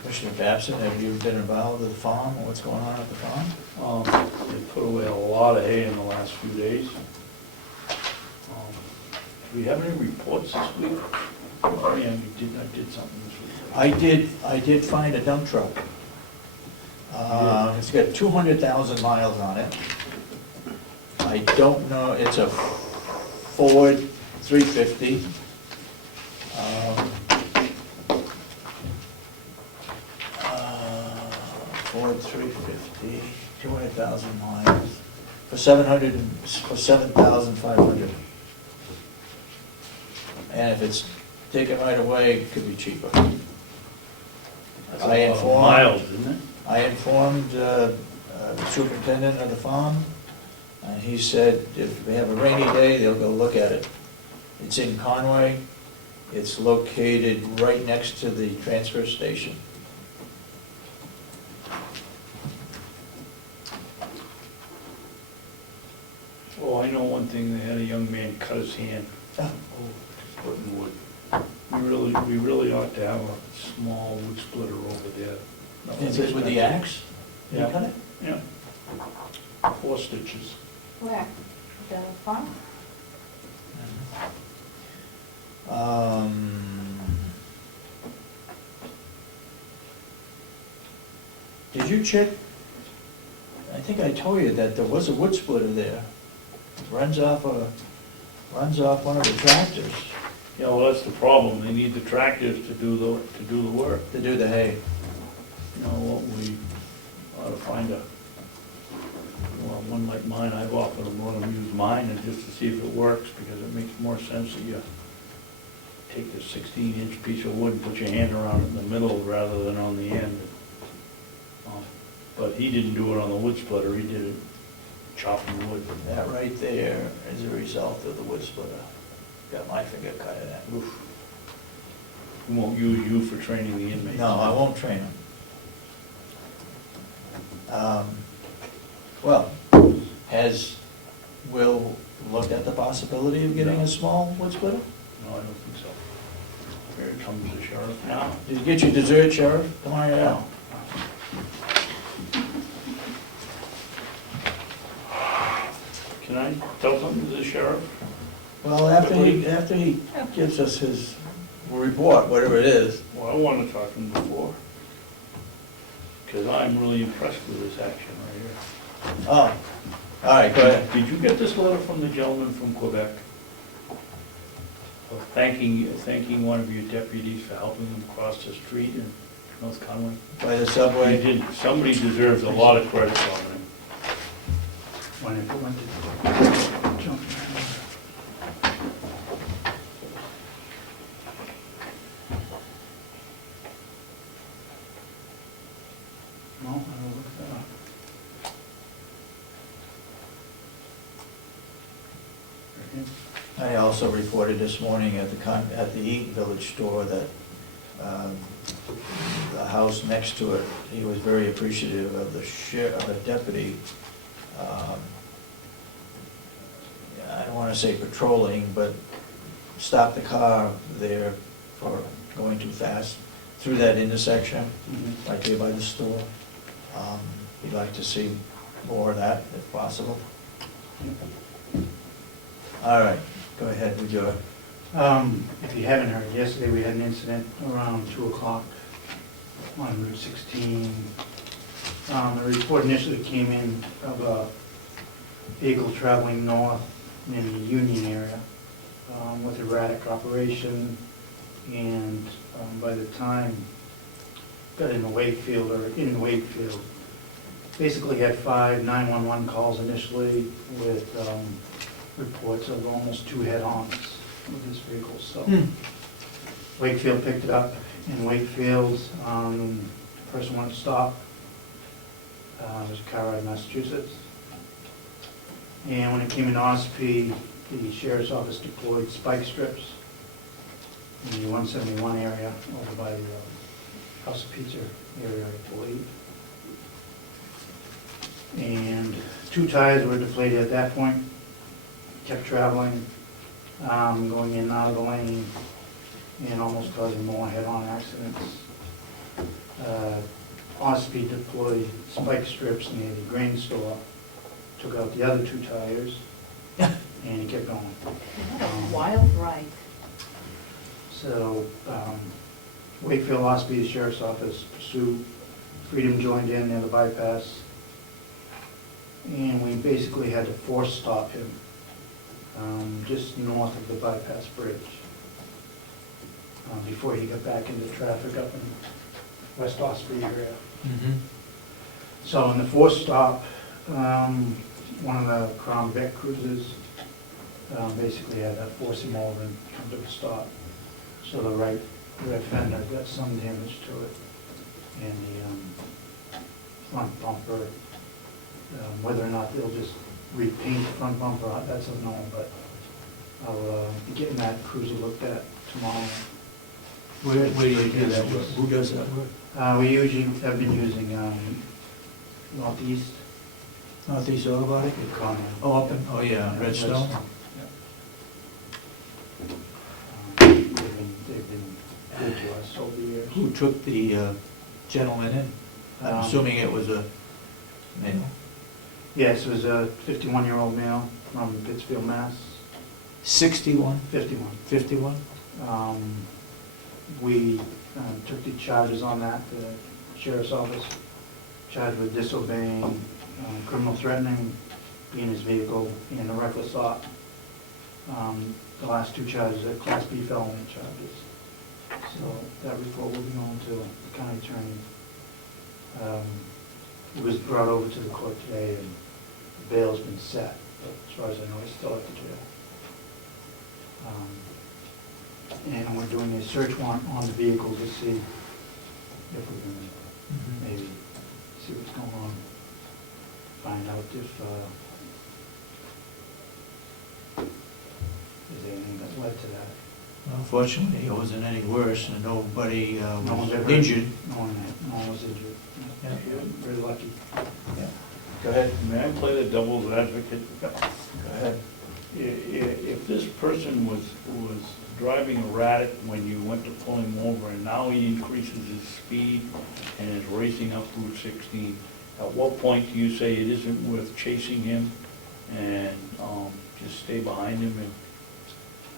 Commissioner Babson, have you been involved with the farm, or what's going on at the farm? They put away a lot of hay in the last few days. Do we have any reports this week? Oh, yeah, I did something this week. I did find a dump truck. It's got 200,000 miles on it. I don't know, it's a Ford 350. Ford 350, 200,000 miles, for 7,500. And if it's taken right away, it could be cheaper. That's a lot of miles, isn't it? I informed the superintendent of the farm, and he said if they have a rainy day, they'll go look at it. It's in Conway. It's located right next to the transfer station. Oh, I know one thing, they had a young man cut his hand putting wood. We really ought to have a small wood splitter over there. Is it with the axe? Did you Yeah. cut it? Yeah. 4 stitches. Where? The farm? Did you check, I think I told you that there was a wood splitter there. Runs off one of the tractors Yeah, well, that's the problem, they need the tractors to do the work. to do the hay. You know, what we ought to find one like mine, I've offered them, let them use mine and just to see if it works, because it makes more sense that you take the 16-inch piece of wood and put your hand around it in the middle rather than on the end. But he didn't do it on the wood splitter, he did it chopping wood. That right there is a result of the wood splitter. Got my finger cut in that. Oof. We won't use you for training the inmates. No, I won't train them. Well, has Will looked at the possibility of getting a small wood splitter? No, I don't think so. Here comes the sheriff now. Did you get your dessert, Sheriff? Come on out. Can I tell something to the sheriff? Well, after he gives us his report, whatever it is. Well, I wanted to talk to him before, because I'm really impressed with this action right here. Oh, all right, go ahead. Did you get this letter from the gentleman from Quebec? Of thanking one of your deputies for helping him cross the street in North Conway? By the He subway. didn't. Somebody deserves a lot of credit from him. When it went to jump. No, I will look that up. I also reported this morning at the Eaton Village store that the house next to it, he was very appreciative of the deputy. I don't want to say patrolling, but stopped the car there for going too fast through that intersection, right there by the store. He'd like to see more of that if possible. All right, go ahead with your, If you haven't heard, yesterday we had an incident around 2 o'clock on Route 16. The report initially came in of a vehicle traveling north in the Union area with erratic operation, and by the time got into Wakefield, basically had 5 911 calls initially with reports of almost 2 head-ons with this vehicle, so. Wakefield picked it up. In Wakefield, the person wanted to stop. It was Carroll, Massachusetts. And when it came into Ossipee, the sheriff's office deployed spike strips in the 171 area over by the House of Pizza area, I believe. And 2 tires were deflated at that point. Kept traveling, going in and out of the lane, and almost causing more head-on accidents. Ossipee deployed spike strips near the grain store, took out the other 2 tires, and he kept going. What a wild ride. So, Wakefield, Ossipee, the sheriff's office pursued. Freedom joined in near the bypass. And we basically had to force stop him, just north of the bypass bridge, before he got back into traffic up in West Ossipee area. So in the force stop, one of the Crown Vic cruisers basically had to force him over and come to a stop. So the right rear fender got some damage to it, and the front bumper. Whether or not they'll just repaint the front bumper, that's unknown, but I'll be getting that cruiser looked at tomorrow. Where do you do that work? Who does that work? We usually have been using Northeast. Northeast Auto Body? Comeau. Oh, up in, oh yeah, Redstone? They've been good to us over the years. Who took the gentleman in? I'm assuming it was a male. Yes, it was a 51-year-old male from Pittsfield, Mass. 61? 51. 51? We took the charges on that, the sheriff's office, charged with disobeying, criminal threatening, being in his vehicle, and a reckless assault. The last 2 charges are Class B felony charges. So that report will be going to the county attorney. It was brought over to the court today, and the bail's been set, but as far as I know, he's still at the jail. And we're doing a search warrant on the vehicle to see if we can maybe see what's going on, find out if there's anything that led to that. Well, fortunately, it wasn't any worse, and nobody No one's was ever injured. No one was injured. Yeah. Very lucky. Yeah. Go ahead. May I play the devil's advocate? Go ahead. If this person was driving erratic when you went to pull him over, and now he increases his speed and is racing up Route 16, at what point do you say it isn't worth chasing him and just stay behind him,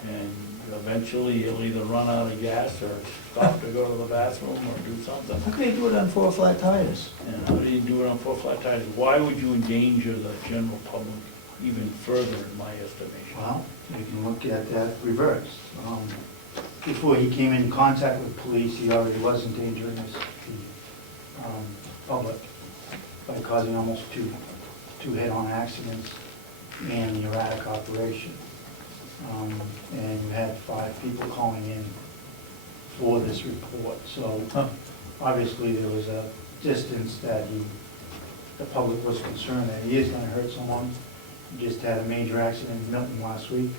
and eventually he'll either run out of gas or stop to go to the bathroom or do something? How can you do it on 4 flat tires? And how do you do it on 4 flat tires? Why would you endanger the general public even further, in my estimation? Well, you can look at that reversed. Before he came in contact with police, he already was endangering the public by causing almost two head-on accidents and the erratic operation. And you had 5 people calling in for this report. So obviously there was a distance that the public was concerned that he is going to hurt someone. We just had a major accident in Milton last week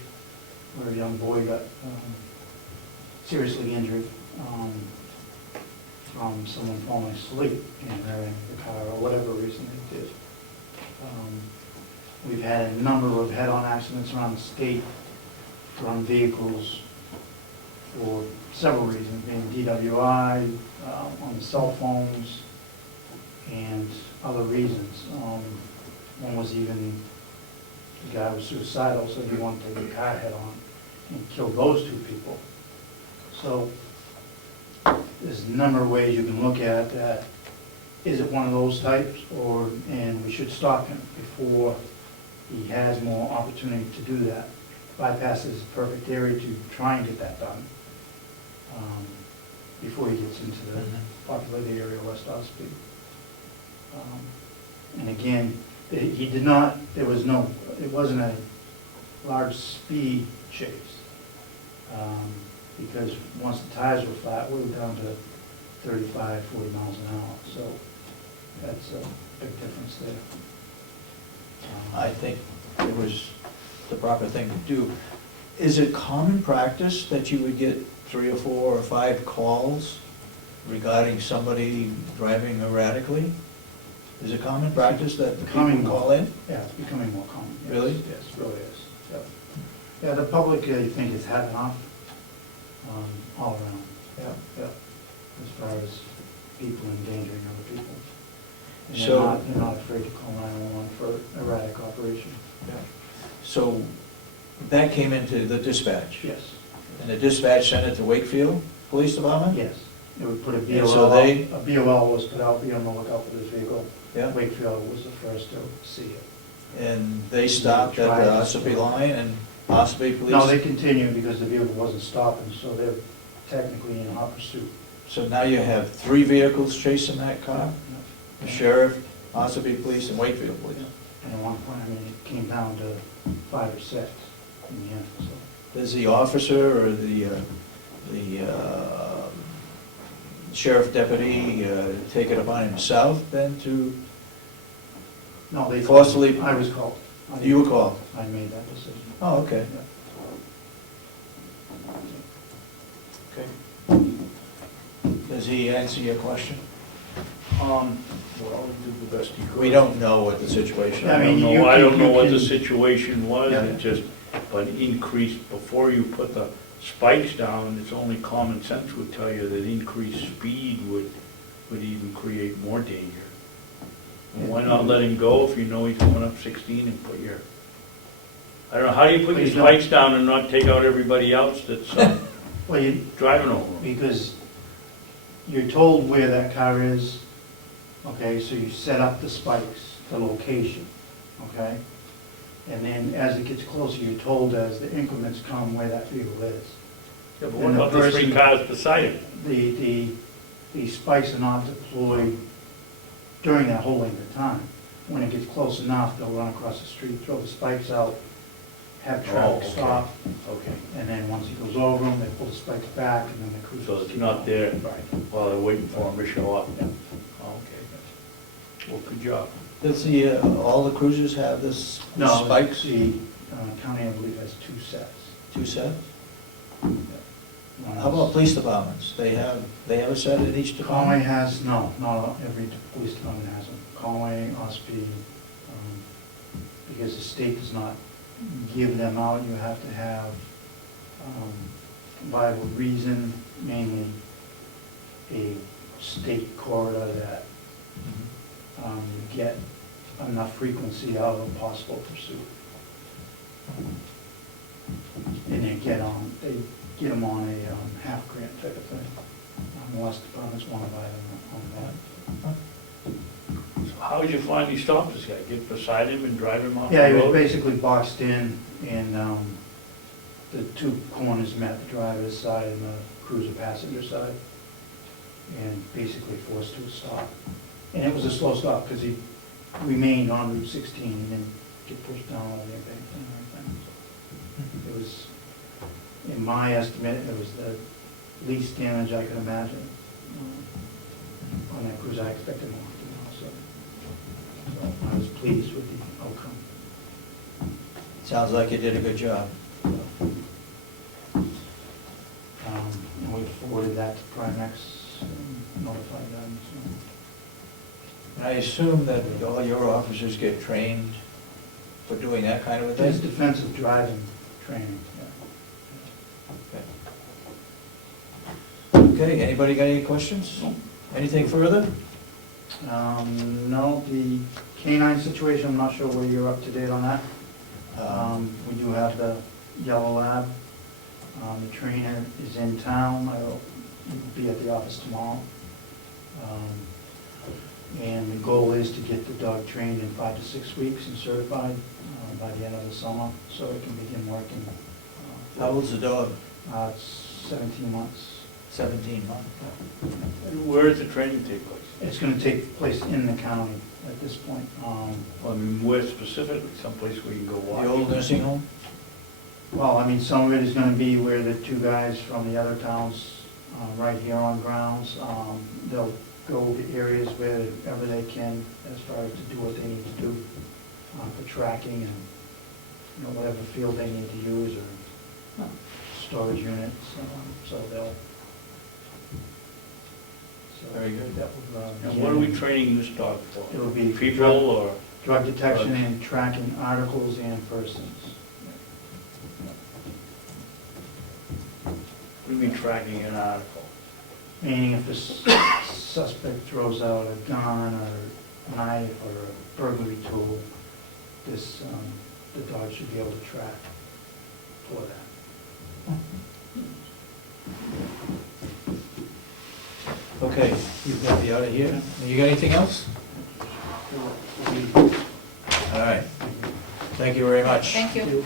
where a young boy got seriously injured from someone falling asleep and hurting the car, or whatever reason they did. We've had a number of head-on accidents around the state from vehicles for several reasons, being DWI, on the cell phones, and other reasons. One was even the guy was suicidal, so he wanted to take a car head-on and kill those 2 people. So there's a number of ways you can look at that. Is it one of those types, and we should stop him before he has more opportunity to do that. Bypass is a perfect area to try and get that done before he gets into the populated area of West Ossipee. And again, he did not, there was no, it wasn't a large speed chase. Because once the tires were flat, we were down to 35, 40 miles an hour. So that's a big difference there. I think it was the proper thing to do. Is it common practice that you would get 3 or 4 or 5 calls regarding somebody driving erratically? Is it common practice that the people Becoming call in? Yeah, it's becoming more common. Yes, Really? Yes, it really is. Yep. Yeah, the public, I think, has had enough, all around. Yeah. Yeah, as far as people endangering other people. And So- they're not afraid to call 911 for erratic operation. Yeah. So that came into the dispatch? Yes, And the dispatch sent it to Wakefield Police Department? yes. It would put a And so they- BOL, a BOL was put out, be on the lookout for this vehicle. Yeah. Wakefield was the first to see it. And they stopped at the Ossipee line and Ossipee Police? No, they continued because the vehicle wasn't stopping, so they're technically in hot pursuit. So now you have 3 vehicles chasing that car? The sheriff, Ossipee Police, and Wakefield Police? And at one point, I mean, it came down to 5 or 6 in the end, so. Does the officer or the sheriff deputy take it upon himself then to, No, they. Forcibly- I was called. you were called? I made that decision. Oh, okay. Yeah. Okay. Does he answer your question? Well, he did the best he could. We don't know what the situation Yeah, I is. mean, I don't know you what the can- situation was, Yeah. it just, but increased, before you put the spikes down, it's only common sense would tell you that increased speed would even create more danger. And why not let him go if you know he's going up 16 and put your, I don't know, how do you put your Well, you don't- spikes down and not take out everybody else that's Well, you, driving over him? because you're told where that car is, okay, so you set up the spikes, the location, okay? And then as it gets closer, you're told as the increments come where that vehicle is. Yeah, but what And the about the 3 person- cars beside him? The spikes are not deployed during that whole length of time. When it gets close enough, they'll run across the street, throw the spikes out, have traffic okay. stop, Okay, and then once he goes over them, they pull the spikes back, and then the cruise. so it's not there Right. while they're waiting for him to show up? Yeah. Okay. Well, good job. Does all the cruisers have this No, spikes? the county, I believe, has 2 sets. 2 sets? One How is- about police departments? They have a set in each Conway department? has, no, not every police department has them. Conway, Ossipee, because the state does not give them out, you have to have viable reason, mainly a state corridor that you get enough frequency out of possible pursuit. And they get them on a half grant type of thing. Unless departments want to buy them on that. So how did you finally stop this guy? Get beside him and drive him off the Yeah, he was road? basically boxed in, and the 2 corners met, the driver's side and the cruiser passenger side, and basically forced to a stop. And it was a slow stop, because he remained on Route 16, and didn't get pushed down on the embankment and everything. So it was, in my estimate, it was the least damage I could imagine on that cruiser. I expected more, so I was pleased with the outcome. Sounds like you did a good job. And we forwarded that to Primex and notified them, so. I assume that all your officers get trained for doing that kind of a There's thing? defensive driving training, Okay, anybody got any questions? Anything further? yeah. No, the canine situation, I'm not sure where you're up to date on that. We do have the yellow lab. The trainer is in town. I'll be at the office tomorrow. And the goal is to get the dog trained in 5 to 6 weeks and certified by the end of the summer, so it can begin working. How old's the dog? It's 17 months. 17 months. And where does the training take place? It's gonna take place in the county at this point. I mean, where specifically, someplace we can go watch? The old nursing home? Well, I mean, some of it is gonna be where the two guys from the other towns, right here on grounds, they'll go to areas wherever they can as far as to do what they need to do for tracking and, you know, whatever field they need to use or storage units, so they'll. So Very good. that would, And what are we training this dog for? It would be People or? drug detection and tracking articles and persons. What do you mean tracking an article? Meaning if a suspect throws out a gun or knife or a burglary tool, this, the dog should be able to track for that. Okay, you've got me out of here. You got anything else? All right. Thank you very much. Thank you.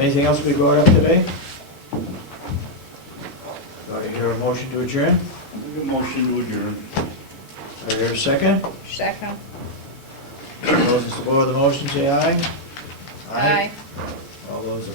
Anything else we brought up today? Do I hear a motion to adjourn? Make a motion to adjourn. Do I hear a second? Second. All those in support of the motion, say aye. Aye. All those opposed?